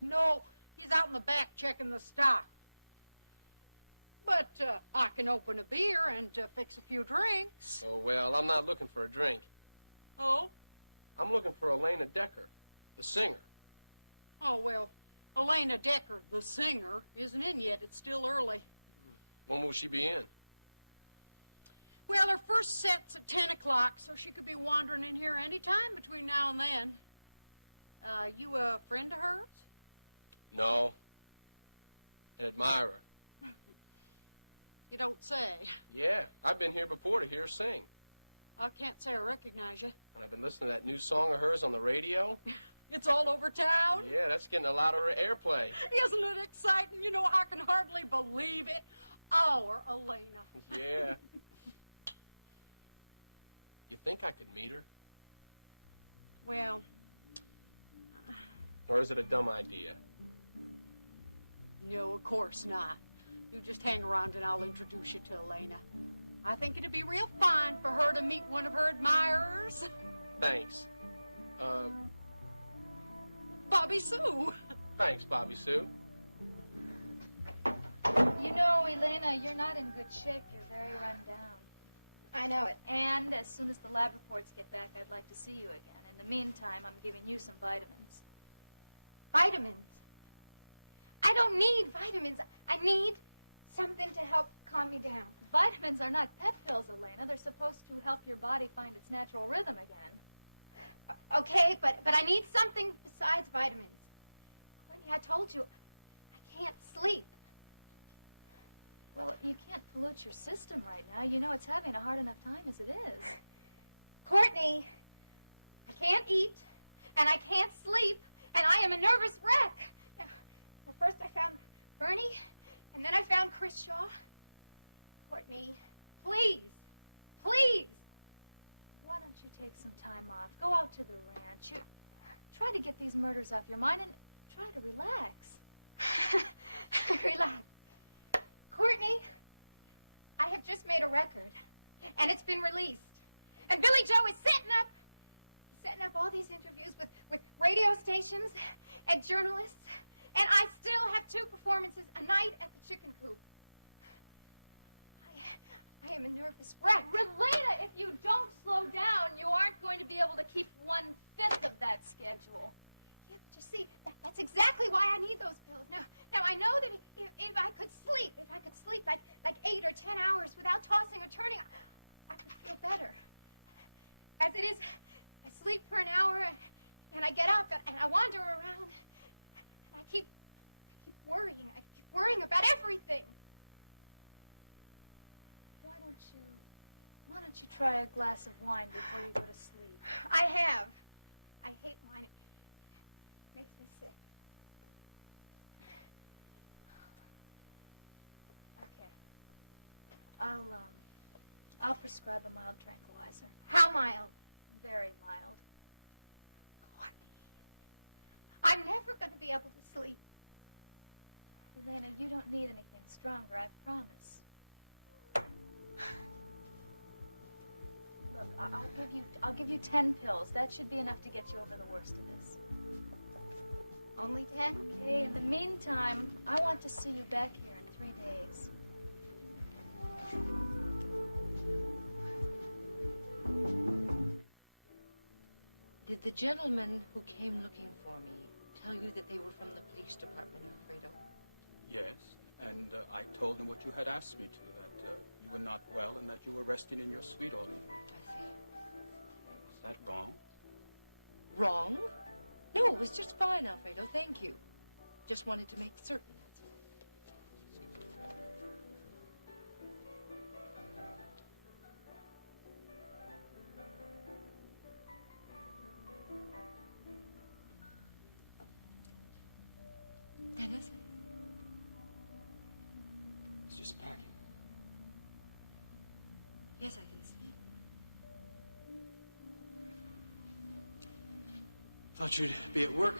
No, he's out in the back checking the stock. But I can open a beer and fix a few drinks. Oh, well, I'm not looking for a drink. Oh? I'm looking for Elena Decker, the singer. Oh, well, Elena Decker, the singer, isn't in yet. It's still early. When will she be in? Well, her first set's at 10 o'clock, so she could be wandering in here any time between now and then. You a friend of hers? No. An admirer. You don't say. Yeah, I've been here before to hear her sing. I can't say I recognize you. And I've been listening to that new song of hers on the radio. It's all over town. Yeah, that's getting a lot of airplay. Isn't it exciting? You know, I can hardly believe it. Our Elena. Yeah. You think I could meet her? Well... Or is it a dumb idea? No, of course not. You just hang around and I'll introduce you to Elena. I think it'd be real fine for her to meet one of her admirers. Thanks. Bobby Sue. Thanks, Bobby Sue. You know, Elena, you're not in good shape. You're very run down. I know it. And as soon as the lab reports get back, I'd like to see you again. In the meantime, I'm giving you some vitamins. Vitamins? I don't need vitamins. I need something to help calm me down. Vitamins are not pet pills, Elena. They're supposed to help your body find its natural rhythm again. Okay, but I need something besides vitamins. Courtney, I told you, I can't sleep. Well, you can't pollute your system right now. You know it's having a hard enough time as it is. Courtney, I can't eat, and I can't sleep, and I am a nervous wreck. Now, first I found Bernie, and then I found Chris Shaw. Courtney, please, please. Why don't you take some time off? Go out to the ranch. You try to get these murders off your mind and try to relax. Relax. Courtney, I have just made a record, and it's been released. And Billy Joe is setting up all these interviews with radio stations and journalists, and I still have 2 performances a night at the Chicken Coop. I am a nervous wreck. Elena, if you don't slow down, you aren't going to be able to keep 1/5 of that schedule. Yeah, but you see, that's exactly why I need those pills. Now I know that if I could sleep like 8 or 10 hours without tossing or turning, I could feel better. As it is, I sleep for an hour and I get up and I wander around and I keep worrying. I keep worrying about everything. Why don't you try a glass of wine before you go to sleep? I have. I hate wine. It makes me sick. Okay. I'll prescribe a mild tranquilizer. How mild? Very mild. Courtney, I'm never going to be able to sleep. Elena, you don't need anything stronger, I promise. Look, I'll give you 10 pills. That should be enough to get you over the worst of this. Only 10? Okay, in the meantime, I want to see you back here in 3 days. Did the gentleman who came looking for me tell you that they were from the police department, Alfredo? Yes, and I told him what you had asked me to, that you were not well and that you were resting in your suite all evening. I see. Was that wrong? Wrong? No, it was just fine, Alfredo. Thank you. Just wanted to make certain, that's all. Dennis? It's just packing. Yes, I can sleep. Thought you'd be at work.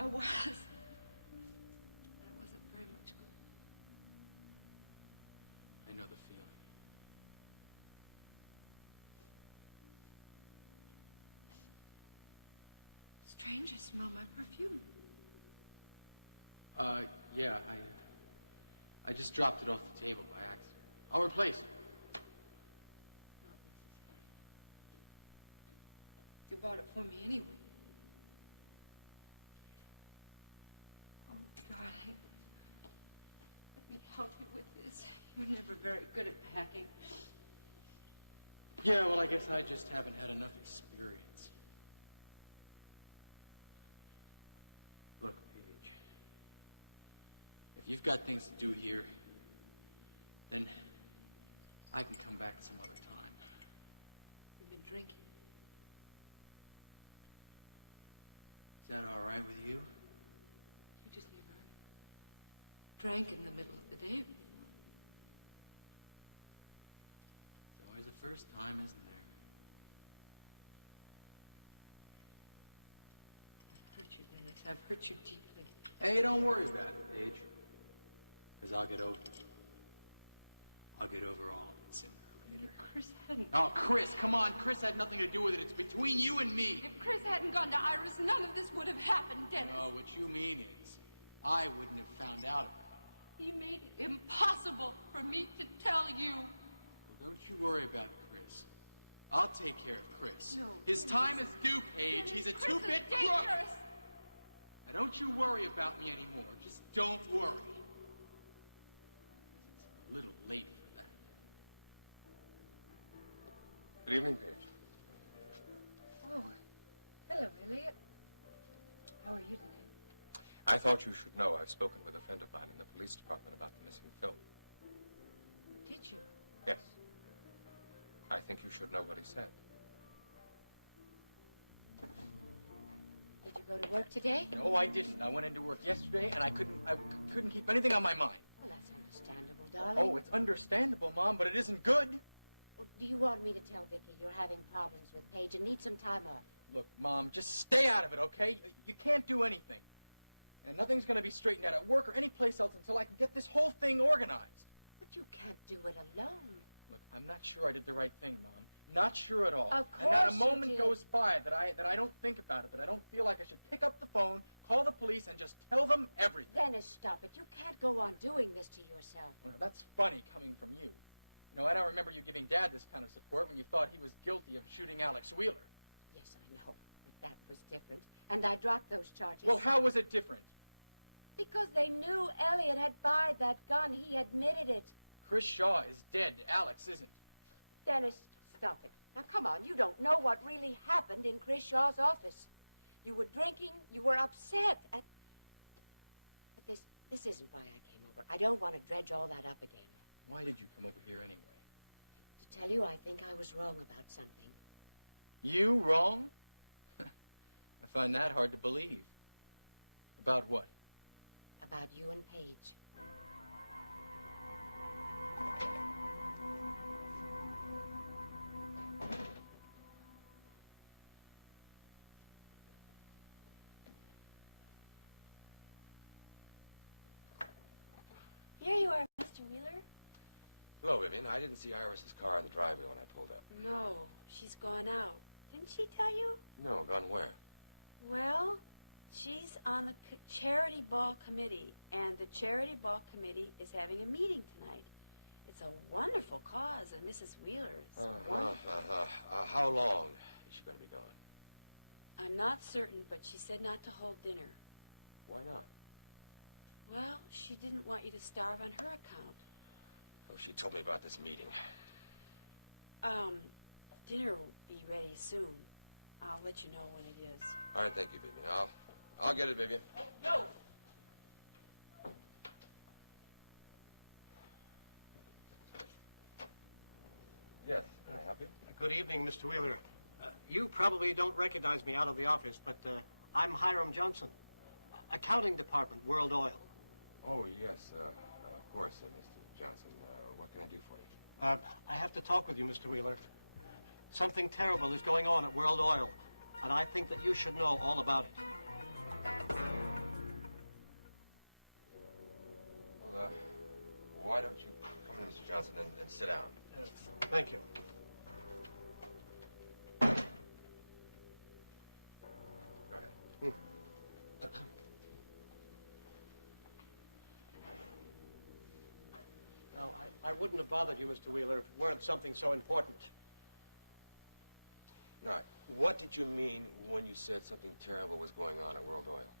I was. That wasn't very much good. I know the feeling. Strange, I smell my perfume. Yeah, I just dropped it off the table by accident. I'll replace it. Not necessary. You bought it for me anyway. Oh, darling. Let me help you with this. You're never very good at packing. Yeah, well, I guess I just haven't had enough experience. Look, Paige, if you've got things to do here, then I can come back some other time. You've been drinking. Is that all right with you? You just never drank in the middle of the day before. It's always a first time, isn't there? I've hurt you, Dennis. I've hurt you deeply. Hey, don't worry about it, Paige. Because I'll get over it. I'll get over all of it sooner or later. Chris hadn't. Oh, Chris, come on. Chris had nothing to do with it. It's between you and me. If Chris hadn't gone to Iris, none of this would have happened, Dennis. No, what you mean is, I wouldn't have found out about it. He made it impossible for me to tell you. Well, don't you worry about Chris. I'll take care of Chris. No, His time is due, Paige. Dennis, He's a Chris is two-bit crook. dangerous. Now, don't you worry about me anymore. Just don't worry. It's a little late for that. Good evening, Paige. Oh, hello, Elliot. How are you today? I thought you should know I've spoken with a friend of mine in the police department about the missing film. Did you? Yes. I think you should know what he said. Did you go to work today? No, I didn't. I went into work yesterday, and I couldn't keep anything on my mind. Well, that's understandable, darling. Oh, it's understandable, Mom, but it isn't good. Well, do you want me to tell Vicky you're having problems with Paige and need some time off? Look, Mom, just stay out of it, okay? You can't do anything. And nothing's going to be straightened out at work or any place else until I can get this whole thing organized. But you can't do it alone. Look, I'm not sure I did the right thing, Mom. Not sure at all. Of And not a course you moment did. goes by that I don't think about it, that I don't feel like I should pick up the phone, call the police, and just tell them everything. Dennis, stop it. You can't go on doing this to yourself. Well, now, that's funny coming from you. You know, I don't remember you giving Dad this kind of support when you thought he was guilty of shooting Alex Wheeler. Yes, I know. But that was different. And I dropped those charges. Well, how was it different? Because they knew Elliot had fired that gun. He admitted it. Chris Shaw is dead. Alex isn't. Dennis, stop it. Now, come on. You don't know what really happened in Chris Shaw's office. You were drinking. You were upset. But this isn't why I came over. I don't want to dredge all that up again. Why did you come over here anyway? To tell you, I think I was wrong about something. You wrong? I find that hard to believe. About what? About you and Paige. Here you are, Mr. Wheeler. Hello, Vivian. I didn't see Iris's car in the driveway when I pulled up. No, she's gone out. Didn't she tell you? No, gone where? Well, she's on the charity ball committee, and the charity ball committee is having a meeting tonight. It's a wonderful cause, and Mrs. Wheeler is wonderful. How long is she going to be gone? I'm not certain, but she said not to hold dinner. Why not? Well, she didn't want you to starve on her account. Oh, she told me about this meeting. Dinner will be ready soon. I'll let you know when it is. All right, thank you, Vivian. I'll get it, Vivian. No. Yes, can I help you? Good evening, Mr. Wheeler. You probably don't recognize me out of the office, but I'm Hiram Johnson, accounting department, World Oil. Oh, yes, of course, Mr. Johnson. What can I do for you? I have to talk with you, Mr. Wheeler. Something terrible is going on at World Oil, and I think that you should know all about it. Well, why don't you come in, Mr. Johnson, and sit down? Thank you. Go ahead. Now, I wouldn't have bothered you, Mr. Wheeler, if it weren't something so important. Now, what did you mean when you said something terrible was going on at World Oil?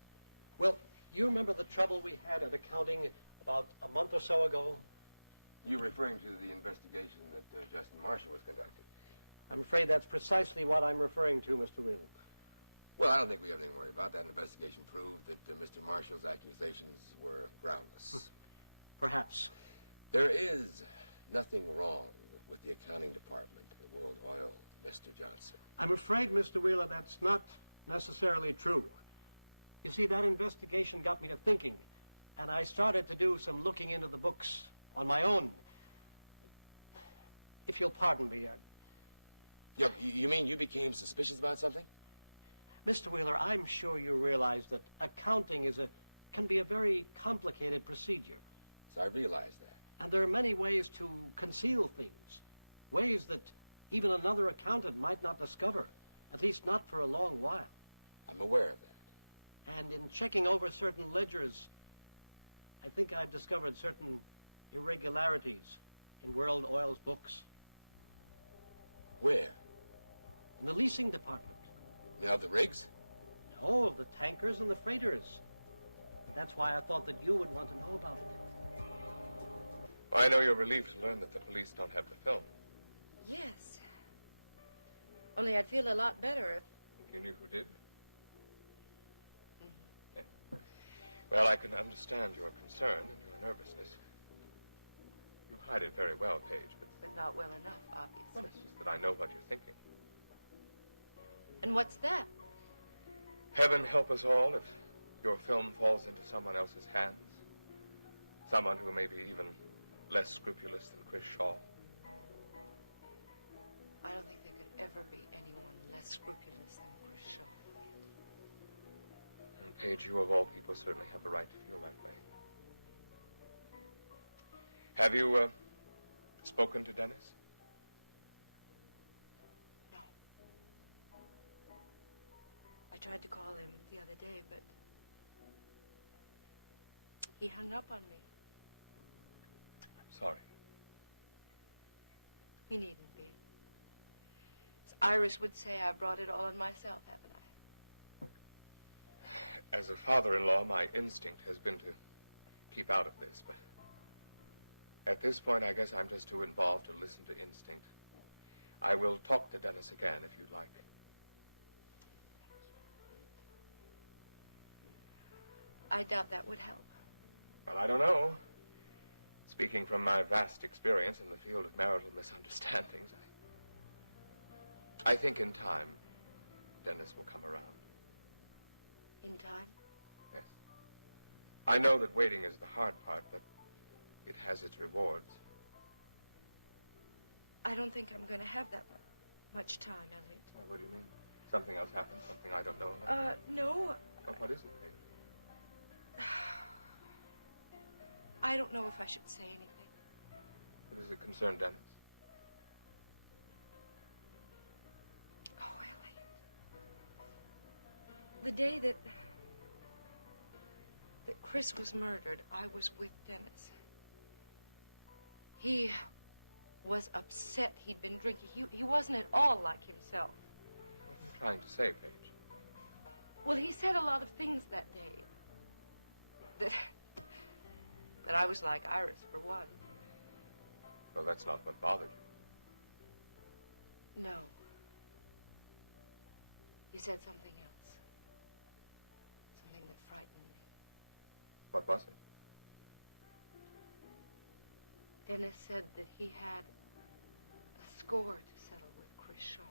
Well, you remember the trouble we had at accounting about a month or so ago? You're referring to the investigation that Justin Marshall was conducting. I'm afraid that's precisely what I'm referring to, Mr. Wheeler. Well, I don't think we have anything to worry about. That investigation proved that Mr. Marshall's accusations were groundless. Perhaps. There is nothing wrong with the accounting department at World Oil, Mr. Johnson. I'm afraid, Mr. Wheeler, that's not necessarily true. You see, that investigation got me to thinking, and I started to do some looking into the books on my own. If you'll pardon me. You mean you became suspicious about something? Mr. Wheeler, I'm sure you realize that accounting can be a very complicated procedure. So I realize that. And there are many ways to conceal things, ways that even another accountant might not discover, at least not for a long while. I'm aware of that. And in checking over certain ledgers, I think I've discovered certain irregularities in World Oil's books. Where? In the leasing department. You know, of the rigs? No, of the tankers and the freighters. And that's why I thought that you would want to know about it. Well, I know you're relieved to learn that the police don't have the film. Yes. Only I'd feel a lot better if... Think you knew who did? Yeah. Well, I can understand your concern and your nervousness. You hide it very well, Paige, But not well enough, obviously. well, it's just that I know what you're thinking. And what's that? Heaven help us all if your film falls into someone else's hands. Someone who may be even less scrupulous than Chris Shaw. I don't think there could ever be anyone less scrupulous than Chris Shaw. And Paige, you of all people certainly have the right to feel that way. Have you, spoken to Dennis? No. I tried to call him the other day, but he hung up on me. I'm sorry. You needn't be. As Iris would say, I brought it all on myself, haven't I? As a father-in-law, my instinct has been to keep out of this, but at this point, I guess I'm just too involved to listen to instinct. I will talk to Dennis again, if you'd like. I doubt that would help. Well, I don't know. Speaking from my vast experience in the field of marital misunderstandings, I think in time, Dennis will come around. In time? Yes. I know that waiting is the hard part, but it has its rewards. I don't think I'm going to have that much time, Elliot. Well, what do you mean? Something else happened? Something I don't know about? No. Well, what is it, Paige? I don't know if I should say anything. Does it concern Dennis? Oh, Elliot. The day that Chris was murdered, I was with Dennis. He was upset he'd been drinking. He wasn't at all like himself. What are you trying to say, Paige? Well, he said a lot of things that day. That I was like Iris, for one. Well, that's not what bothered you. No. He said something else. Something that frightened me. What was it? Dennis said that he had a score to settle with Chris Shaw.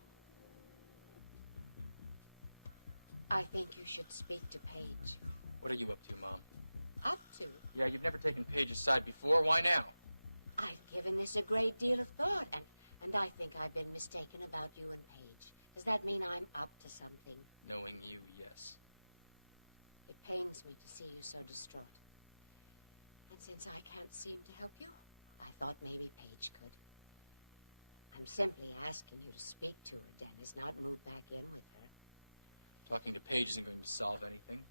I think you should speak to Paige. What are you up to, Mom? Up to? Yeah, you've never taken Paige aside before. Why now? I've given this a great deal of thought, and I think I've been mistaken about you and Paige. Does that mean I'm up to something? Knowing you, yes. It pains me to see you so distraught. And since I can't seem to help you, I thought maybe Paige could. I'm simply asking you to speak to her, Dennis, not move back in with her. Talking to Paige isn't going to solve anything.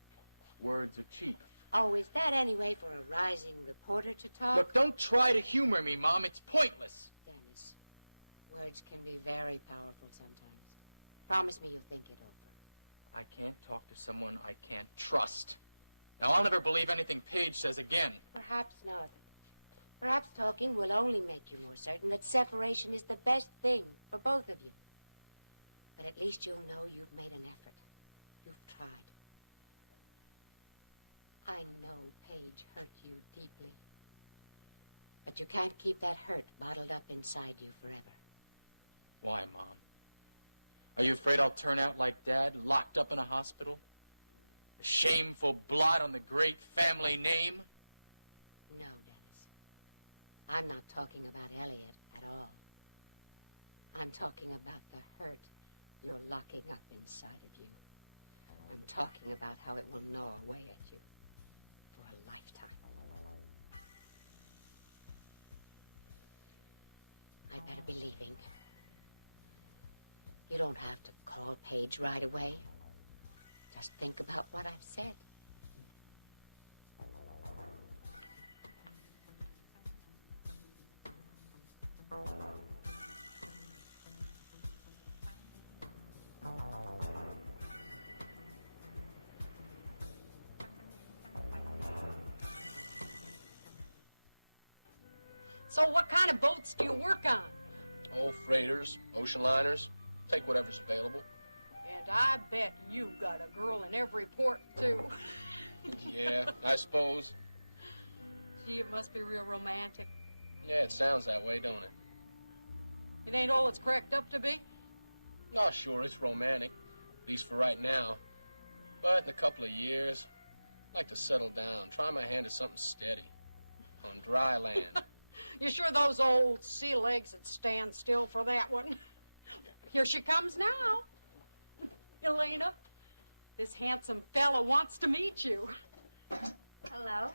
Words are cheap. Oh, is that any way for a rising reporter to talk? Look, don't try to humor me, Mom. It's pointless. Dennis, words can be very powerful sometimes. Promise me you'll think it over. I can't talk to someone I can't trust. Now, I'll never believe anything Paige says again. Perhaps not. Perhaps talking will only make you more certain that separation is the best thing for both of you. But at least you'll know you've made an effort. You've tried. I know Paige hurt you deeply. But you can't keep that hurt bottled up inside you forever. Why, Mom? Are you afraid I'll turn out like Dad, locked up in a hospital? A shameful blot on the great family name? No, Dennis. I'm not talking about Elliot at all. I'm talking about the hurt you're locking up inside of you. I'm talking about how it will gnaw away at you for a lifetime. I'd better be leaving. You don't have to call Paige right away. Just think about what I've said. So what kind of boats do you work on? Old freighters, ocean liners. Take whatever's available. And I bet you got a girl in every port, too. Yeah, I suppose. Gee, it must be real romantic. Yeah, it sounds that way, don't it? It ain't all it's cracked up to be? Oh, sure, it's romantic. At least for right now. But in a couple of years, I'd like to settle down, try my hand at something steady. On dry land. You sure those old sea legs would stand still for that one? Here she comes now. Elena, this handsome fella wants to meet you. Hello.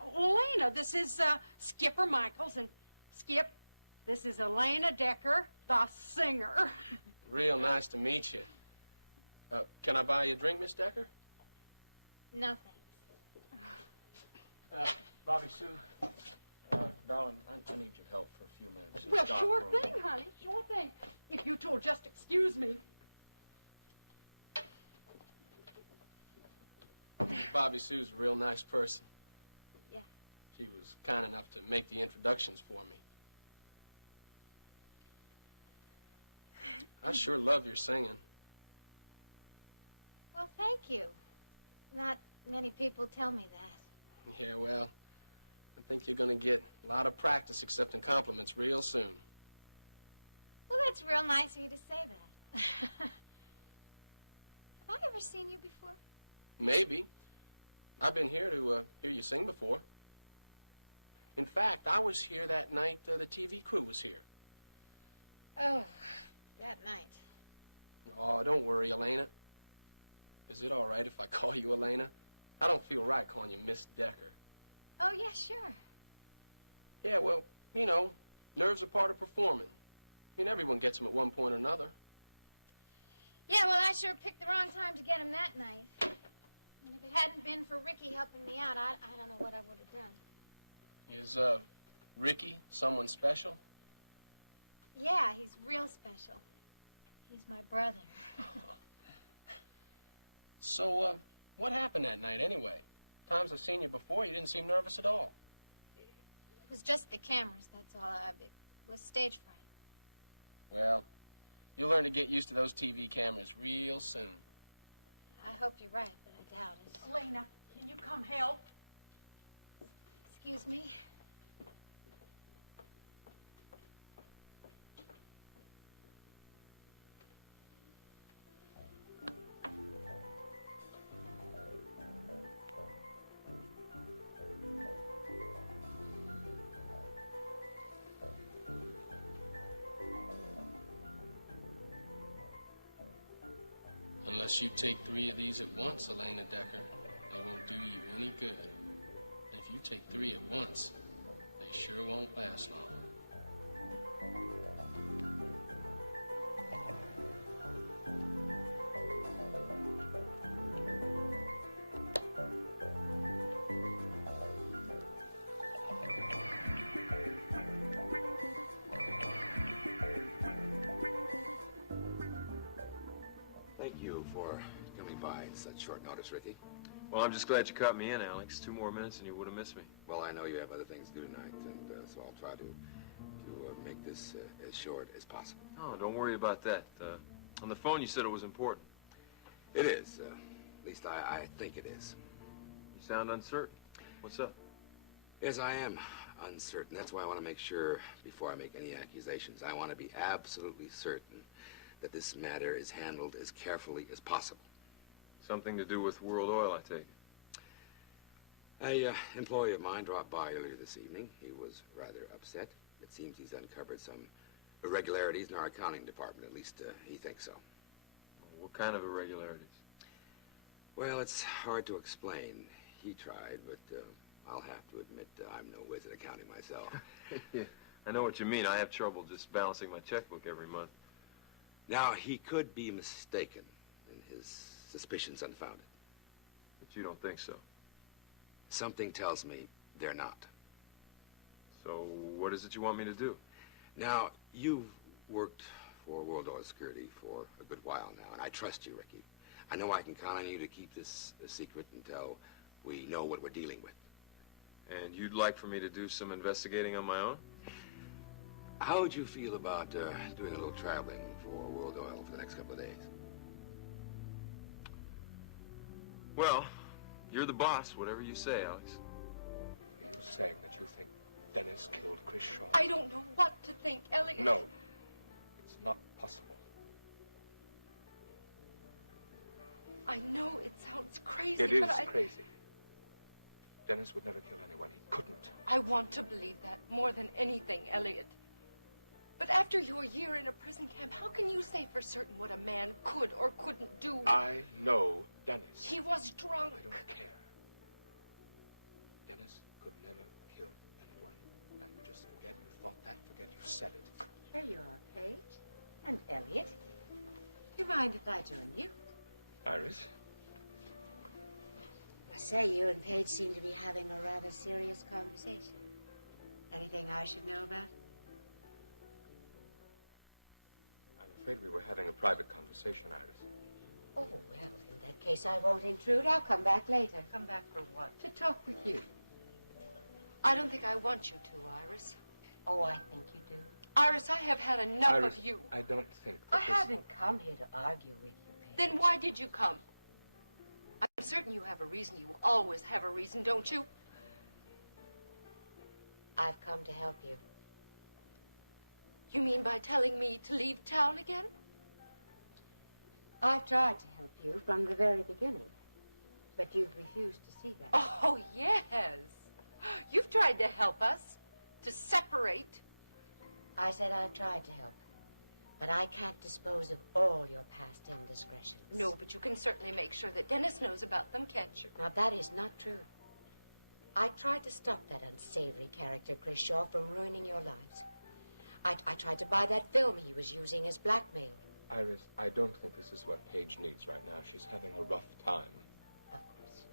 Elena, this is Skipper Michaels, and Skip, this is Elena Decker, the singer. Real nice to meet you. Can I buy you a drink, Miss Decker? No, thanks. Bobby Sue, darling, I need your help for a few minutes. Well, sure thing, honey, sure thing. If you two'll just excuse me. Bobby Sue's a real nice person. Yeah. She was kind enough to make the introductions for me. I sure love your singing. Well, thank you. Not many people tell me that. Yeah, well, I think you're going to get a lot of practice accepting compliments real soon. Well, that's real nice of you to say that. Have I ever seen you before? Maybe. I've been here to hear you sing before. In fact, I was here that night the TV crew was here. Oh, that night. Oh, don't worry, Elena. Is it all right if I call you Elena? I don't feel right calling you Miss Decker. Oh, yeah, sure. Yeah, well, you know, nerves are part of performing. I mean, everyone gets them at one point or another. Yeah, well, I sure picked the wrong time to get him that night. And if it hadn't been for Ricky helping me out, I don't know what I would have done. Is Ricky, someone special? Yeah, he's real special. He's my brother. So, what happened that night anyway? Times I've seen you before, you didn't seem nervous at all. It was just the cameras, that's all. It was stage fright. Well, you'll learn to get used to those TV cameras real soon. I hope you're right, but I doubt it. Elena, can you come help? Excuse me? Unless you take 3 of these at once, Elena Decker, they won't do you any good. And if you take 3 at once, they sure won't last long. Thank you for coming by at such short notice, Ricky. Well, I'm just glad you caught me in, Alex. 2 more minutes and you would have missed me. Well, I know you have other things to do tonight, and so I'll try to make this as short as possible. Oh, don't worry about that. On the phone, you said it was important. It is. At least I think it is. You sound uncertain. What's up? Yes, I am uncertain. That's why I want to make sure, before I make any accusations, I want to be absolutely certain that this matter is handled as carefully as possible. Something to do with World Oil, I take it. An employee of mine dropped by earlier this evening. He was rather upset. It seems he's uncovered some irregularities in our accounting department. At least he thinks so. What kind of irregularities? Well, it's hard to explain. He tried, but I'll have to admit I'm no whiz at accounting myself. Yeah, I know what you mean. I have trouble just balancing my checkbook every month. Now, he could be mistaken, and his suspicions unfounded. But you don't think so? Something tells me they're not. So what is it you want me to do? Now, you've worked for World Oil Security for a good while now, and I trust you, Ricky. I know I can count on you to keep this a secret until we know what we're dealing with. And you'd like for me to do some investigating on my own? How would you feel about doing a little traveling for World Oil for the next couple of days? Well, you're the boss, whatever you say, Alex. Are you saying that you think Dennis killed Chris Shaw? I don't know what to think, Elliot. No. It's not possible. I know it sounds crazy, It is but crazy. Dennis would never kill anyone. He couldn't. I want to believe that more than anything, Elliot. But after your year in a prison camp, how can you say for certain what a man could or couldn't do? I know Dennis. He was drunk. I don't care. Dennis could never kill anyone. Now you just forget you thought that, forget you said it. Here you are, Paige. And Elliot. Do you mind if I join you? Iris? I say you and Paige seem to be having a rather serious conversation. Anything I should know about? I'm afraid we were having a private conversation, Iris. Oh, well, in that case, I won't intrude. I'll come back later. Come back for what? To talk with you. I don't think I want you to, Iris. Oh, I think you do. Iris, I have had enough Iris, of you. I don't think I that this... haven't come here to argue with you, Paige. Then why did you come? I'm certain you have a reason. You always have a reason, don't you? I've come to help you. You mean by telling me to leave town again? I've tried to help you from the very beginning, but you've refused to see that. Oh, yes. You've tried to help us, to separate. I said I've tried to help, but I can't dispose of all your past indiscretions. No, but you can certainly make sure that Dennis knows about them, can't you? Now, that is not true. I tried to stop that unsavory character, Chris Shaw, from ruining your lives. I tried to buy that film he was using as blackmail. Iris, I don't think this is what Paige needs right now. She's having a rough time. Of course.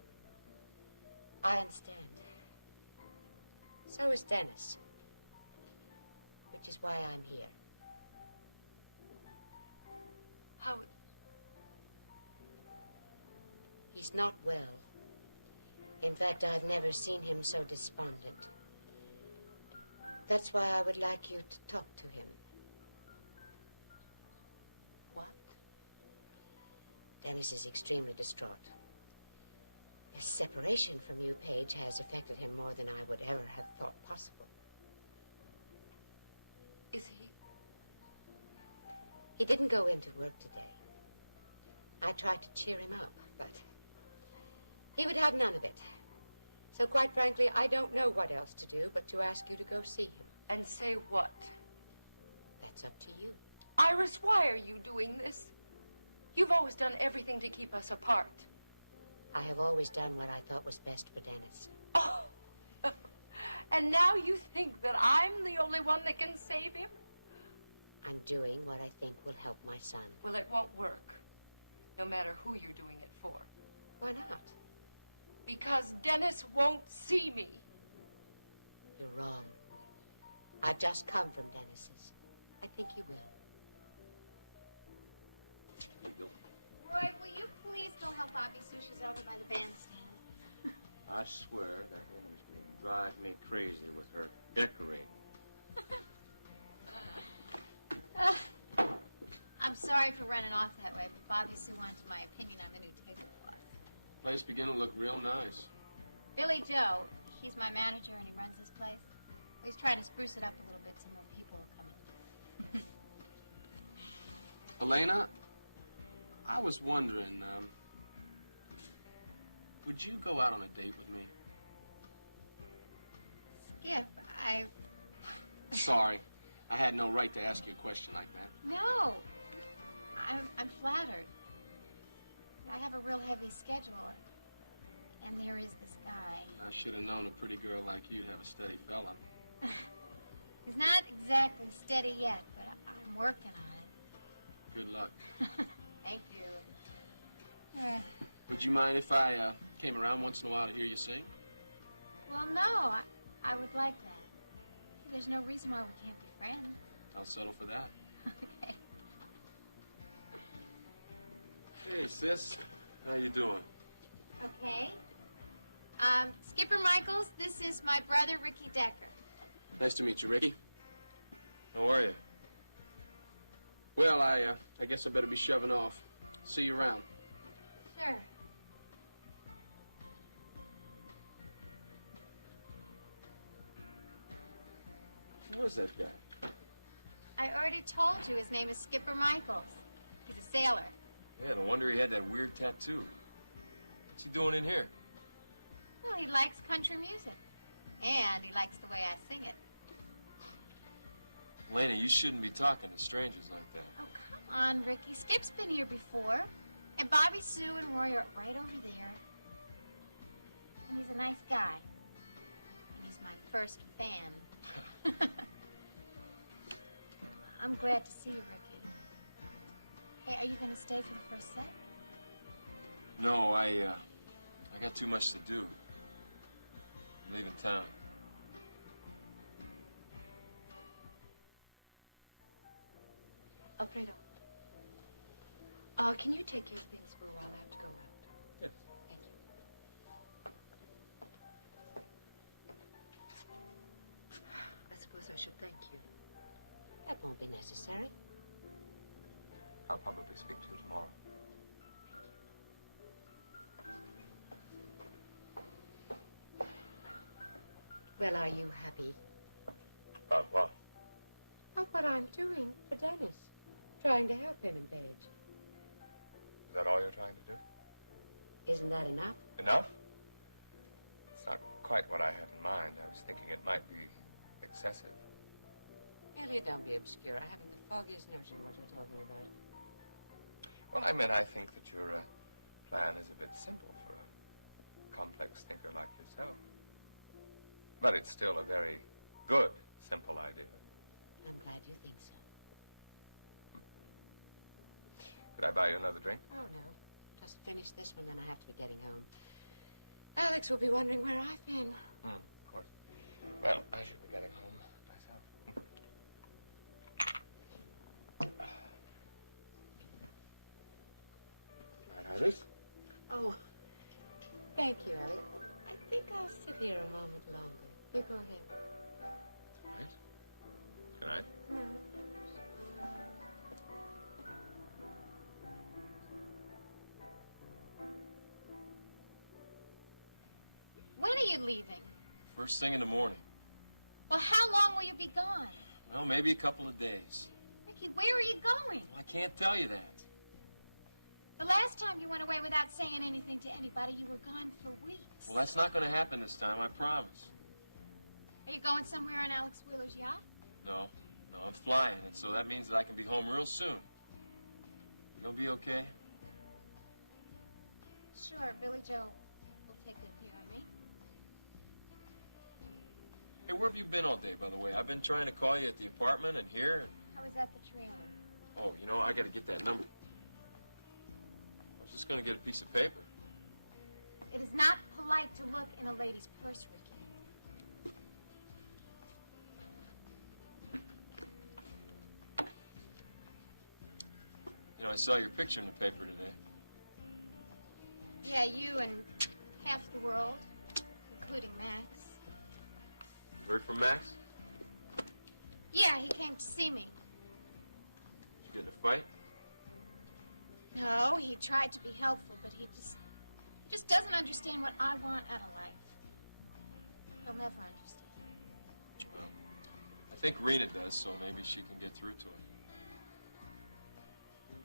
I understand. So is Dennis. which is why I'm here. Howard. He's not well. In fact, I've never seen him so despondent. That's why I would like you to talk to him. What? Dennis is extremely distraught. His separation from you, Paige, has affected him more than I would ever have thought possible. Is he? He didn't go into work today. I tried to cheer him up, but he would have none of it. So quite frankly, I don't know what else to do but to ask you to go see him. And say what? That's up to you. Iris, why are you doing this? You've always done everything to keep us apart. I have always done what I thought was best for Dennis. Oh, and now you think that I'm the only one that can save him? I'm doing what I think will help my son. Well, it won't work, no matter who you're doing it for. Why not? Because Dennis won't see me. You're wrong. I've just come from Dennis's. I think you will. Here you go. Roy, will you please go help Bobby Sue? She's over by the bandstand. I swear that woman's going to drive me crazy with her decorating. I'm sorry for running off that way, but Bobby Sue wanted my opinion on the new tablecloth. Place beginning to look real nice. Billy Joe, he's my manager and he runs this place. Well, he's trying to spruce it up a little bit so more people will come in. Elena, I was wondering, would you go out on a date with me? Skip, Sorry, I had no right to ask you a question like that. No. I'm flattered. I have a real heavy schedule. And there is this guy. I should have known a pretty girl like you'd have a steady fella. He's not exactly steady yet, but I'm working on it. Good luck. Thank you. Would you mind if I came around once in a while to hear you sing? Well, no, I would like that. Hey, there's no reason why we can't be friends. I'll settle for that. Okay. Hey, sis. How you doing? Okay. Skipper Michaels, this is my brother, Ricky Decker. Nice to meet you, Ricky. How are you? Well, I guess I better be shoving off. See you around. Sure. Who was that guy? I already told you his name is Skipper Michaels. He's a sailor. Yeah, no wonder he had that weird tattoo. What's he doing in here? Well, he likes country music. And he likes the way I sing it. Elena, you shouldn't be talking to strangers like that. Oh, come on, Ricky. Skip's been here before. And Bobby Sue and Roy are right over there. And he's a nice guy. And he's my first fan. I'm glad to see you, Ricky. Hey, are you going to stay for the first set? No, I got too much to do. I'm leaving town. Alfredo, can you take care of things for a while? I have to go out. Yes. Thank you. I suppose I should thank you. That won't be necessary. I'll probably speak to you tomorrow. Well, are you happy? About what? About what I'm doing for Dennis. Trying to help him and Paige. Is that all you're trying to do? Isn't that enough? Enough? It's not quite what I had in mind. I was thinking it might be excessive. Elliot, don't be obscure. I haven't the foggiest notion what you're talking about. Well, I meant I think that your plan is a bit simple for a complex thinker like yourself. But it's still a very good, simple idea. I'm glad you think so. Could I buy you another drink? Oh, no. Just finish this one, then I have to be getting home. Alex will be wondering where I've been. Of course. Well, I should be getting home myself. Iris? Oh, thank you, Elliot. I think I'll sit here a moment longer. You go ahead. All right. Good night. No. When are you leaving? First thing in the morning. Well, how long will you be gone? Well, maybe a couple of days. Ricky, where are you going? Well, I can't tell you that. The last time you went away without saying anything to anybody, you were gone for weeks. Well, that's not going to happen this time, I promise. Are you going somewhere on Alex Wheeler's yacht? No, I'm flying, and so that means that I can be home real soon. You gonna be okay? Sure, Billy Joe will take good care of me. Hey, where have you been all day, by the way? I've been trying to call you at the apartment and here. And... How was at the trailer? Oh, you know, I got to get that number. I was just going to get a piece of paper. It is not polite to look in a lady's purse, Ricky. You know, I saw your picture in the paper today. Yeah, you and half the world, including Max. Heard from Max? Yeah, he came to see me. Did you get in a fight? No, he tried to be helpful, but he just doesn't understand what I want out of life. He'll never understand. Well, I think Rena does, so maybe she can get through to him.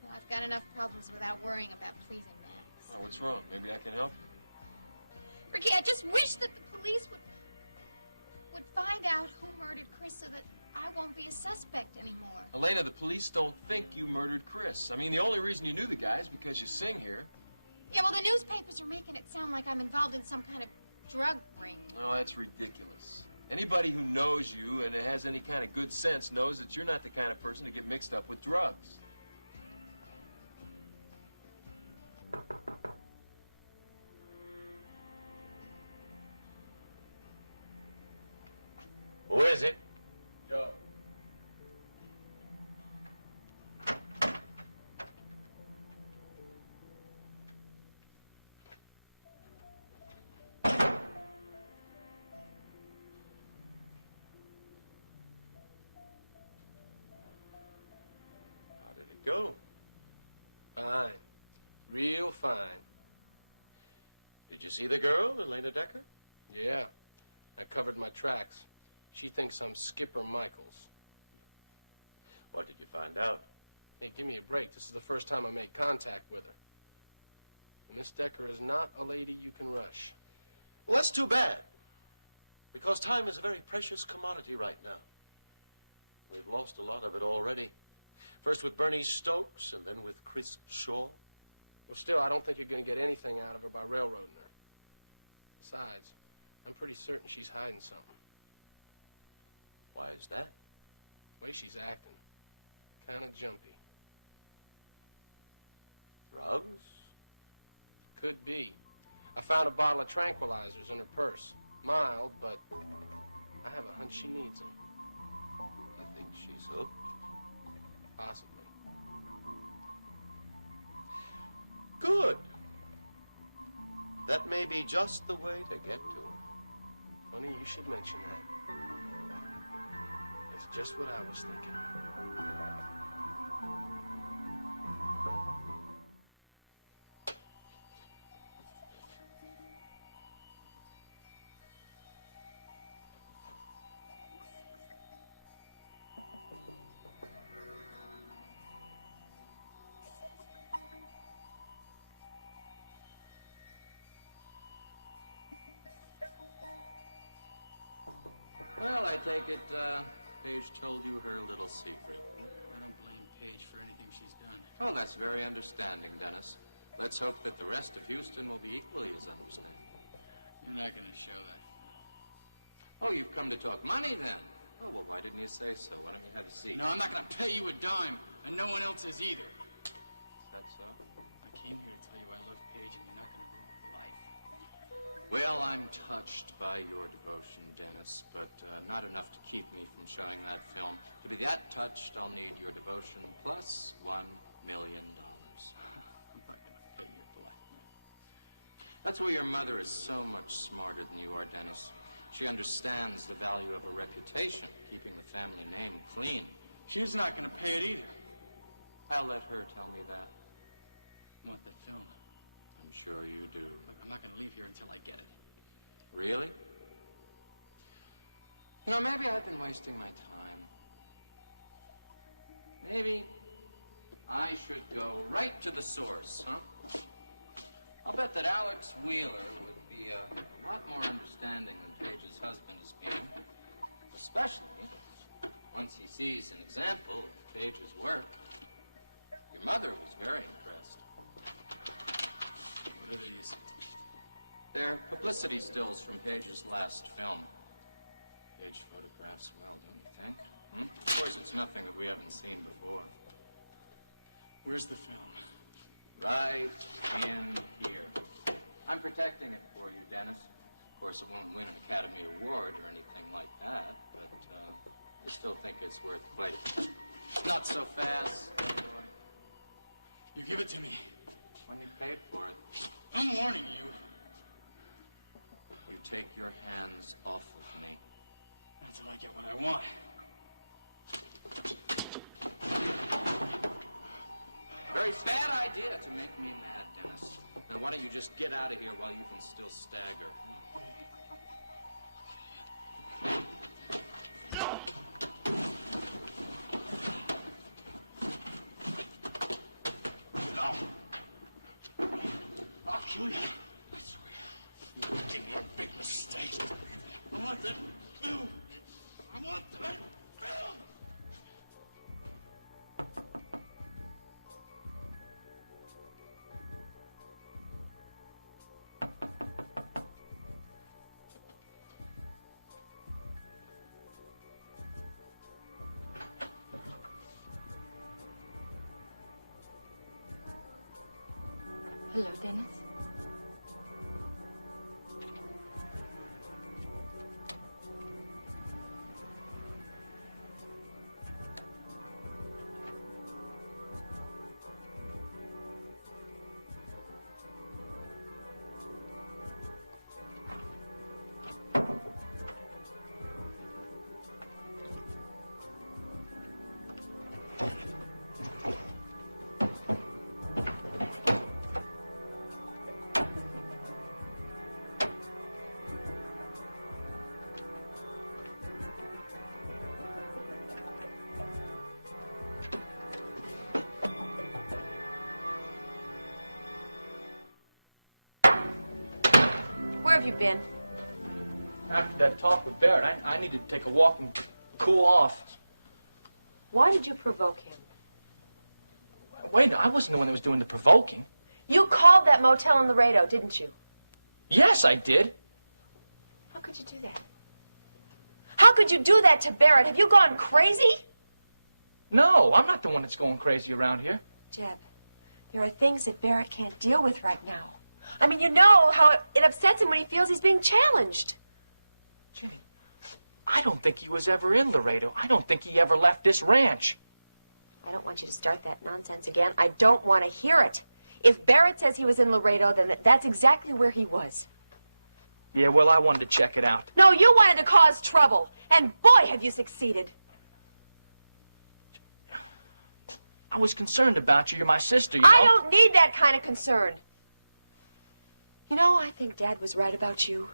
Well, I've got enough problems without worrying about pleasing Max. Oh, what's wrong? Maybe I can help you. Ricky, I just wish that the police would find out who murdered Chris so that I won't be a suspect anymore. Elena, the police don't think you murdered Chris. I mean, the only reason you knew the guy is because you sing here. Yeah, well, the newspapers are making it sound like I'm involved in some kind of drug ring. Oh, that's ridiculous. Anybody who knows you and has any kind of good sense knows that you're not the kind of person to get mixed up with drugs. Who is it? Joe. How did it go? Fine. Real fine. Did you see the girl, Elena Decker? Yeah. I covered my tracks. She thinks I'm Skipper Michaels. What did you find out? Hey, give me a break. This is the first time I made contact with her. And Miss Decker is not a lady you can rush. Well, that's too bad. Because time is a very precious commodity right now. We've lost a lot of it already. First with Bernie Stokes, and then with Chris Shaw. Well, still, I don't think you're going to get anything out of her by railroading her. Besides, I'm pretty certain she's hiding something. Why is that? The way she's acting. Kind of jumpy. Drugs? Could be. I found a bottle of tranquilizers in her purse. Mild, but I have a hunch she needs them. You think she's hooked? Possibly. Good. That may be just the way to get to her. Funny you should mention that. That's just what I was thinking. Well, I take it, Paige told you her little secret. I don't blame Paige for anything she's done. Oh, that's very understanding, Dennis. Let's hope that the rest of Houston will be equally as understanding. You're not going to show that. Oh, you've come to talk money, then? Oh, well, why didn't you say so? Why don't you have a seat? No, I'm not going to pay you a dime, and no one else is either. Is that so? I came here to tell you I love Paige, and you're not going to ruin her life. Well, I'm touched by your devotion, Dennis, but not enough to keep me from showing that film. To be that touched, I'll need your devotion plus $1 million. I'm not going to pay your That's why your mother is so much smarter than you are, Dennis. She understands the value of a reputation, keeping the family name clean. She's not going to pay it either. I'll let her tell me that. I want that film. I'm sure you do. Look, I'm not going to leave here until I get it. Really? You know, maybe I've been wasting my time. Maybe I should go right to the source, huh? I'll bet that Alex Wheeler would be a lot more understanding than Paige's husband has been, especially once he sees an example of Paige's work. Your mother was very impressed. What are these? They're publicity stills from Paige's last film. Paige photographs well, don't you think? Of course, it's nothing that we haven't seen before. Where's the film? Right in here. I'm protecting it for you, Dennis. Of course, it won't win an Academy Award or anything like that, but I still think it's worth quite... Not so fast, boy. You give it to me. When you paid for it. I'm warning you. You take your hands off of me. Not till I get what I want. Very bad idea to make me mad, Dennis. Now, why don't you just get out of here while you can still stagger? I'll kill you. I swear. You're making a big mistake. I want that film. I want that film. Hello, Dennis. Where have you been? After that talk with Barrett, I needed to take a walk and cool off. Why did you provoke him? Wait, I wasn't the one that was doing the provoking. You called that motel in Laredo, didn't you? Yes, I did. How could you do that? How could you do that to Barrett? Have you gone crazy? No, I'm not the one that's going crazy around here. Jeb, there are things that Barrett can't deal with right now. I mean, you know how it upsets him when he feels he's being challenged. Ginny, I don't think he was ever in Laredo. I don't think he ever left this ranch. I don't want you to start that nonsense again. I don't want to hear it. If Barrett says he was in Laredo, then that's exactly where he was. Yeah, well, I wanted to check it out. No, you wanted to cause trouble. And boy, have you succeeded. I was concerned about you. You're my sister, you know. I don't need that kind of concern. You know, I think Dad was right about you.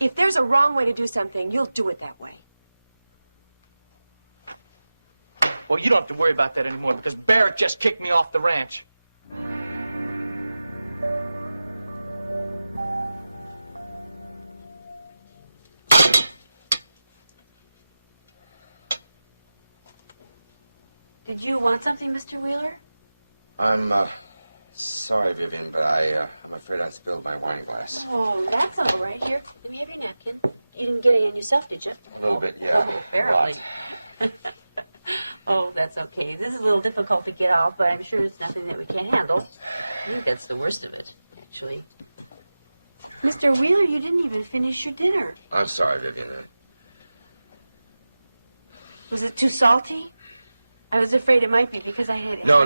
If there's a wrong way to do something, you'll do it that way. Well, you don't have to worry about that anymore because Barrett just kicked me off the ranch. Did you want something, Mr. Wheeler? I'm, sorry, Vivian, but I'm afraid I spilled my wine glass. Oh, that's all right. Here, let me have your napkin. You didn't get any on yourself, did you? A little bit, yeah. Oh, apparently. A lot. Oh, that's okay. This is a little difficult to get off, but I'm sure it's nothing that we can't handle. I think that's the worst of it, actually. Mr. Wheeler, you didn't even finish your dinner. I'm sorry, Vivian. Was it too salty? I was afraid it might be because I had... No.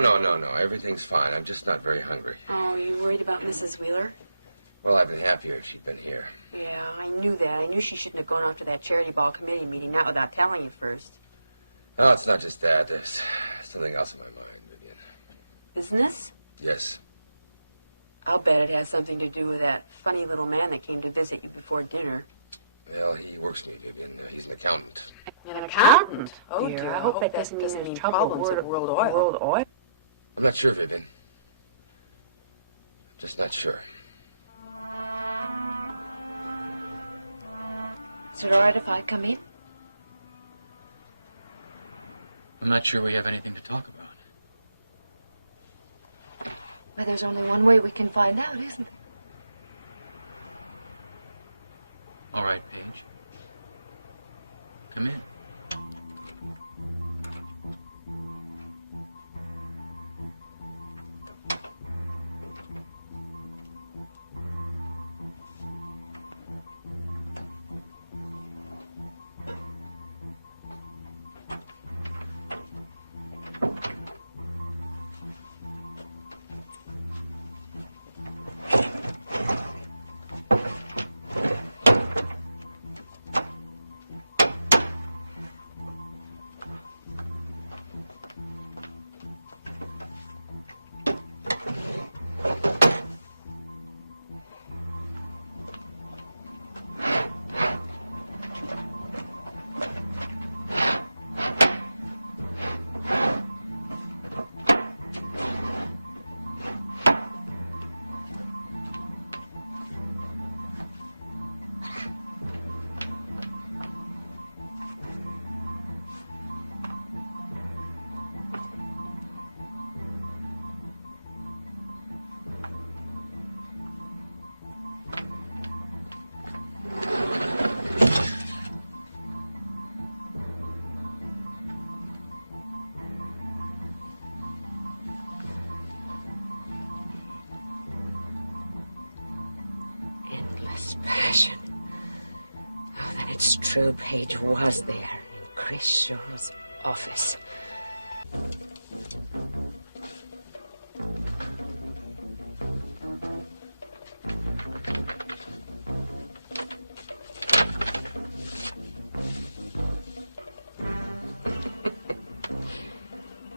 Everything's fine. I'm just not very hungry. Oh, are you worried about Mrs. Wheeler? Well, I've been happier if she'd been here. Yeah, I knew that. I knew she shouldn't have gone off to that charity ball committee meeting, not without telling you first. Oh, it's not just that. There's something else in my mind, Vivian. Business? Yes. I'll bet it has something to do with that funny little man that came to visit you before dinner. Well, he works for me, Vivian. He's an accountant. An accountant? Oh, dear. I hope that doesn't mean problems at World Oil. I'm not sure, Vivian. I'm just not sure. Is it all right if I come in? I'm not sure we have anything to talk about. Well, there's only one way we can find out, isn't there? All right, Paige. Come in. Passion. Oh, then it's true. Paige was there in Chris Shaw's office.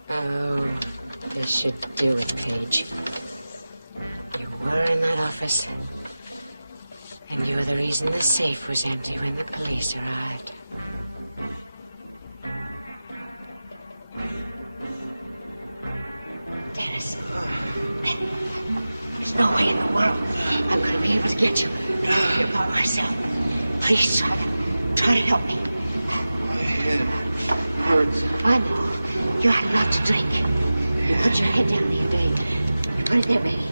Oh, this should do it, Paige. You were in that office. And you're the reason the safe was empty when the police arrived. Dennis, there's no way in the world I'm going to be able to get you here by myself. Please try to help me. My head hurts. I know. You had a lot to drink. You put your head down the other day. You put it there, baby.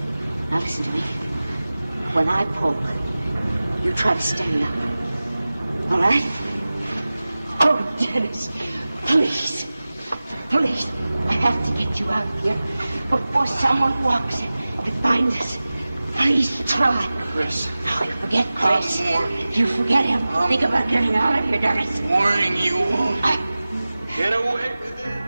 Now listen to me. When I pull, you try to stand up. All right? Oh, Dennis, please. Please. I have to get you out of here before someone walks in and finds us. Please try. Chris. No, you forget Chris. You forget him. Think about getting out of here, Dennis. Warning, you won't. Get away with it.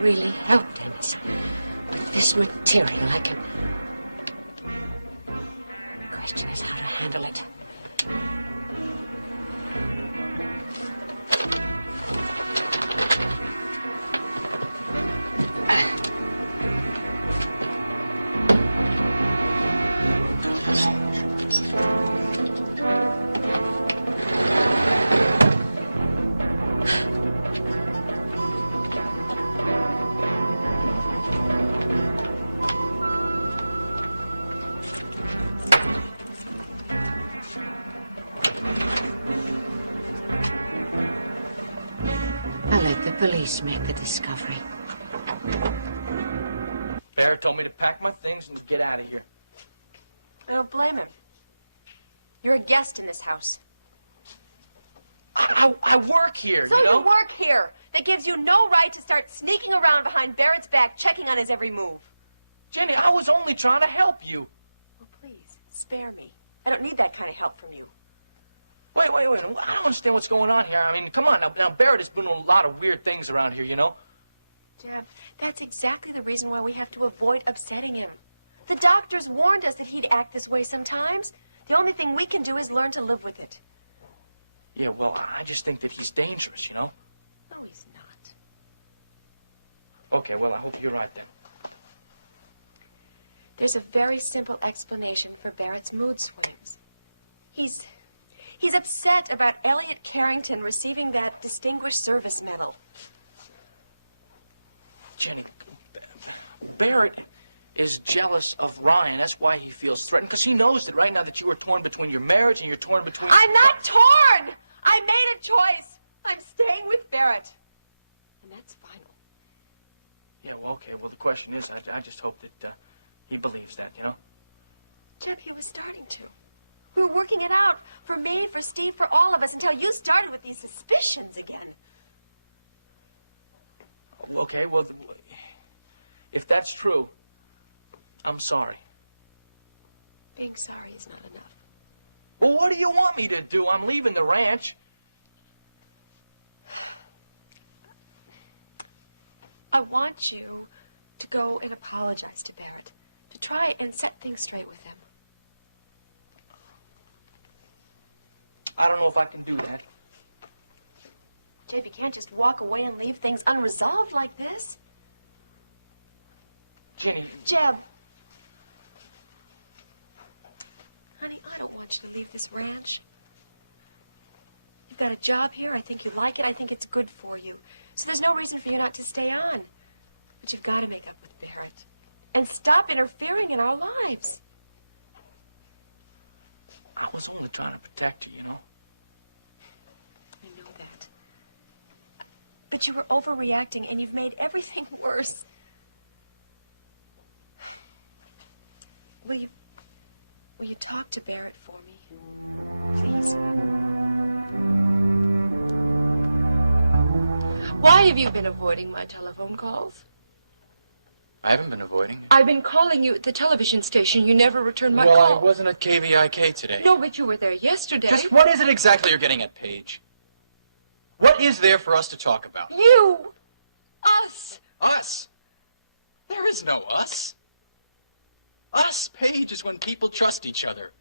Really help, Dennis. With this material, I can... The question is how to handle it. Police make the discovery. Barrett told me to pack my things and get out of here. I don't blame him. You're a guest in this house. I work here, So you know? you work here. That gives you no right to start sneaking around behind Barrett's back, checking on his every move. Jenny, I was only trying to help you. Well, please, spare me. I don't need that kind of help from you. Wait. I don't understand what's going on here. I mean, come on. Now Barrett has been doing a lot of weird things around here, you know? Jeb, that's exactly the reason why we have to avoid upsetting him. The doctors warned us that he'd act this way sometimes. The only thing we can do is learn to live with it. Yeah, well, I just think that he's dangerous, you know? No, he's not. Okay, well, I hope you're right then. There's a very simple explanation for Barrett's mood swings. He's upset about Elliot Carrington receiving that Distinguished Service Medal. Jenny, Barrett is jealous of Ryan. That's why he feels threatened, because he knows that right now that you are torn between your marriage and you're torn between... I'm not torn! I made a choice. I'm staying with Barrett. And that's final. Yeah, well, okay. Well, the question is, I just hope that he believes that, you know? Jeb, he was starting to. We were working it out for me, for Steve, for all of us, until you started with these suspicions again. Okay, well, if that's true, I'm sorry. Being sorry is not enough. Well, what do you want me to do? I'm leaving the ranch. I want you to go and apologize to Barrett, to try and set things straight with him. I don't know if I can do that. Jeb, you can't just walk away and leave things unresolved like this. Jenny... Jeb. Honey, I don't want you to leave this ranch. You've got a job here. I think you like it. I think it's good for you. So there's no reason for you not to stay on. But you've got to make up with Barrett. And stop interfering in our lives. I was only trying to protect you, you know? I know that. But you were overreacting, and you've made everything worse. Will you talk to Barrett for me? Please. Why have you been avoiding my telephone calls? I haven't been avoiding it. I've been calling you at the television station. You never returned my call. Well, I wasn't at KVIK today. No, but you were there yesterday. Just what is it exactly you're getting at, Paige? What is there for us to talk about? You. Us. Us? There is no us. Us, Paige, is when people trust each other.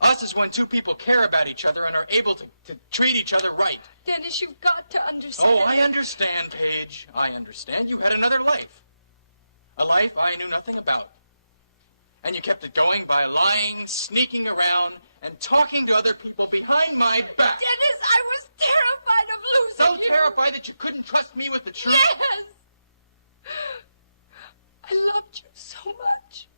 Us is when two people care about each other and are able to treat each other right. Dennis, you've got to understand. Oh, I understand, Paige. I understand. You had another life. A life I knew nothing about. And you kept it going by lying, sneaking around, and talking to other people behind my back. Dennis, I was terrified of losing you. So terrified that you couldn't trust me with the truth? Yes! I loved you so much.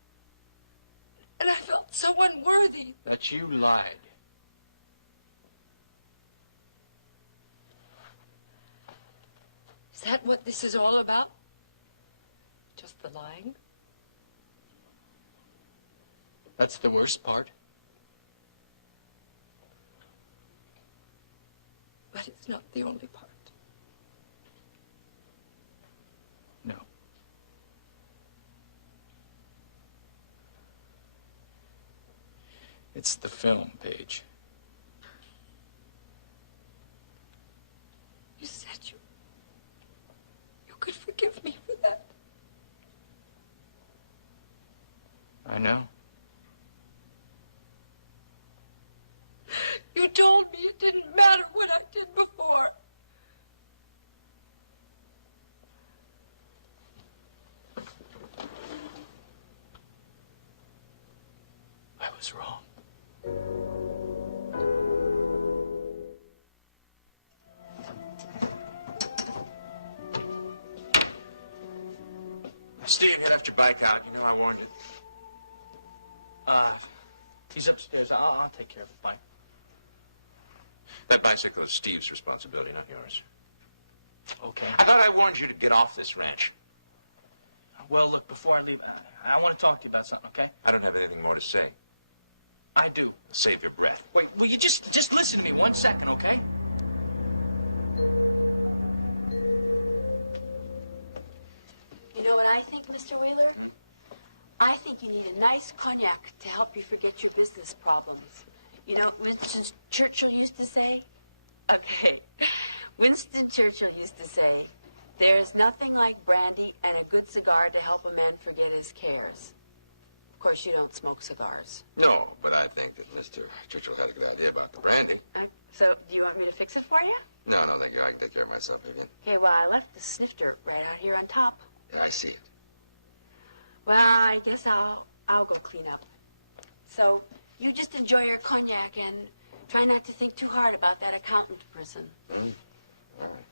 And I felt so unworthy. That you lied. Is that what this is all about? Just the lying? That's the worst part. But it's not the only part. No. It's the film, Paige. You said you could forgive me for that. I know. You told me it didn't matter what I did before. I was wrong. Steve, you left your bike out. You know I warned you. He's upstairs. I'll take care of it. Bye. That bicycle is Steve's responsibility, not yours. Okay. I thought I warned you to get off this ranch. Well, look, before I leave, I want to talk to you about something, okay? I don't have anything more to say. I do. Save your breath. Wait, will you just listen to me 1 second, okay? You know what I think, Mr. Wheeler? I think you need a nice cognac to help you forget your business problems. You know what Winston Churchill used to say? Okay. Winston Churchill used to say, There's nothing like brandy and a good cigar to help a man forget his cares. Of course, you don't smoke cigars. No, but I think that Mr. Churchill had a good idea about the brandy. So, do you want me to fix it for you? No, no, thank you. I can take care of myself, Vivian. Okay, well, I left the snifter right out here on top. Yeah, I see it. Well, I guess I'll go clean up. So, you just enjoy your cognac and try not to think too hard about that accountant person. All right.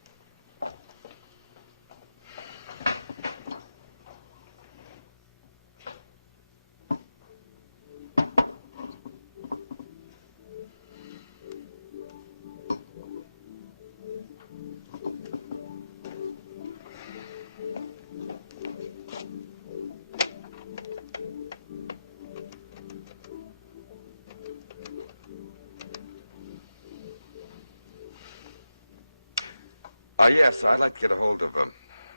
Yes, I'd like to get a hold of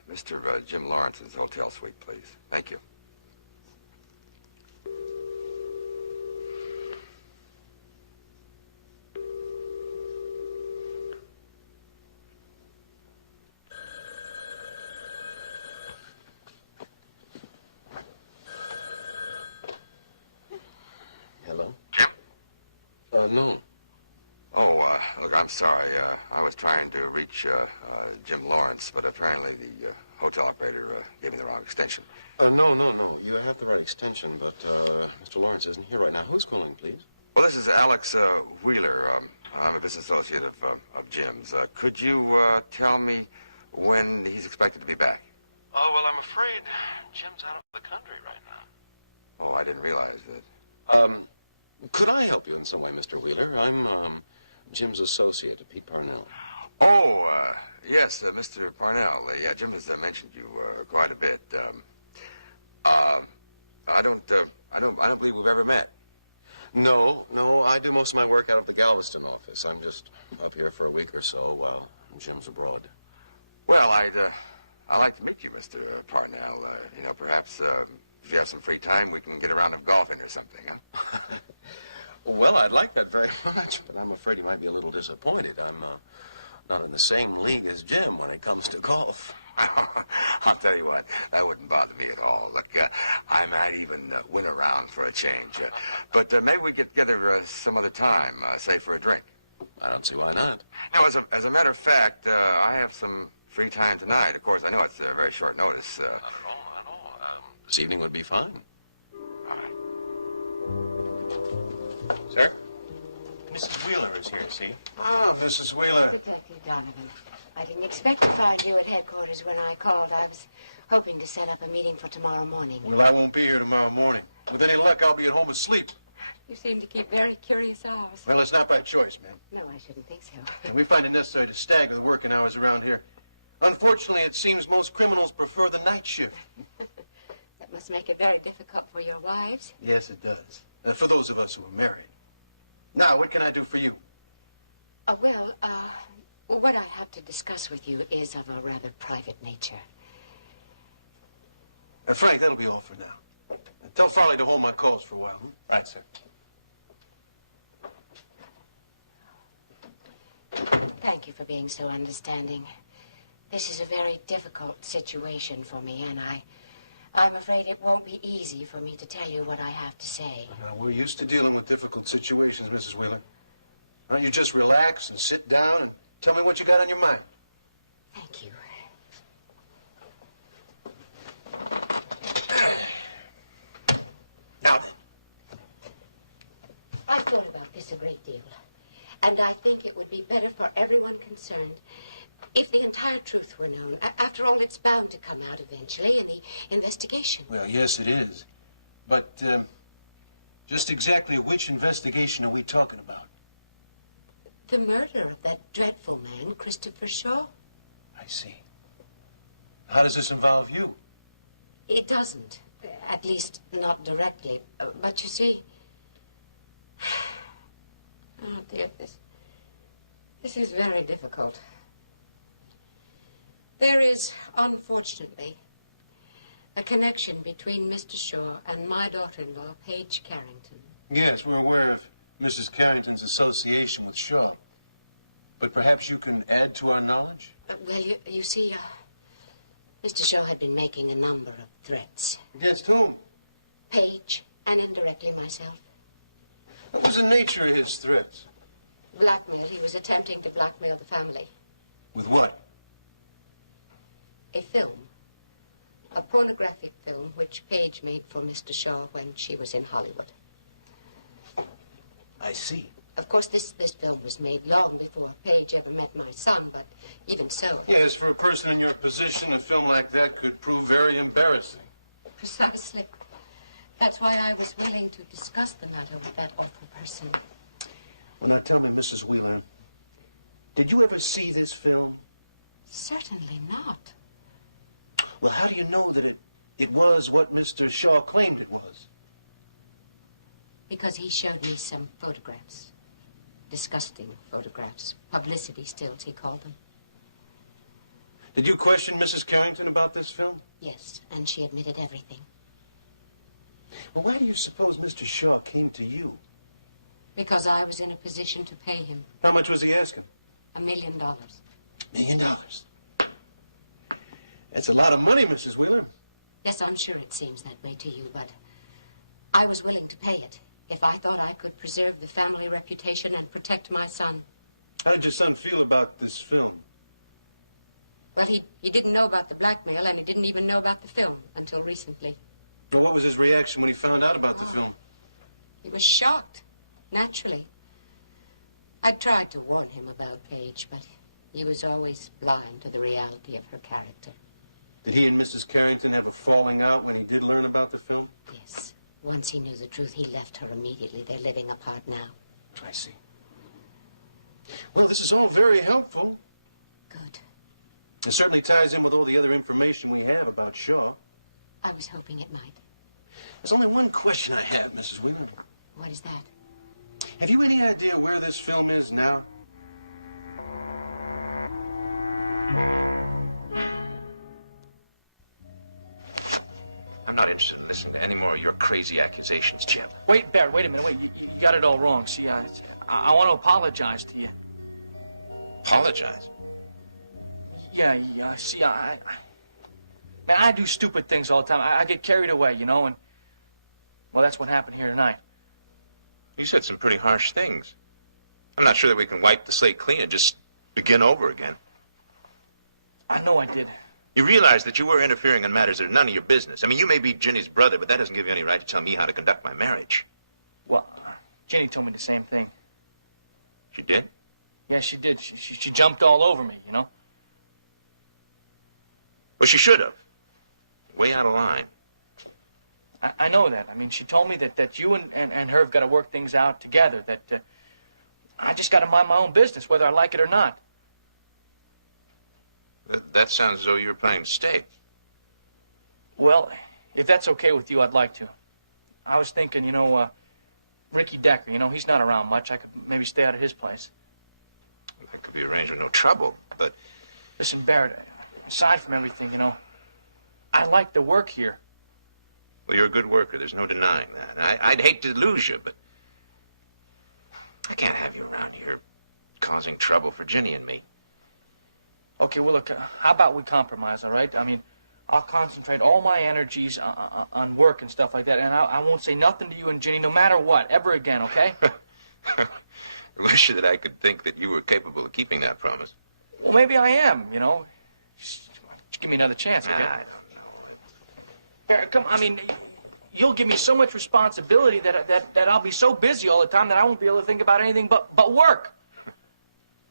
Mr. Jim Lawrence's hotel suite, please. Thank you. Hello? Jim? No. Oh, look, I'm sorry. I was trying to reach Jim Lawrence, but apparently the hotel operator gave me the wrong extension. No. You have the right extension, but Mr. Lawrence isn't here right now. Who's calling, please? Well, this is Alex Wheeler. I'm a business associate of Jim's. Could you tell me when he's expected to be back? Oh, well, I'm afraid Jim's out of the country right now. Oh, I didn't realize that. Could I help you in some way, Mr. Wheeler? I'm Jim's associate, Pete Parnell. Oh, yes, Mr. Parnell. Yeah, Jim has mentioned you quite a bit. I don't believe we've ever met. No, I do most of my work out of the Galveston office. I'm just up here for a week or so while Jim's abroad. Well, I'd like to meet you, Mr. Parnell. Perhaps if you have some free time, we can get a round of golfing or something, huh? Well, I'd like that very much, but I'm afraid you might be a little disappointed. I'm not in the same league as Jim when it comes to golf. I'll tell you what, that wouldn't bother me at all. Look, I might even win a round for a change. But maybe we get together some other time, say for a drink. I don't see why not. No, as a matter of fact, I have some free time tonight. Of course, I know it's very short notice. Not at all. This evening would be fine. All right. Sir? Mrs. Wheeler is here, see? Ah, Mrs. Wheeler. Detective Donovan. I didn't expect to find you at headquarters when I called. I was hoping to set up a meeting for tomorrow morning. Well, I won't be here tomorrow morning. With any luck, I'll be at home asleep. You seem to keep very curious hours. Well, it's not by choice, ma'am. No, I shouldn't think so. And we find it necessary to stagger the working hours around here. Unfortunately, it seems most criminals prefer the night shift. That must make it very difficult for your wives. Yes, it does. For those of us who are married. Now, what can I do for you? Well, what I have to discuss with you is of a rather private nature. Frank, that'll be all for now. Tell Farley to hold my calls for a while. Right, sir. Thank you for being so understanding. This is a very difficult situation for me, and I'm afraid it won't be easy for me to tell you what I have to say. Now, we're used to dealing with difficult situations, Mrs. Wheeler. Why don't you just relax and sit down and tell me what you got on your mind? Thank you. Now then. I've thought about this a great deal, and I think it would be better for everyone concerned if the entire truth were known. After all, it's bound to come out eventually in the investigation. Well, yes, it is. But just exactly which investigation are we talking about? The murder of that dreadful man, Christopher Shaw. I see. How does this involve you? It doesn't. At least, not directly. But you see... Oh, dear, this is very difficult. There is, unfortunately, a connection between Mr. Shaw and my daughter-in-law, Paige Carrington. Yes, we're aware of Mrs. Carrington's association with Shaw. But perhaps you can add to our knowledge? Well, you see, Mr. Shaw had been making a number of threats. Against whom? Paige, and indirectly myself. What was the nature of his threats? Blackmail. He was attempting to blackmail the family. With what? A film. A pornographic film which Paige made for Mr. Shaw when she was in Hollywood. I see. Of course, this film was made long before Paige ever met my son, but even so... Yes, for a person in your position, a film like that could prove very embarrassing. Precisely. That's why I was willing to discuss the matter with that awful person. Well, now tell me, Mrs. Wheeler, did you ever see this film? Certainly not. Well, how do you know that it was what Mr. Shaw claimed it was? Because he showed me some photographs. Disgusting photographs. Publicity stills, he called them. Did you question Mrs. Carrington about this film? Yes, and she admitted everything. Well, why do you suppose Mr. Shaw came to you? Because I was in a position to pay him. How much was he asking? $1 million. $1 million? That's a lot of money, Mrs. Wheeler. Yes, I'm sure it seems that way to you, but I was willing to pay it if I thought I could preserve the family reputation and protect my son. How did your son feel about this film? Well, he didn't know about the blackmail, and he didn't even know about the film until recently. Well, what was his reaction when he found out about the film? He was shocked, naturally. I tried to warn him about Paige, but he was always blind to the reality of her character. Did he and Mrs. Carrington have a falling out when he did learn about the film? Yes. Once he knew the truth, he left her immediately. They're living apart now. I see. Well, this is all very helpful. Good. It certainly ties in with all the other information we have about Shaw. I was hoping it might. There's only one question I have, Mrs. Wheeler. What is that? Have you any idea where this film is now? I'm not interested in listening to any more of your crazy accusations, Jeb. Wait, Barrett, wait a minute. Wait, you got it all wrong. See, I want to apologize to you. Apologize? Yeah, see, man, I do stupid things all the time. I get carried away, you know, and, well, that's what happened here tonight. You said some pretty harsh things. I'm not sure that we can wipe the slate clean and just begin over again. I know I did. You realize that you were interfering in matters that are none of your business. I mean, you may be Ginny's brother, but that doesn't give you any right to tell me how to conduct my marriage. Well, Jenny told me the same thing. She did? Yeah, she did. She jumped all over me, you know? Well, she should have. Way out of line. I know that. I mean, she told me that you and her have got to work things out together, that I just got to mind my own business, whether I like it or not. That sounds as though you were planning to stay. Well, if that's okay with you, I'd like to. I was thinking, you know, Ricky Decker, you know, he's not around much. I could maybe stay out at his place. That could be arranged with no trouble, but... Listen, Barrett, aside from everything, you know, I like the work here. Well, you're a good worker. There's no denying that. And I'd hate to lose you, but... I can't have you around here causing trouble for Ginny and me. Okay, well, look, how about we compromise, all right? I mean, I'll concentrate all my energies on work and stuff like that, and I won't say nothing to you and Ginny, no matter what, ever again, okay? I wish that I could think that you were capable of keeping that promise. Well, maybe I am, you know. Just give me another chance, okay? I don't know. Barrett, come, I mean, you'll give me so much responsibility that I'll be so busy all the time that I won't be able to think about anything but work.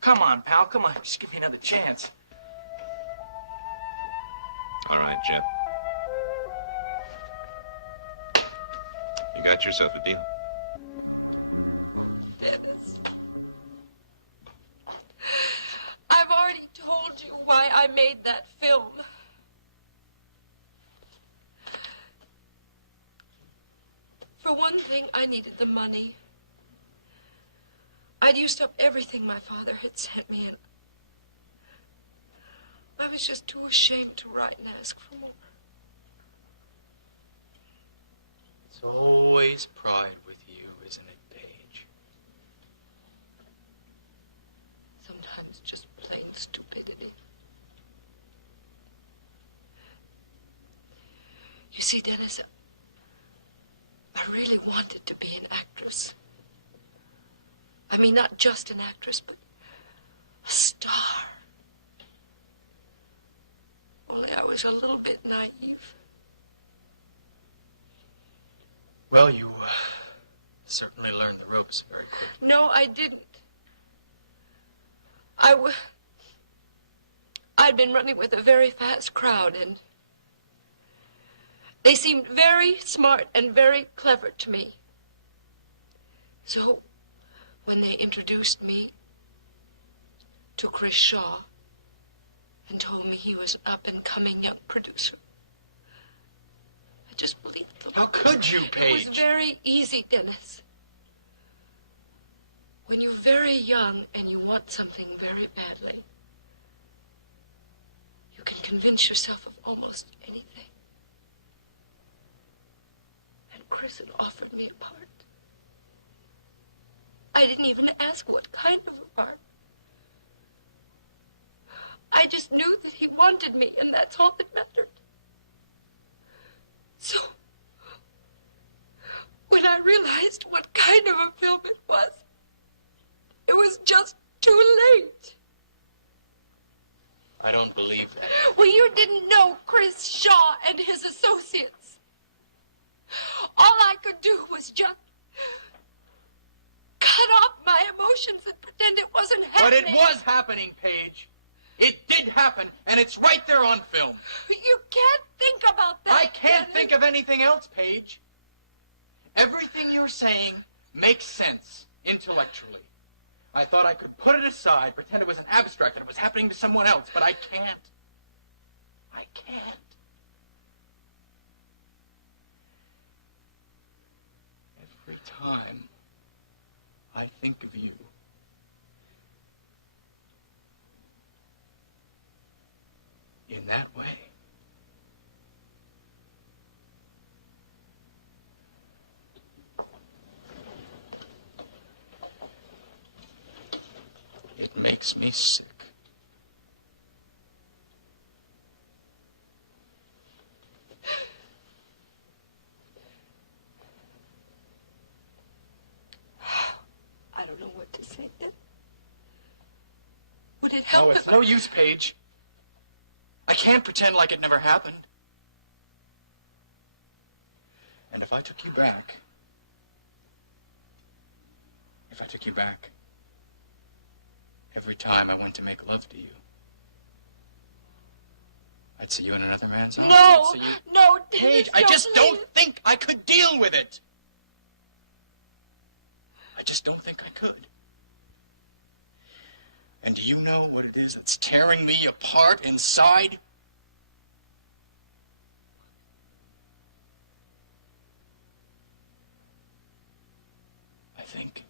Come on, pal, come on, just give me another chance. All right, Jeff. You got yourself a deal. Dennis, I've already told you why I made that film. For one thing, I needed the money. I'd used up everything my father had sent me, and I was just too ashamed to write and ask for more. It's always pride with you, isn't it, Paige? Sometimes just plain stupidity. You see, Dennis, I really wanted to be an actress. I mean, not just an actress, but a star. Only I was a little bit naive. Well, you certainly learned the ropes very quickly. No, I didn't. I'd been running with a very fast crowd, and they seemed very smart and very clever to me. So, when they introduced me to Chris Shaw and told me he was an up-and-coming young producer, I just believed them. How could you, Paige? It was very easy, Dennis. When you're very young and you want something very badly, you can convince yourself of almost anything. And Chris had offered me a part. I didn't even ask what kind of a part. I just knew that he wanted me, and that's all that mattered. So, when I realized what kind of a film it was just too late. I don't believe that. Well, you didn't know Chris Shaw and his associates. All I could do was just cut off my emotions and pretend it wasn't happening. But it was happening, Paige. It did happen, and it's right there on film. You can't think about that. I can't think of anything else, Paige. Everything you're saying makes sense intellectually. I thought I could put it aside, pretend it was an abstract, that it was happening to someone else, but I can't. I can't. Every time I think of you, in that way, it makes me sick. I don't know what to say then. Would it help No, if it's no use, Paige. I can't pretend like it never happened. And if I took you back, every time I went to make love to you, I'd see you in another man's arms. No, I'd see you... no, Paige, Dennis, I just don't think I could deal with it. I just don't think I could. And do you know what it is that's tearing me apart inside? I think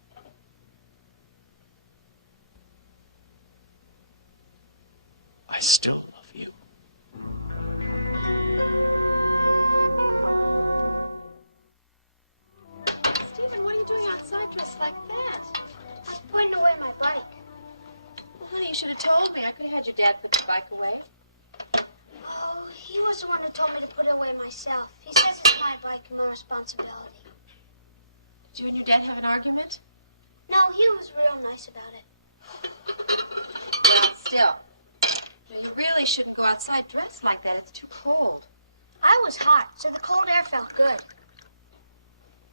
I still love you. Stephen, what are you doing outside dressed like that? I was putting away my bike. Well, honey, you should have told me. I could have had your dad put the bike away. Oh, he was the one who told me to put it away myself. He says it's my bike and my responsibility. Did you and your dad have an argument? No, he was real nice about it. Well, still. You really shouldn't go outside dressed like that. It's too cold. I was hot, so the cold air felt good.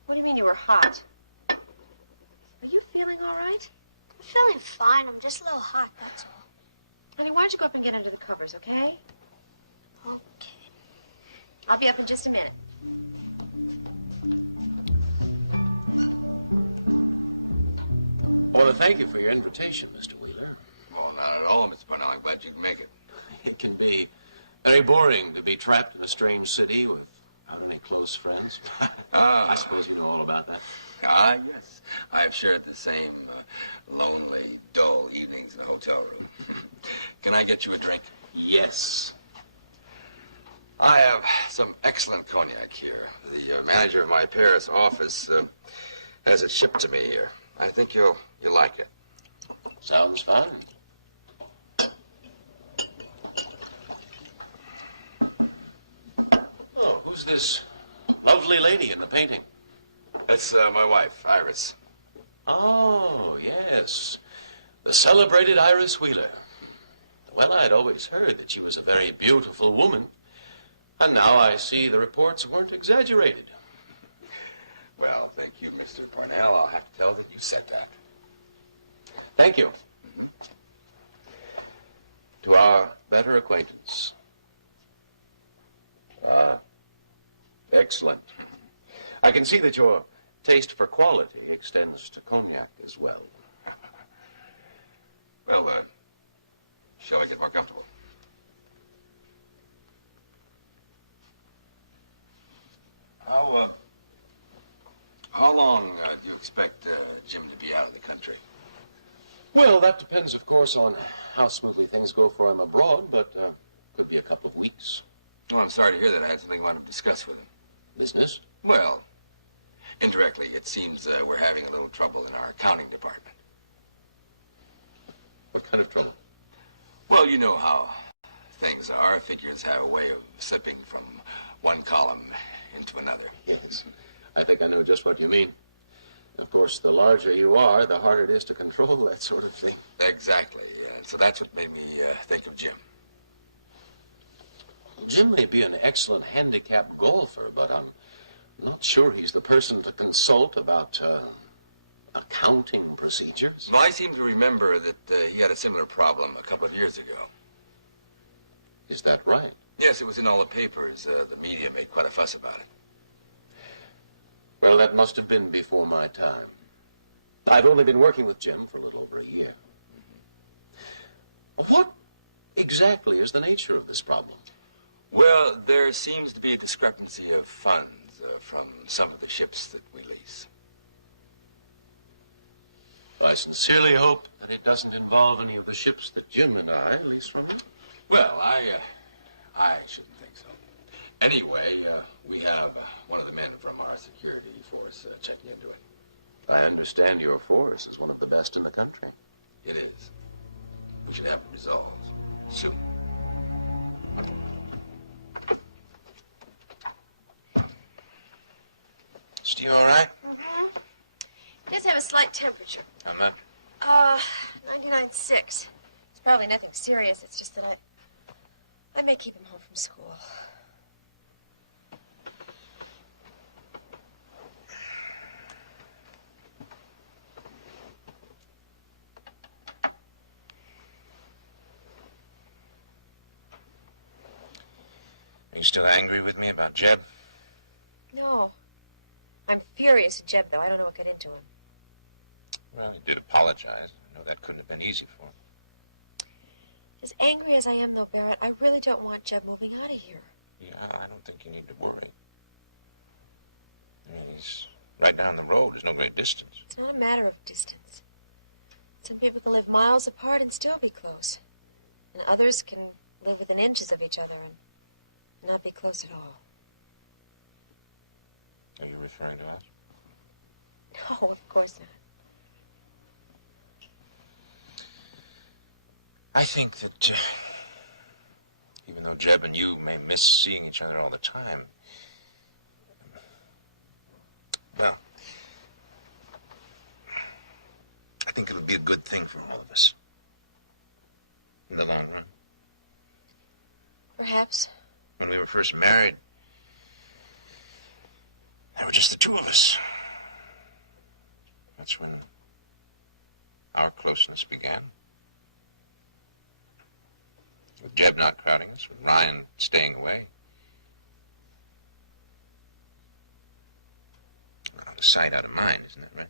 What do you mean you were hot? Are you feeling all right? I'm feeling fine. I'm just a little hot, that's all. Honey, why don't you go up and get under the covers, okay? Okay. I'll be up in just a minute. I want to thank you for your invitation, Mr. Wheeler. Well, not at all, Mr. Burnell. I'm glad you can make it. It can be very boring to be trapped in a strange city without any close friends. I suppose you know all about that. Ah, yes. I've shared the same lonely, dull evenings in a hotel room. Can I get you a drink? Yes. I have some excellent cognac here. The manager of my Paris office has it shipped to me here. I think you'll like it. Sounds fun. Oh, Who's this lovely lady in the painting? That's my wife, Iris. Oh, yes. The celebrated Iris Wheeler. Well, I'd always heard that she was a very beautiful woman. And now I see the reports weren't exaggerated. Well, thank you, Mr. Parnell. I'll have to tell her that you said that. Thank you. To our better acquaintance. Excellent. I can see that your taste for quality extends to cognac as well. Well, shall I get more comfortable? How long do you expect Jim to be out of the country? Well, that depends, of course, on how smoothly things go for him abroad, but could be a couple of weeks. Oh, I'm sorry to hear that. I had something I wanted to discuss with him. Business? Well, indirectly, it seems we're having a little trouble in our accounting department. What kind of trouble? Well, you know how things are. Figures have a way of slipping from one column into another. Yes, I think I know just what you mean. Of course, the larger you are, the harder it is to control that sort of thing. Exactly. So that's what made me think of Jim. Jim may be an excellent handicap golfer, but I'm not sure he's the person to consult about accounting procedures. Well, I seem to remember that he had a similar problem a couple of years ago. Is that right? Yes, it was in all the papers. The media made quite a fuss about it. Well, that must have been before my time. I've only been working with Jim for a little over a year. What exactly is the nature of this problem? Well, there seems to be a discrepancy of funds from some of the ships that we lease. I sincerely hope that it doesn't involve any of the ships that Jim and I lease from you. Well, I shouldn't think so. Anyway, we have one of the men from our security force checking into it. I understand your force is one of the best in the country. It is. We should have it resolved soon. Steve, all right? Mm-hmm. He does have a slight temperature. How much? 99.6. It's probably nothing serious. It's just that I may keep him home from school. Are you still angry with me about Jeb? No. I'm furious at Jeb, though. I don't know what got into him. Well, he did apologize. I know that couldn't have been easy for him. As angry as I am, though, Barrett, I really don't want Jeb moving out of here. Yeah, I don't think you need to worry. I mean, he's right down the road. There's no great distance. It's not a matter of distance. Some people can live miles apart and still be close. And others can live within inches of each other and not be close at all. Are you referring to us? No, of course not. I think that even though Jeb and you may miss seeing each other all the time, well, I think it'll be a good thing for all of us in the long run. Perhaps. When we were first married, there were just the two of us. That's when our closeness began. With Jeb not crowding us, with Ryan staying away. Out of sight, out of mind, isn't that right?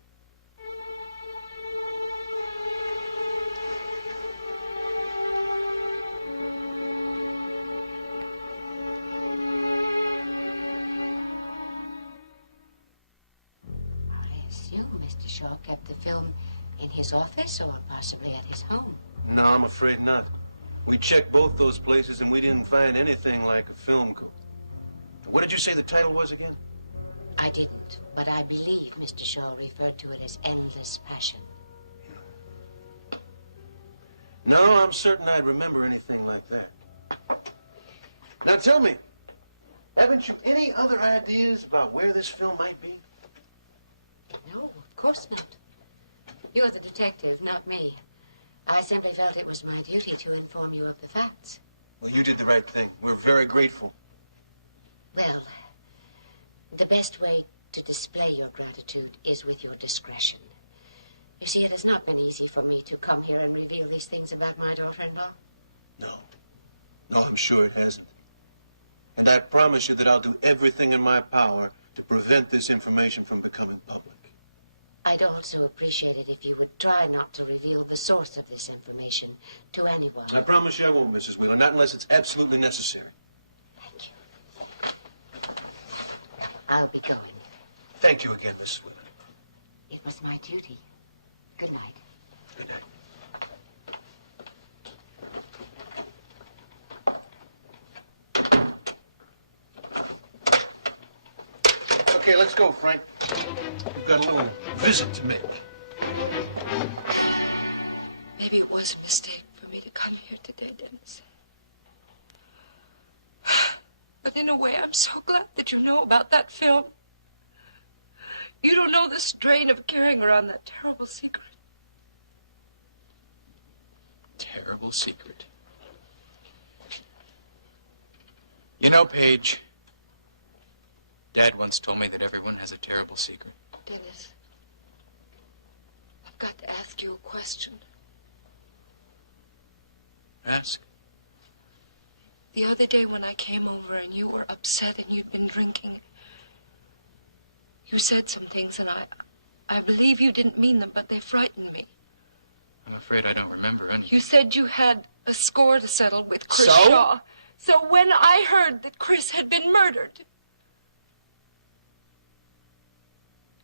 I assume Mr. Shaw kept the film in his office or possibly at his home. No, I'm afraid not. We checked both those places and we didn't find anything like a film What did you say the title was again? I didn't, but I believe Mr. Shaw referred to it as Endless Passion. No, I'm certain I'd remember anything like that. Now tell me, Haven't you any other ideas about where this film might be? No, of course not. You're the detective, not me. I simply felt it was my duty to inform you of the facts. Well, you did the right thing. We're very grateful. Well, the best way to display your gratitude is with your discretion. You see, it has not been easy for me to come here and reveal these things about my daughter-in-law. No. No, I'm sure it hasn't. And I promise you that I'll do everything in my power to prevent this information from becoming public. I'd also appreciate it if you would try not to reveal the source of this information to anyone. I promise you I won't, Mrs. Wheeler, not unless it's absolutely necessary. Thank you. I'll be going. Thank you again, Mrs. Wheeler. It was my duty. Good night. Good night. Okay, let's go, Frank. We've got a little visit to make. Maybe it was a mistake for me to come here today, Dennis. But in a way, I'm so glad that you know about that film. You don't know the strain of carrying around that terrible secret. Terrible secret. You know, Paige, Dad once told me that everyone has a terrible secret. Dennis, I've got to ask you a question. Ask. The other day when I came over and you were upset and you'd been drinking, you said some things and I believe you didn't mean them, but they frightened me. I'm afraid I don't remember any. You said you had a score to settle with Chris Shaw. So when I heard that Chris had been murdered...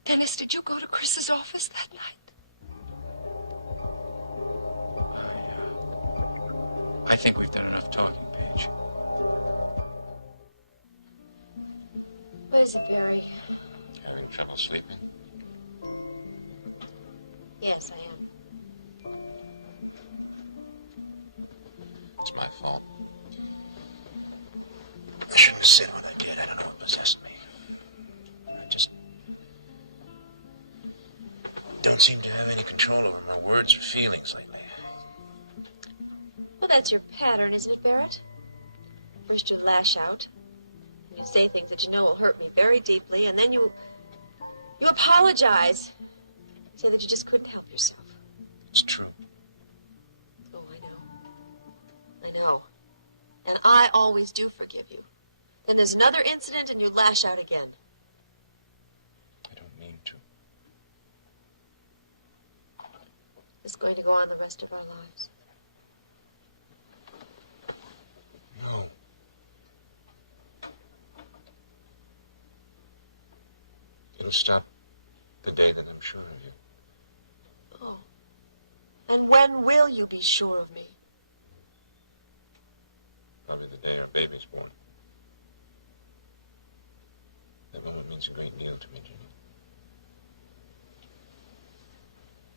Dennis, did you go to Chris's office that night? I think we've done enough talking, Paige. What is it, Barry? Having trouble sleeping? Yes, I am. It's my fault. I shouldn't have said what I did. I don't know what possessed me. I just don't seem to have any control over my words or feelings lately. Well, that's your pattern, isn't it, Barrett? First you lash out, and you say things that you know will hurt me very deeply, and then you apologize. You say that you just couldn't help yourself. It's true. Oh, I know. I know. And I always do forgive you. Then there's another incident and you lash out again. I don't mean to. It's going to go on the rest of our lives. No. It'll stop the day that I'm sure of you. Oh. And when will you be sure of me? Probably the day our baby's born. That moment means a great deal to me,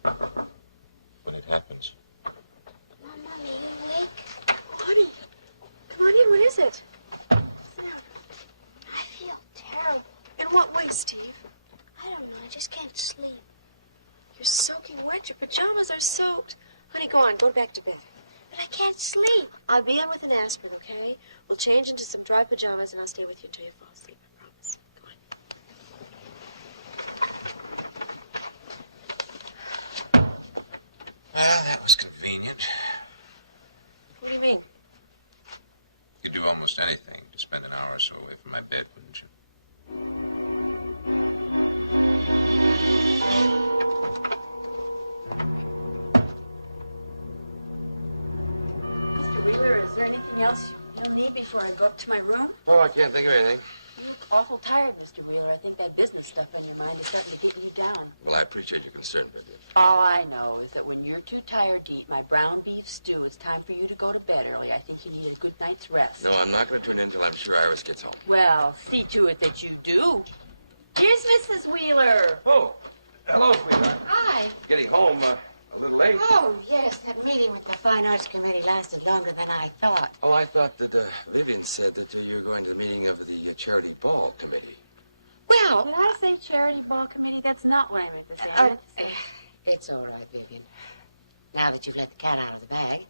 Jenny. When it happens. Mom, Mommy, you awake? Oh, honey, come on in. What is it? Sit down. I feel terrible. In what way, Steve? I don't know. I just can't sleep. You're soaking wet. Your pajamas are soaked. Honey, go on. Go back to bed. But I can't sleep. I'll be in with an aspirin, okay? We'll change into some dry pajamas, and I'll stay with you until you fall asleep. I promise. Go on. Well, that was convenient. What do you mean? You'd do almost anything to spend an hour or so away from my bed, wouldn't you? Mr. Wheeler, is there anything else you'll need before I go up to my room? Oh, I can't think of anything. You look awful tired, Mr. Wheeler. I think that business stuff in your mind is starting to get you down. Well, I appreciate your concern, Vivian. All I know is that when you're too tired to eat my brown beef stew, it's time for you to go to bed early. I think you need a good night's rest. No, I'm not going to tune in until I'm sure Iris gets home. Well, see to it that you do. Here's Mrs. Wheeler. Oh, hello, sweetheart. Hi. Getting home A little late. Oh, yes, that meeting with the Fine Arts Committee lasted longer than I thought. Oh, I thought that Vivian said that you were going to the meeting of the Charity Ball Committee. Well... Did I say charity ball committee? That's not what I meant to say. I meant to say... It's all right, Vivian. Now that you've let the cat out of the bag,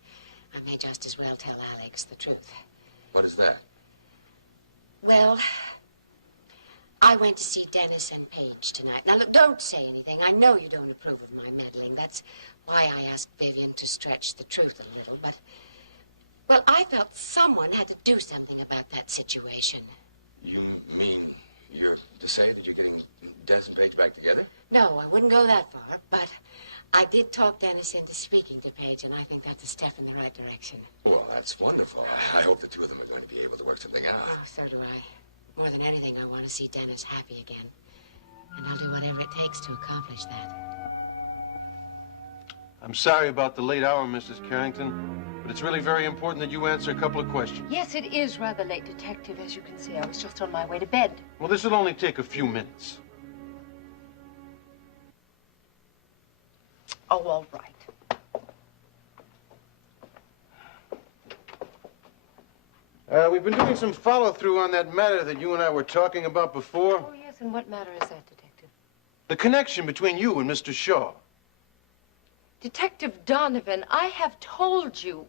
I may just as well tell Alex the truth. What is that? Well, I went to see Dennis and Paige tonight. Now, look, don't say anything. I know you don't approve of my meddling. That's why I asked Vivian to stretch the truth a little, but... Well, I felt someone had to do something about that situation. You mean you're to say that you're getting Dennis and Paige back together? No, I wouldn't go that far, but I did talk Dennis into speaking to Paige, and I think that's a step in the right direction. Well, that's wonderful. I hope the two of them are going to be able to work something out. Oh, so do I. More than anything, I want to see Dennis happy again. And I'll do whatever it takes to accomplish that. I'm sorry about the late hour, Mrs. Carrington, but it's really very important that you answer a couple of questions. Yes, it is rather late, Detective. As you can see, I was just on my way to bed. Well, this will only take a few minutes. Oh, all right. We've been doing some follow-through on that matter that you and I were talking about before. Oh, yes, and what matter is that, Detective? The connection between you and Mr. Shaw. Detective Donovan, I have told you.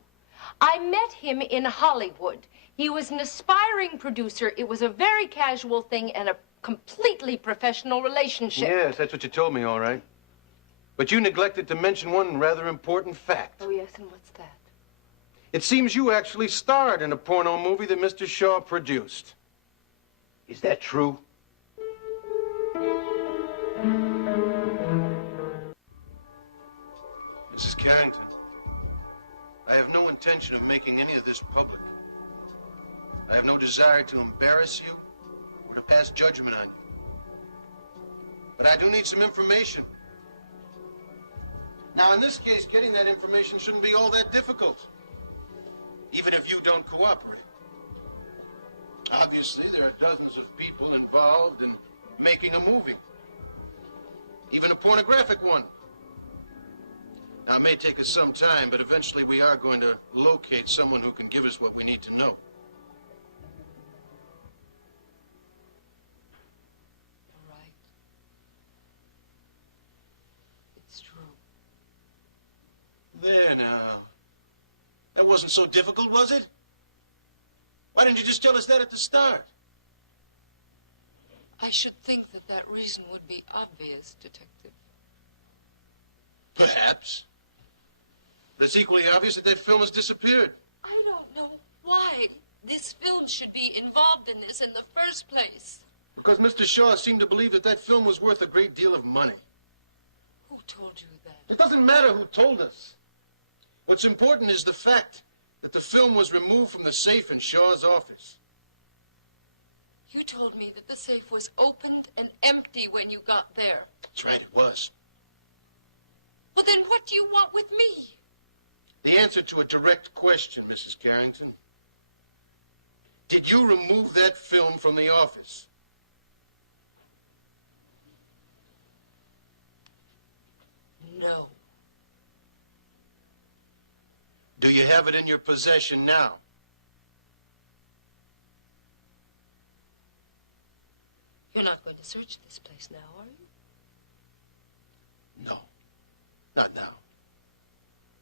I met him in Hollywood. He was an aspiring producer. It was a very casual thing and a completely professional relationship. Yes, that's what you told me, all right. But you neglected to mention one rather important fact. Oh, yes, and what's that? It seems you actually starred in a porno movie that Mr. Shaw produced. Is that true? Mrs. Carrington, I have no intention of making any of this public. I have no desire to embarrass you or to pass judgment on you. But I do need some information. Now, in this case, getting that information shouldn't be all that difficult, even if you don't cooperate. Obviously, there are dozens of people involved in making a movie, even a pornographic one. Now, it may take us some time, but eventually we are going to locate someone who can give us what we need to know. All right. It's true. There now. That wasn't so difficult, was it? Why didn't you just tell us that at the start? I should think that that reason would be obvious, Detective. Perhaps. But it's equally obvious that that film has disappeared. I don't know why this film should be involved in this in the first place. Because Mr. Shaw seemed to believe that that film was worth a great deal of money. Who told you that? It doesn't matter who told us. What's important is the fact that the film was removed from the safe in Shaw's office. You told me that the safe was opened and empty when you got there. That's right, it was. Well, then what do you want with me? The answer to a direct question, Mrs. Carrington. Did you remove that film from the office? No. Do you have it in your possession now? You're not going to search this place now, are you? No. Not now.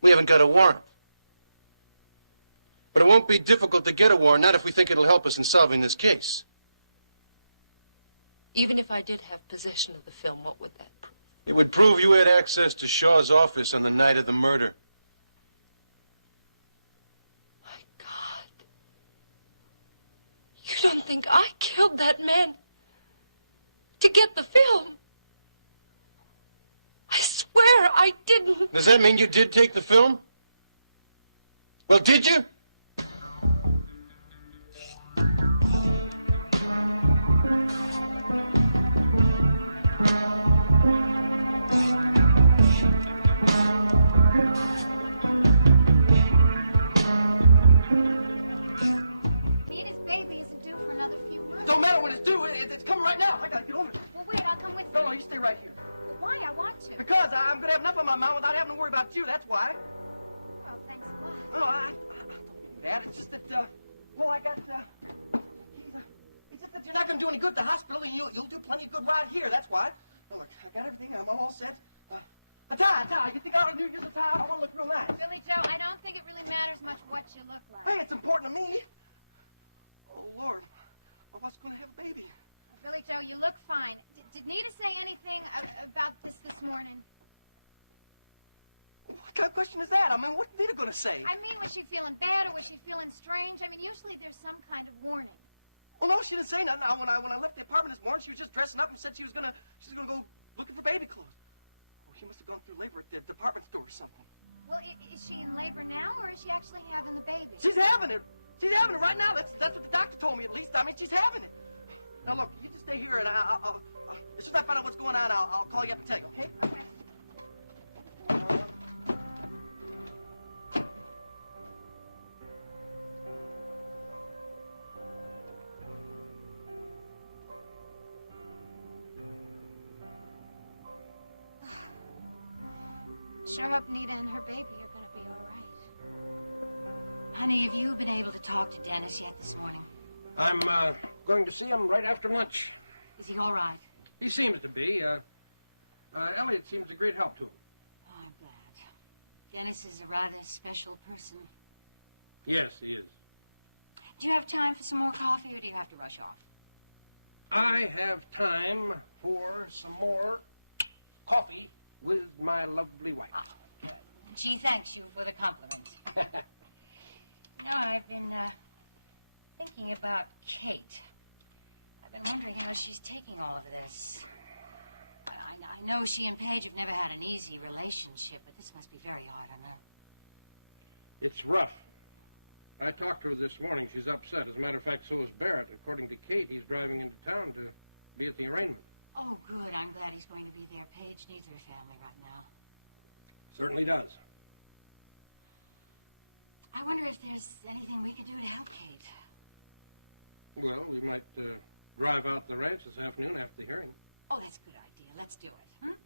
We haven't got a warrant. But it won't be difficult to get a warrant, not if we think it'll help us in solving this case. Even if I did have possession of the film, what would that prove? It would prove you had access to Shaw's office on the night of the murder. My God. You don't think I killed that man to get the film? I swear I didn't. Does that mean you did take the film? Well, did you? Nita's baby isn't due for another few months. Don't matter when it's due. It's coming right now. I gotta get over there. Well, wait, I'll come with you. No, you stay right here. Well, Why? I want to. Because I'm going to have enough on my mind without having to worry about you. That's why. Well, thanks a lot. No, I don't mean that. It's just that, well, I got, it's just that you're not going to do any good at the hospital, and you'll do plenty of good right here. That's why. Now, look, I got everything. I'm all set. A tie. You think I ought to use a tie? I want to look real nice. Billy Joe, I don't think it really matters much what you look like. Hey, it's important to me. Oh, Lord. I was going to have a baby. Billy Joe, you look fine. Did Nita say anything about this morning? What kind of question is that? I mean, what's Nita going to say? I mean, was she feeling bad or was she feeling strange? I mean, usually there's some kind of warning. Well, no, she didn't say nothing. When I left the apartment this morning, she was just dressing up and said she's gonna go looking for baby clothes. Oh, she must have gone through labor at the department store or something. Well, is she in labor now, or is she actually having the baby? She's having it. She's having it right now. That's what the doctor told me, at least. I mean, she's having it. Now, look, you just stay here, and I'll as soon as I find out what's going on, I'll call you up and tell you, okay? Okay. Sure hope Nita and her baby are going to be all right. Honey, have you been able to talk to Dennis yet this morning? I'm going to see him right after lunch. Is he all right? He seems to be. Elliot seems a great help to him. Oh, I'm glad. Dennis is a rather special person. Yes, he is. Do you have time for some more coffee, or do you have to rush off? I have time for some more coffee with my lovely wife. Ah, good. She thanks you for the compliment. I've been thinking about Kate. I've been wondering how she's taking all of this. I know she and Paige have never had an easy relationship, but this must be very hard on her. It's rough. I talked to her this morning. She's upset. As a matter of fact, so is Barrett. According to Kate, he's driving into town to be at the arraignment. Oh, good. I'm glad he's going to be there. Paige needs her family right now. Certainly does. I wonder if there's anything we can do to help Kate. Well, we might drive out to the ranch this afternoon after the hearing. Oh, that's a good idea. Let's do it.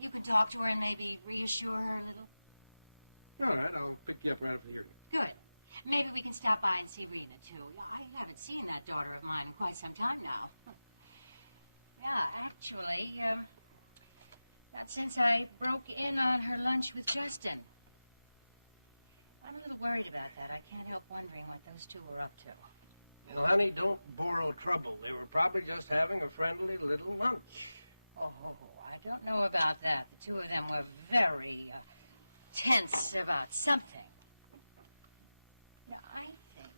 You can talk to her and maybe reassure her a little. All right, I'll pick you up right after the hearing. Good. Maybe we can stop by and see Rena, too. I haven't seen that daughter of mine in quite some time now. Yeah, actually, not since I broke in on her lunch with Justin. I'm a little worried about that. I can't help wondering what those two were up to. Well, honey, don't borrow trouble. They were probably just having a friendly little lunch. Oh, I don't know about that. The two of them were very tense about something. Now, I think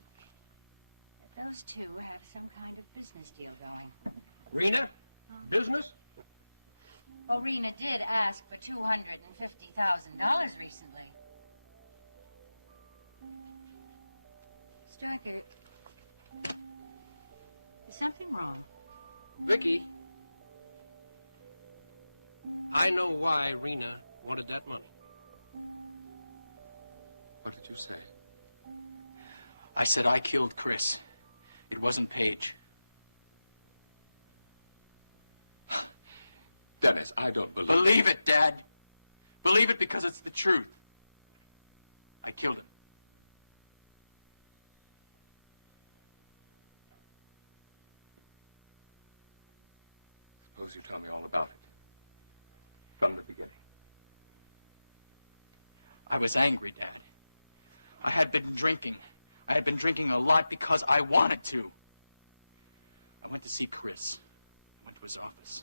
that those two have some kind of business deal going. Rena? Business? Well, Rena did ask for $250,000 recently. Stryker, is something wrong? Vicky, I know why Rena wanted that money. What did you say? I said I killed Chris. It wasn't Paige. Dennis, I don't believe... Believe it, Dad. Believe it because it's the truth. I killed him. Suppose you tell me all about it. From the beginning. I was angry, Dad. I had been drinking. I had been drinking a lot because I wanted to. I went to see Chris. I went to his office.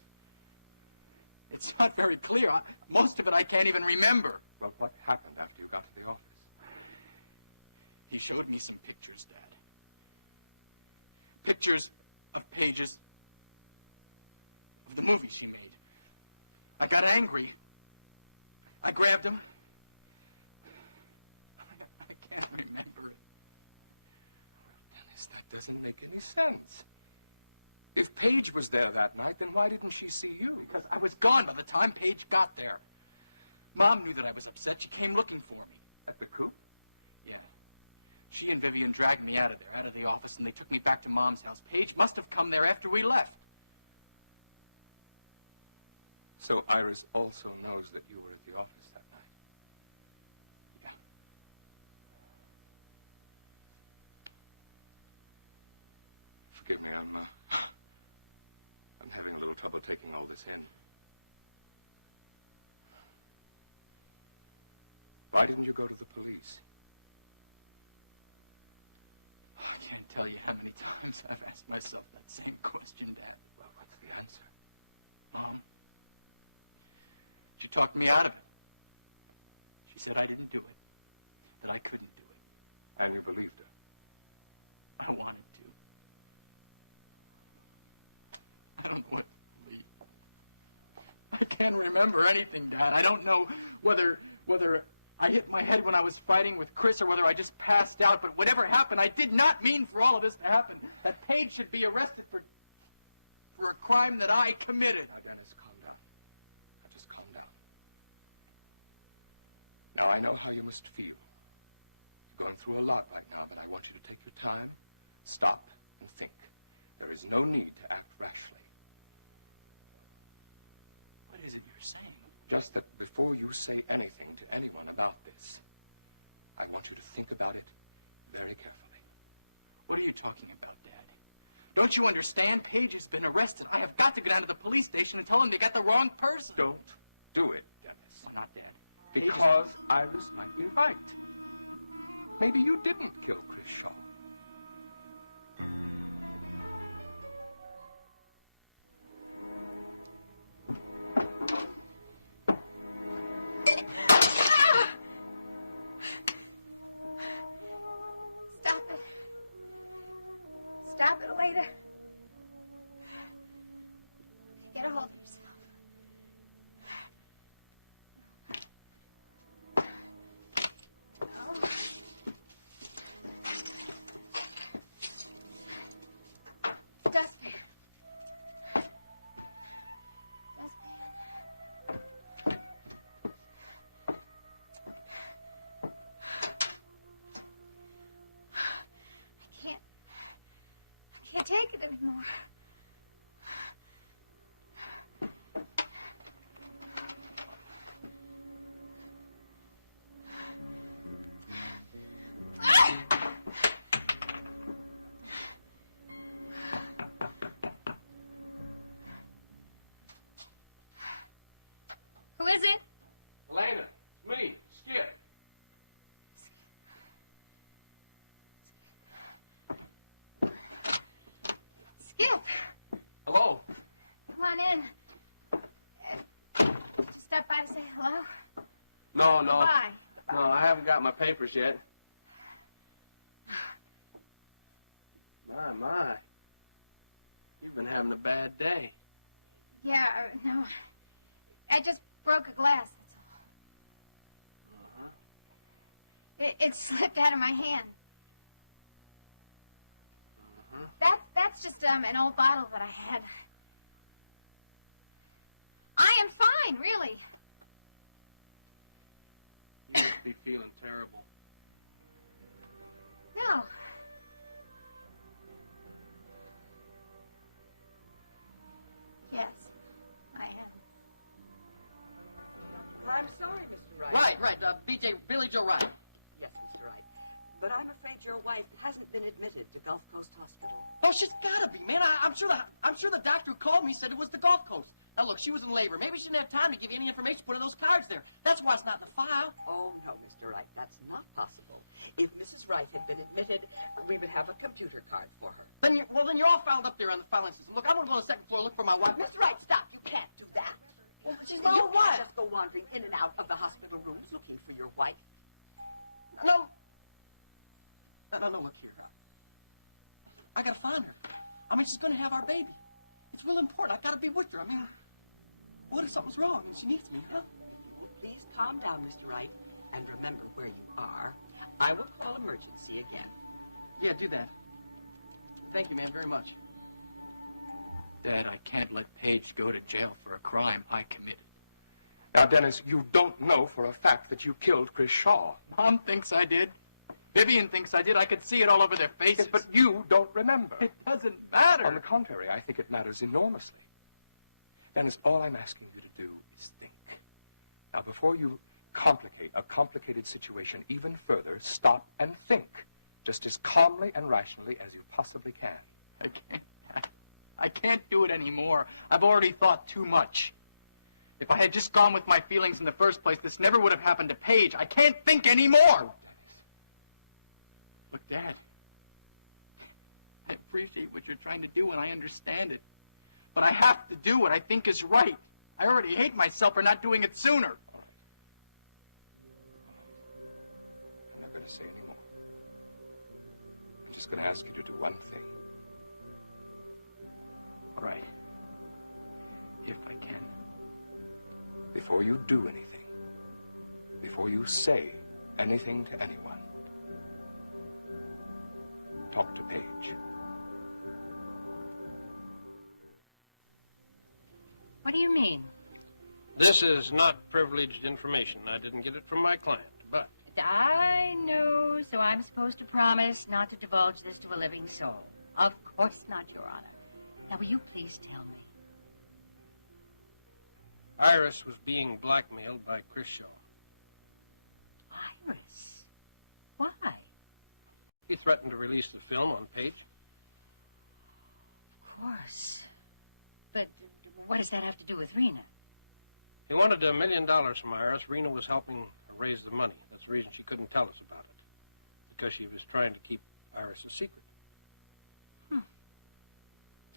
It's not very clear. Most of it I can't even remember. Well, what happened after you got to the office? He showed me some pictures, Dad. Pictures of Paige's... of the movie she made. I got angry. I grabbed him. I can't remember it. Dennis, that doesn't make any sense. If Paige was there that night, then why didn't she see you? Because I was gone by the time Paige got there. Mom knew that I was upset. She came looking for me. At the coop? Yeah. She and Vivian dragged me out of there, out of the office, and they took me back to Mom's house. Paige must have come there after we left. So Iris also knows that you were at the office that night? Yeah. Forgive me, I'm having a little trouble taking all this in. Why didn't you go to the police? I can't tell you how many times I've asked myself that same question, Dad. Well, what's the answer? Mom, she talked me out of it. She said I didn't do it, that I couldn't do it. And you believed her? I wanted to. I don't know what to believe. I can't remember anything, Dad. I don't know whether I hit my head when I was fighting with Chris or whether I just passed out, but whatever happened, I did not mean for all of this to happen. That Paige should be arrested for a crime that I committed. Now, Dennis, calm down. Now, just calm down. Now, I know how you must feel. You're going through a lot right now, but I want you to take your time, stop, and think. There is no need to act rashly. What is it you're saying? Just that before you say anything to anyone about this, I want you to think about it very carefully. What are you talking about, Dad? Don't you understand? Paige has been arrested. I have got to go down to the police station and tell them they got the wrong person. Don't do it, Dennis. Why not, Dad? Because Iris might be right. Maybe you didn't kill Chris Shaw. Stop it, Elena. Get a hold of yourself. Oh. Dustpan. I can't take it anymore. Who is it? Elena, it's me, Skip. Skip. Hello. Come on in. Did you stop by to say hello? No. Goodbye. No, I haven't got my papers yet. My. You've been having a bad day. Yeah, no. I just broke a glass, that's all. Uh-huh. It slipped out of my hand. Uh-huh. That's just an old bottle that I had. I am fine, really. You must be feeling terrible. No. Yes, I am. I'm sorry, Mr. Wright. Right. Billy Joe Wright. Yes, Mr. Wright. But I'm afraid your wife hasn't been admitted to Gulf Coast Hospital. Oh, she's gotta be, man. I'm sure the doctor who called me said it was the Gulf Coast. Now look, she was in labor. Maybe she didn't have time to give you any information put in those cards there. That's why it's not in the file. Oh, no, Mr. Wright. That's not possible. If Mrs. Wright had been admitted, we would have a computer card for her. Then you're all filed up there on the filing system. Look, I'm gonna go on the second floor look for my wife. Mr. Wright, stop. You can't do that. Well, she's my You own can't wife. just go wandering in and out of the hospital rooms looking for your wife. No, look here. I gotta find her. I mean, she's gonna have our baby. It's real important. I gotta be with her. I mean, what if something's wrong and she needs me, huh? If you will please calm down, Mr. Wright, and remember where you are, I will call emergency again. Yeah, do that. Thank you, ma'am, very much. Dad, I can't let Paige go to jail for a crime I committed. Now, Dennis, you don't know for a fact that you killed Chris Shaw. Mom thinks I did. Vivian thinks I did. I could see it all over their faces. Yes, but you don't remember. It doesn't matter. On the contrary, I think it matters enormously. Dennis, all I'm asking you to do is think. Now, before you complicate a complicated situation even further, stop and think, just as calmly and rationally as you possibly can. I can't do it anymore. I've already thought too much. If I had just gone with my feelings in the first place, this never would have happened to Paige. I can't think anymore. Oh, Dennis. Look, Dad, I appreciate what you're trying to do and I understand it. But I have to do what I think is right. I already hate myself for not doing it sooner. All right. I'm not going to say any more. I'm just going to ask you to do one thing. All right. If I can. Before you do anything, before you say anything to anyone, talk to Paige. What do you mean? This is not privileged information. I didn't get it from my client, but... I know, so I'm supposed to promise not to divulge this to a living soul. Of course not, Your Honor. Now, will you please tell me? Iris was being blackmailed by Chris Shaw. Iris? Why? He threatened to release the film on Paige. Of course. But what does that have to do with Rena? He wanted $1 million from Iris. Rena was helping her raise the money. That's the reason she couldn't tell us about it. Because she was trying to keep Iris a secret.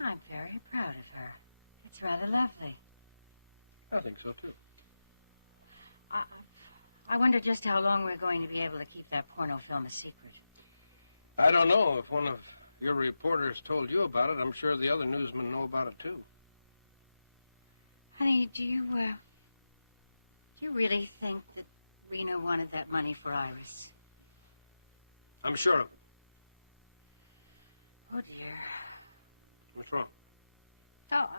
I'm very proud of her. It's rather lovely. I think so, too. I wonder just how long we're going to be able to keep that porno film a secret. I don't know. If one of your reporters told you about it, I'm sure the other newsmen know about it, too. Honey, do you really think that Rena wanted that money for Iris? I'm sure of it. Oh, dear. What's wrong? Oh,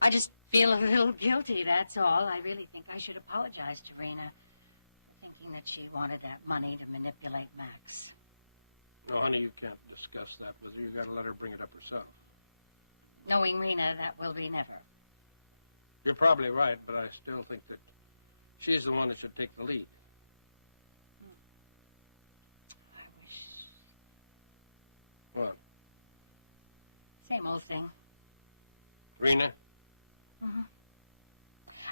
I just feel a little guilty, that's all. I really think I should apologize to Rena for thinking that she wanted that money to manipulate Max. No, honey, you can't discuss that with her. You got to let her bring it up herself. Knowing Rena, that will be never. You're probably right, but I still think that she's the one that should take the lead. I wish... What? Same old thing. Rena? Mm-hmm.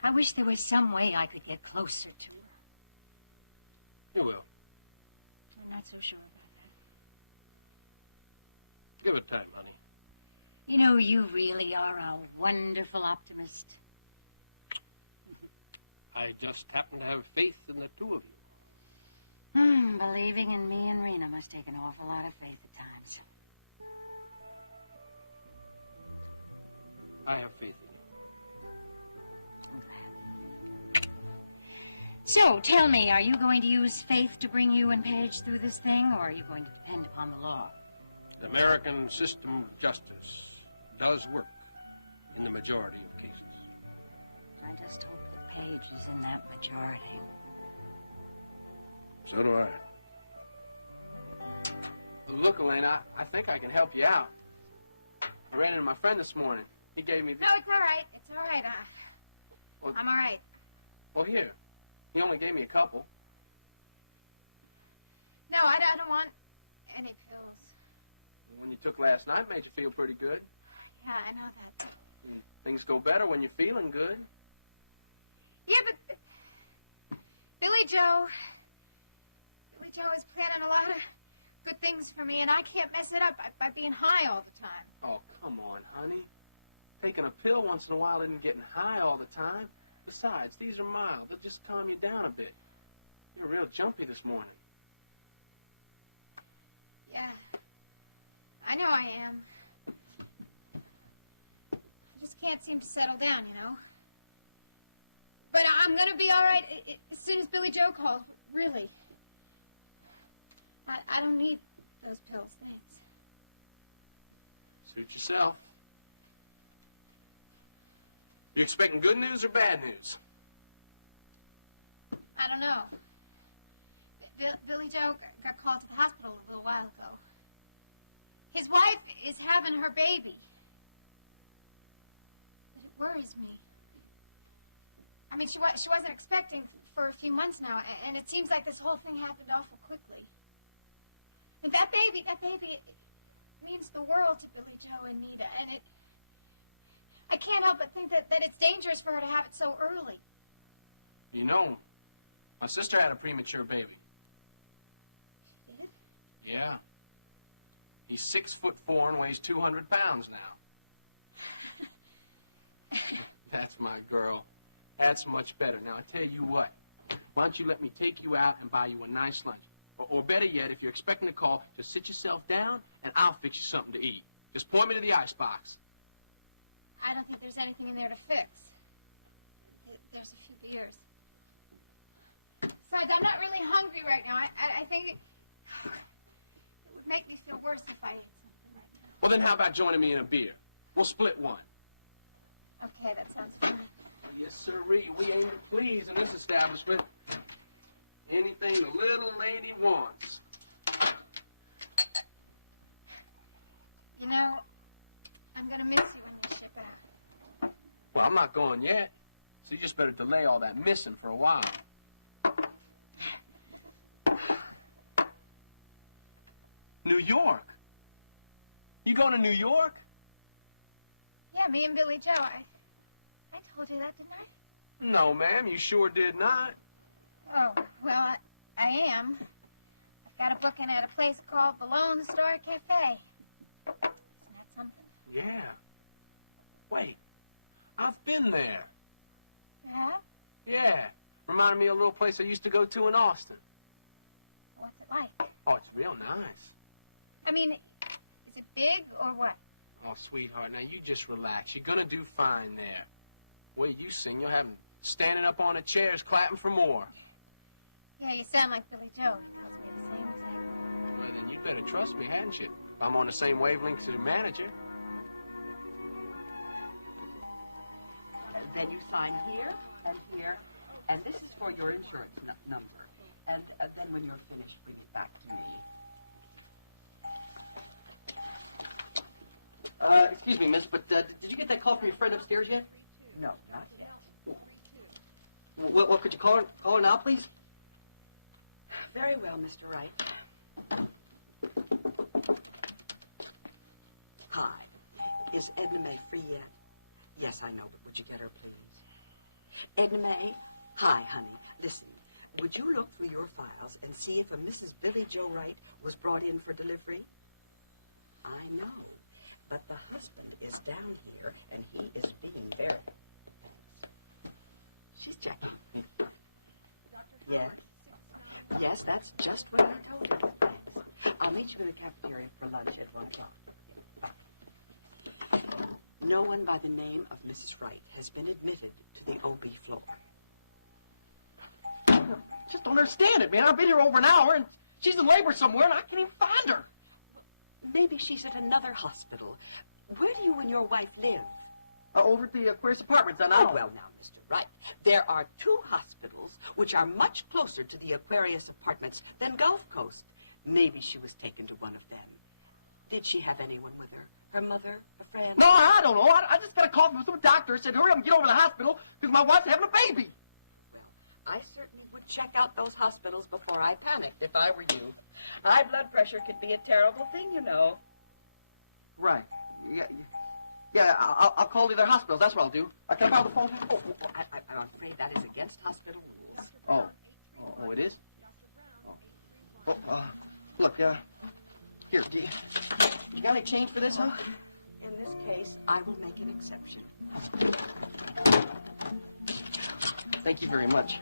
I wish there was some way I could get closer to her. You will. I'm not so sure about that. Give it time, honey. You know, you really are a wonderful optimist. I just happen to have faith in the two of you. Believing in me and Rena must take an awful lot of faith at times. I have faith in you. I'm glad. So, tell me, are you going to use faith to bring you and Paige through this thing, or are you going to depend upon the law? The American system of justice does work in the majority of cases. I just hope that Paige is in that majority. So do I. Look, Elena, I think I can help you out. I ran into my friend this morning. He gave me No, it's all right. It's all right. I'm all right. Well, here. He only gave me a couple. No, I don't want any pills. The one you took last night made you feel pretty good. Yeah, I know that. And things go better when you're feeling good. Yeah, but Billy Joe is planning a lot of good things for me, and I can't mess it up by being high all the time. Oh, come on, honey. Taking a pill once in a while isn't getting high all the time. Besides, these are mild. They'll just calm you down a bit. You're real jumpy this morning. Yeah, I know I am. I just can't seem to settle down, you know. But I'm gonna be all right as soon as Billy Joe calls, really. I don't need those pills, thanks. Suit yourself. You expecting good news or bad news? I don't know. Billy Joe got called to the hospital a little while ago. His wife is having her baby. But it worries me. I mean, she wasn't expecting for a few months now, and it seems like this whole thing happened awful quickly. And that baby, it means the world to Billy Joe and Nita, and I can't help but think that it's dangerous for her to have it so early. You know, my sister had a premature baby. She did? Yeah. He's 6'4" and weighs 200 pounds now. That's my girl. That's much better. Now, I tell you what. Why don't you let me take you out and buy you a nice lunch? Or better yet, if you're expecting a call, just sit yourself down and I'll fix you something to eat. Just point me to the icebox. I don't think there's anything in there to fix. There's a few beers. Besides, I'm not really hungry right now. I think it would make me feel worse if I ate something right now. Well, then how about joining me in a beer? We'll split one. Okay, that sounds fine. Yes, sirree. We aim to please in this establishment. Anything the little lady wants. You know, I'm gonna miss you when you ship out. Well, I'm not going yet. So you just better delay all that missing for a while. New York? You going to New York? Yeah, me and Billy Joe. I told you that, didn't I? No, ma'am, you sure did not. Oh, well, I am. I've got a booking at a place called the Lone Star Cafe. Isn't that something? Yeah. Wait, I've been there. You have? Yeah. Reminded me of a little place I used to go to in Austin. What's it like? Oh, it's real nice. I mean, is it big or what? Oh, sweetheart, now you just relax. You're gonna do fine there. The way you sing, you'll have them standing up on the chairs clapping for more. Yeah, you sound like Billy Joe. He tells me the same exact thing. Well, then you'd better trust me, hadn't you? If I'm on the same wavelength as the manager. Then you sign here and here, and this is for your insurance number. And then when you're finished, bring it back to me. Excuse me, miss, but did you get that call from your friend upstairs yet? No, not yet. Well, could you call her now, please? Very well, Mr. Wright. Hi. Is Edna Mae free yet? Yes, I know, but would you get her, please? Edna Mae? Hi, honey. Listen, would you look through your files and see if a Mrs. Billy Joe Wright was brought in for delivery? I know, but the husband is down here, and he is being very... Thanks. She's checking. Yes? Yes, that's just what I told him. Thanks. I'll meet you in the cafeteria for lunch at 1 o'clock. Bye. No one by the name of Mrs. Wright has been admitted to the OB floor. Just don't understand it, man. I've been here over an hour, and she's in labor somewhere, and I can't even find her. Maybe she's at another hospital. Where do you and your wife live? Over at the Aquarius Apartments on Oh, well, now, Mr. Wright, there are 2 hospitals which are much closer to the Aquarius Apartments than Gulf Coast. Maybe she was taken to one of them. Did she have anyone with her? Her mother? A friend? No, I don't know. I just got a call from some doctor. Said, hurry up and get over to the hospital because my wife's having a baby. Well, I certainly would check out those hospitals before I panicked if I were you. High blood pressure could be a terrible thing, you know. Right. Yeah, I'll call the other hospitals. That's what I'll do. Can I borrow the phone? Oh, I'm afraid that is against hospital rules. Oh, it is? Oh, look, here, do you got any change for this, huh? In this case, I will make an exception. Thank you very much.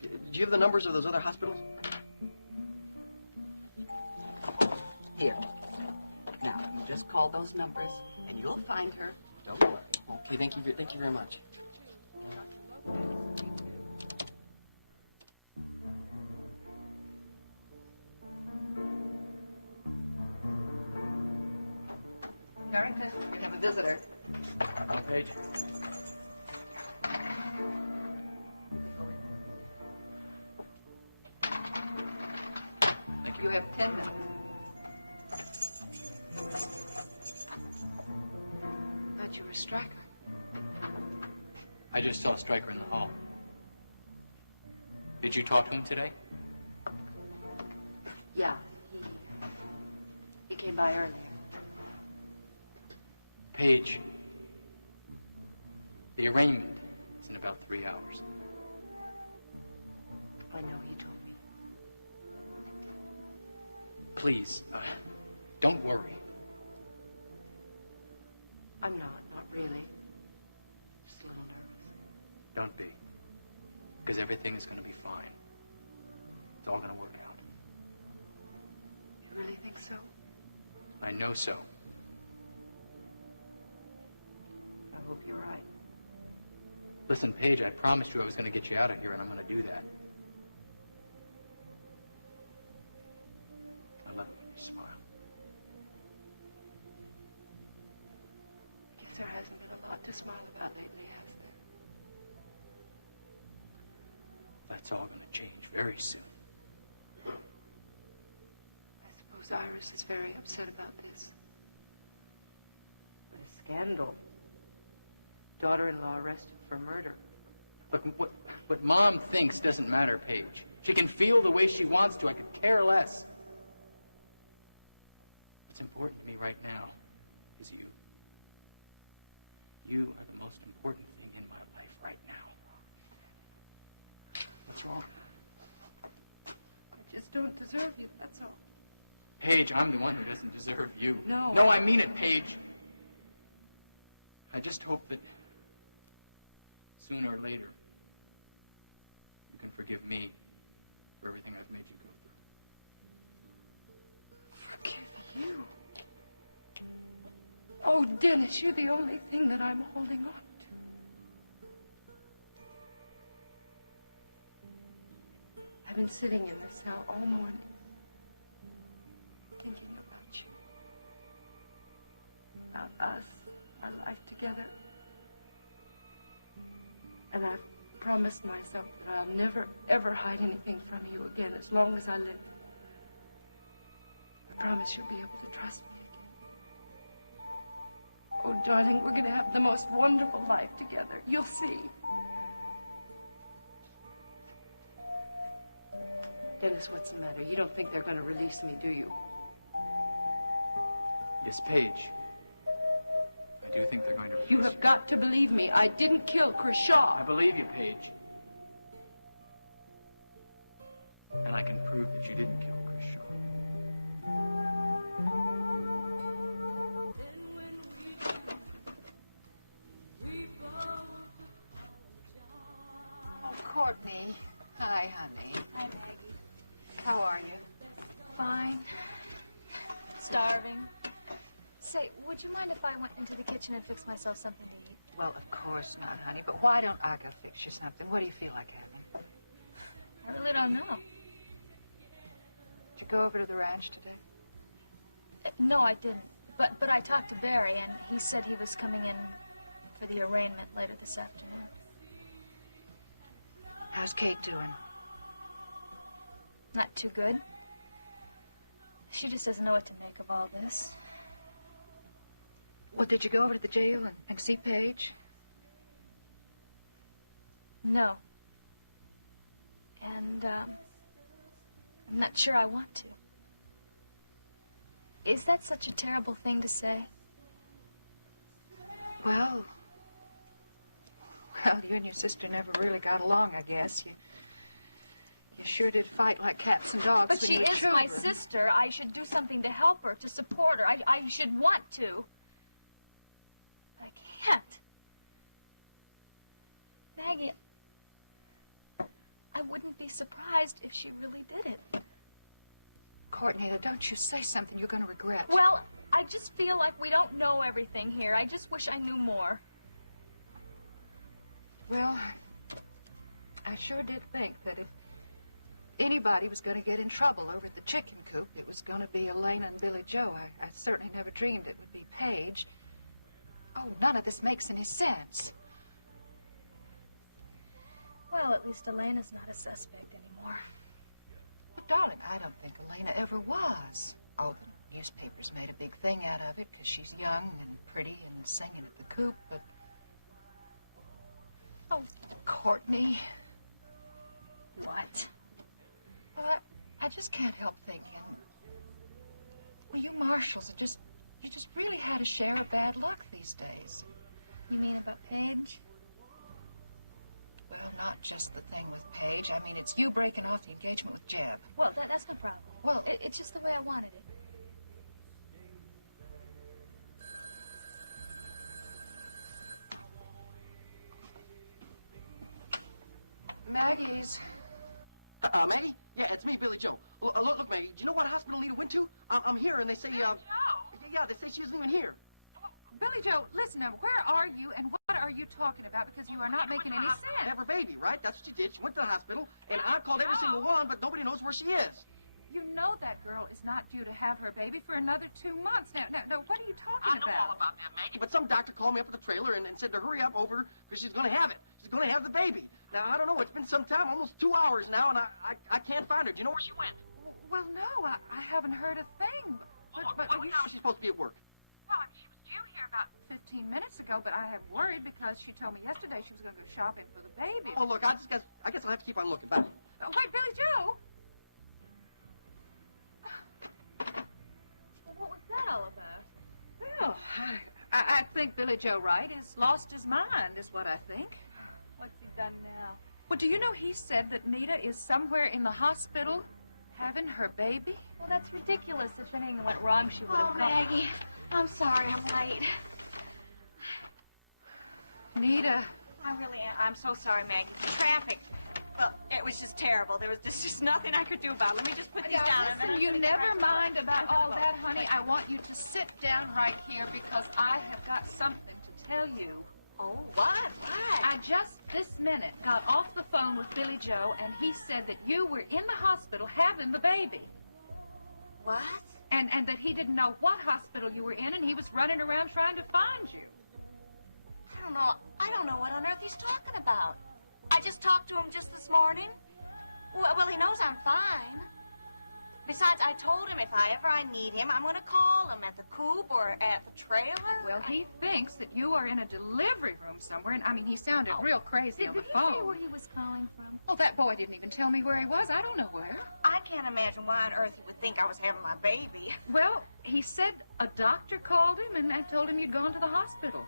Do you have the numbers of those other hospitals? Here. Now, you just call those numbers, and you'll find her. Don't worry. Okay, thank you very much. Carrington, you have a visitor. Page. Thank you. You have 10 minutes. Stryker? I just saw Stryker in the hall. Did you talk to him today? Yeah, he came by earlier. Paige, the arraignment is in about 3 hours. I know, he told me. Please, don't worry. I'm not really. Just a little nervous. Don't be. Because everything is going to be fine. It's all going to work out. You really think so? I know so. I hope you're right. Listen, Paige, I promised you I was going to get you out of here, and I'm going to do that. I love it when you smile. I guess there hasn't been a lot to smile about lately, has there? That's all going to change very soon. I suppose Iris is very upset about this. What a scandal. Daughter-in-law arrested for murder. Look, what Mom thinks doesn't matter, Paige. She can feel the way she wants to. I could care less. What's important to me right now is you. You are the most important thing in my life right now. What's wrong? I just don't deserve you, that's all. Paige, I'm the one who doesn't deserve you. No. No, I mean it, Paige. I just hope that sooner or later you can forgive me for everything I've made you go through. Forgive you? Oh, Dennis, you're the only thing that I'm holding on to. I've been sitting in this cell all morning, thinking about you, about us, our life together. And I've promised myself that I'll never, ever hide anything from you again as long as I live. I promise you'll be able to trust me again. Oh, darling, we're going to have the most wonderful life together. You'll see. Dennis, what's the matter? You don't think they're going to release me, do you? Yes, Paige. I do think they're going to release You have got to believe me. I didn't kill Chris Shaw. I believe you, Paige. And I can prove that you didn't kill Chris Shaw. Oh, Courtney. Hi, honey. Hi, Maggie. How are you? Fine. Starving. Say, would you mind if I went into the kitchen and fixed myself something to eat? Well, of course not, honey. But why don't I go fix you something? What do you feel like having? I really don't know. Did you go over to the ranch today? No, I didn't. But I talked to Barry, and he said he was coming in for the arraignment later this afternoon. How's Kate doing? Not too good. She just doesn't know what to make of all this. Well, did you go over to the jail and see Paige? No. And, I'm not sure I want to. Is that such a terrible thing to say? Well, you and your sister never really got along, I guess. You sure did fight like cats and dogs But when she you were is children. my sister. I should do something to help her, to support her. I should want to. But I can't. Maggie, I wouldn't be surprised if she really did it. Courtney, now don't you say something you're going to regret. Well, I just feel like we don't know everything here. I just wish I knew more. Well, I sure did think that if anybody was going to get in trouble over at the chicken coop, it was going to be Elena and Billy Joe. I certainly never dreamed it would be Paige. Oh, none of this makes any sense. Well, at least Elena's not a suspect anymore. But, darling, I don't think Elena ever was. Oh, then newspapers made a big thing out of it because she's young and pretty and singing at the coop, but... Oh, Courtney. What? Well, I just can't help thinking... Well, you marshals are just... You just really had a share of bad luck these days. You mean about Paige? Well, not just the thing with Paige. I mean, it's you breaking off the engagement with Jeb. Well, that's no problem. Well, it's just the way I wanted it. Maggie's. Maggie? Yeah, it's me, Billy Joe. Look, Maggie, do you know what hospital Nita went to? I'm here, and they say, Yeah, they say she isn't even here. Billy Joe, listen, now, where are you and what are you talking about? Because you are not making any sense. Have her baby, right? That's what she did. She went to the hospital, and I called every single one, but nobody knows where she is. You know that girl is not due to have her baby for another 2 months. Now, what are you talking about? I know all about that, Maggie. But some doctor called me up with a trailer and said to hurry up over because she's going to have it. She's going to have the baby. Now, I don't know. It's been some time, almost 2 hours now, and I can't find her. Do you know where she went? Well, no, I haven't heard a thing. But what time was she supposed to be at work? Well, I mean, she was due here about 15 minutes ago, but I am worried because she told me yesterday she was going to go shopping for the baby. Well, look, I guess I'll have to keep on looking. Bye. Wait, Billy Joe! What was that all about? Well, I think Billy Joe Wright has lost his mind, is what I think. What's he done now? Well, do you know he said that Nita is somewhere in the hospital having her baby? Well, that's ridiculous. If anything went wrong, she would have come. Maggie, I'm sorry I'm late. Nita. I really am. I'm so sorry, Maggie. The traffic. Well, it was just terrible. There was just nothing I could do about it. Let me just put these down. And then Listen, you never mind about all that, honey. Wait. I want you to sit down right here because I have got something to tell you. Oh, what? What? I just this minute got off the phone with Billy Joe, and he said that you were in the hospital having the baby. What? And that he didn't know what hospital you were in, and he was running around trying to find you. I don't know. I don't know what on earth he's talking about. I just talked to him just this morning. Well, he knows I'm fine. Besides, I told him if I need him, I'm going to call him at the coop or at the trailer. Well, he thinks that you are in a delivery room somewhere, and I mean, he sounded real crazy on the phone. Did he say where he was calling from? Oh, that boy didn't even tell me where he was. I don't know where. I can't imagine why on earth he would think I was having my baby. Well, he said a doctor called him and told him you'd gone to the hospital.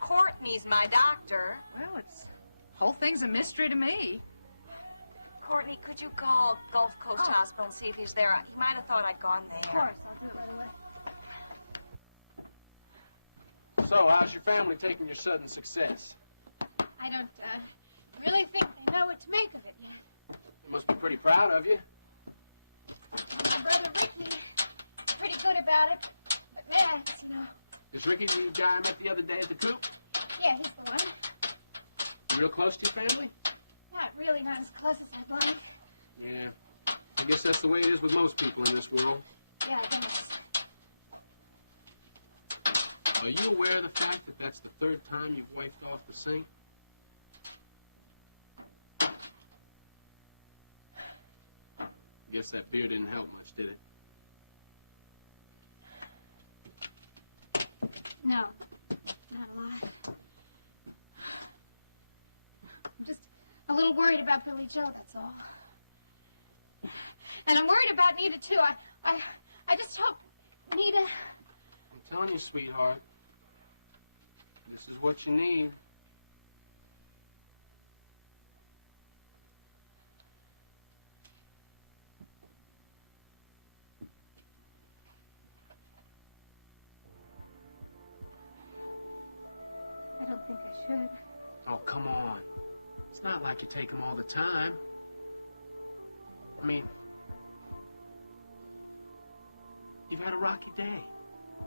Courtney's my doctor. Well, whole thing's a mystery to me. Courtney, could you call Gulf Coast Hospital and see if he's there? He might have thought I'd gone there. Of course, I'll do it right away. So, how's your family taking your sudden success? I don't really think they know what to make of it yet. They must be pretty proud of you. My brother Ricky is pretty good about it, but Max, you know. Is Ricky the guy I met the other day at the coop? Yeah, he's the one. You real close to your family? Not really, not as close as I'd like. Yeah. I guess that's the way it is with most people in this world. Yeah, I guess. Are you aware of the fact that that's the third time you've wiped off the sink? I guess that beer didn't help much, did it? No, not a lot. I'm just a little worried about Billy Joe, that's all. And I'm worried about Nita, too. I just hope Nita... I'm telling you, sweetheart, this is what you need. I don't think I should. Oh, come on. It's not like you take them all the time. I mean, you've had a rocky day.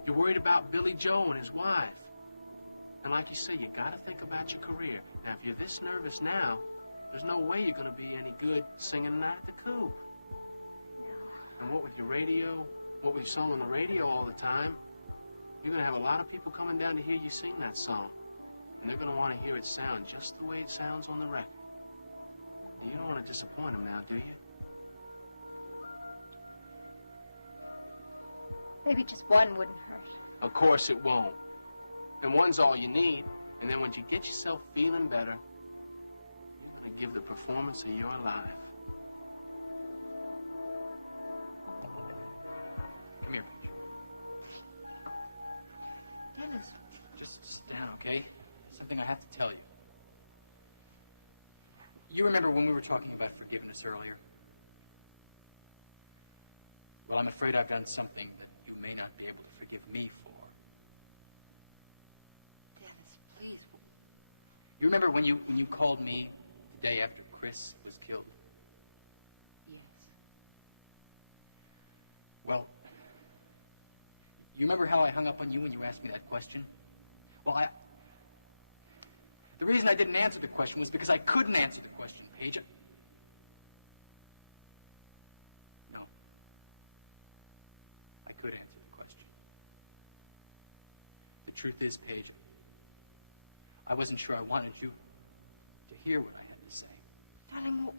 You're worried about Billy Joe and his wife. And like you say, you gotta think about your career. Now, if you're this nervous now, there's no way you're gonna be any good singing tonight at the coop. No. And what with your radio, what with your song on the radio all the time, you're gonna have a lot of people coming down to hear you sing that song. And they're gonna want to hear it sound just the way it sounds on the record. Now, you don't want to disappoint them now, do you? Maybe just one wouldn't hurt. Of course it won't. And one's all you need. And then when you get yourself feeling better, you're gonna give the performance of your life. Come here, Paige. Dennis. Just sit down, okay? There's something I have to tell you. You remember when we were talking about forgiveness earlier? Well, I'm afraid I've done something that you may not be able to forgive me for. Dennis, please. You remember when you called me the day after Chris was killed? Yes. Well, you remember how I hung up on you when you asked me that question? Well, the reason I didn't answer the question was because I couldn't answer the question, Paige. No. I could answer the question. The truth is, Paige, I wasn't sure I wanted you to hear what I had to say. Darling,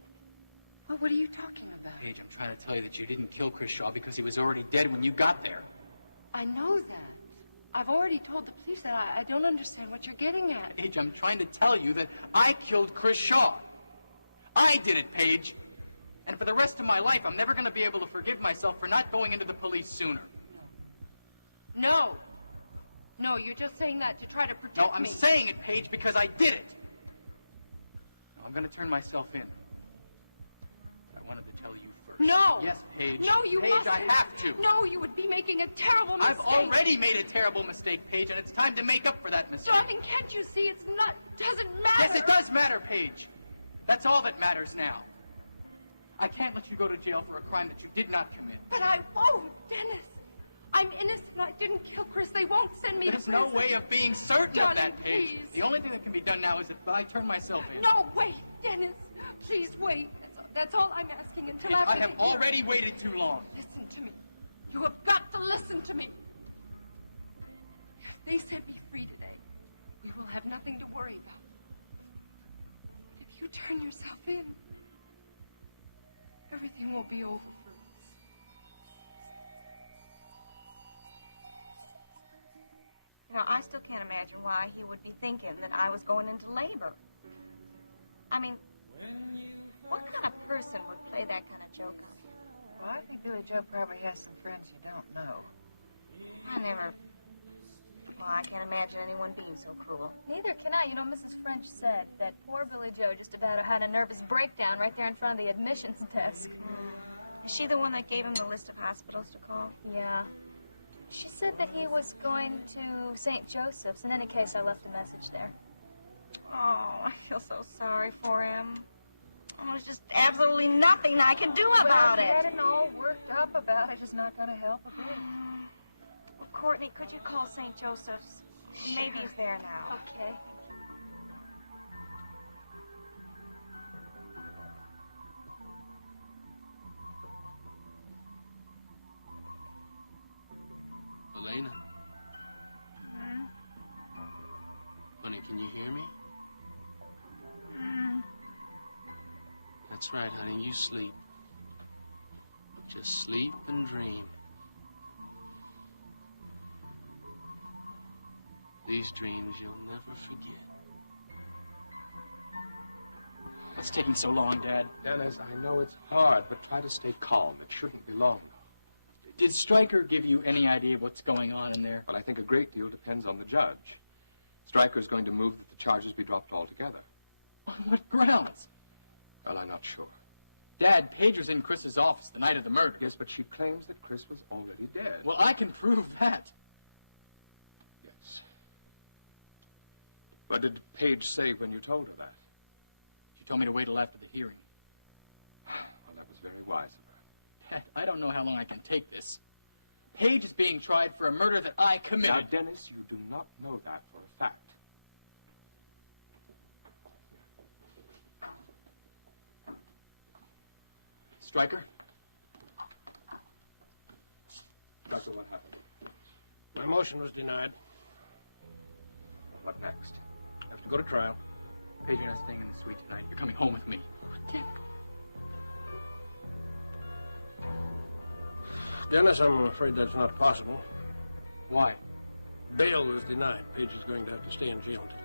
what are you talking about? Paige, I'm trying to tell you that you didn't kill Chris Shaw because he was already dead when you got there. I know that. I've already told the police that. I don't understand what you're getting at. Paige, I'm trying to tell you that I killed Chris Shaw. I did it, Paige. And for the rest of my life, I'm never going to be able to forgive myself for not going into the police sooner. No. No, you're just saying that to try to protect me. No, I'm saying it, Paige, because I did it. I'm going to turn myself in. I wanted to tell you first. No. Yes, Paige. No, you Paige, mustn't. I have to. No, you would be making a terrible mistake. I've already made a terrible mistake, Paige, and it's time to make up for that mistake. Darling, can't you see it's not, doesn't matter? Yes, it does matter, Paige. That's all that matters now. I can't let you go to jail for a crime that you did not commit. But I won't, Dennis. I'm innocent. I didn't kill Chris. They won't send me to There's prison. no way of being certain Darling, of that, Paige. please. The only thing that can be done now is if I turn myself in. No, wait, Dennis. Please wait. That's all I'm asking until Paige, after I have the hearing. already waited too long. Listen to me. You have got to listen to me. If they set me free today, we will have nothing to worry about. But if you turn yourself in, everything will be over for us. You know, I still can't imagine why he would be thinking that I was going into labor. I mean, what kind of person would play that kind of joke on him? Well, I think Billy Joe probably has some friends you don't know. Well, I can't imagine anyone being so cruel. Neither can I. You know, Mrs. French said that poor Billy Joe just about had a nervous breakdown right there in front of the admissions desk. Is she the one that gave him the list of hospitals to call? Yeah. She said that he was going to St. Joseph's. In any case, I left a message there. Oh, I feel so sorry for him. Oh, there's just absolutely nothing I can do about well, it. getting all worked up about it is not going to help a bit. Well, Courtney, could you call St. Joseph's? Maybe he's there now. Okay. Elena? Honey, can you hear me? That's right, honey. You sleep. Just sleep and dream. These dreams you'll never forget. What's taking so long, Dad? Dennis, I know it's hard, but try to stay calm. It shouldn't be long now. Did Stryker give you any idea what's going on in there? Well, I think a great deal depends on the judge. Stryker's going to move that the charges be dropped altogether. On what grounds? Well, I'm not sure. Dad, Paige was in Chris's office the night of the murder. Yes, but she claims that Chris was already dead. Well, I can prove that. Yes. What did Paige say when you told her that? She told me to wait till after the hearing. Well, that was very wise of her. Dad, I don't know how long I can take this. Paige is being tried for a murder that I committed. Now, Dennis, you do not know that for a fact. Stryker? Stryker, what happened? My motion was denied. What next? I have to go to trial. Paige, you're not staying in the suite tonight. You're coming home with me. Dennis, I'm afraid that's not possible. Why? Bail was denied. Paige is going to have to stay in jail until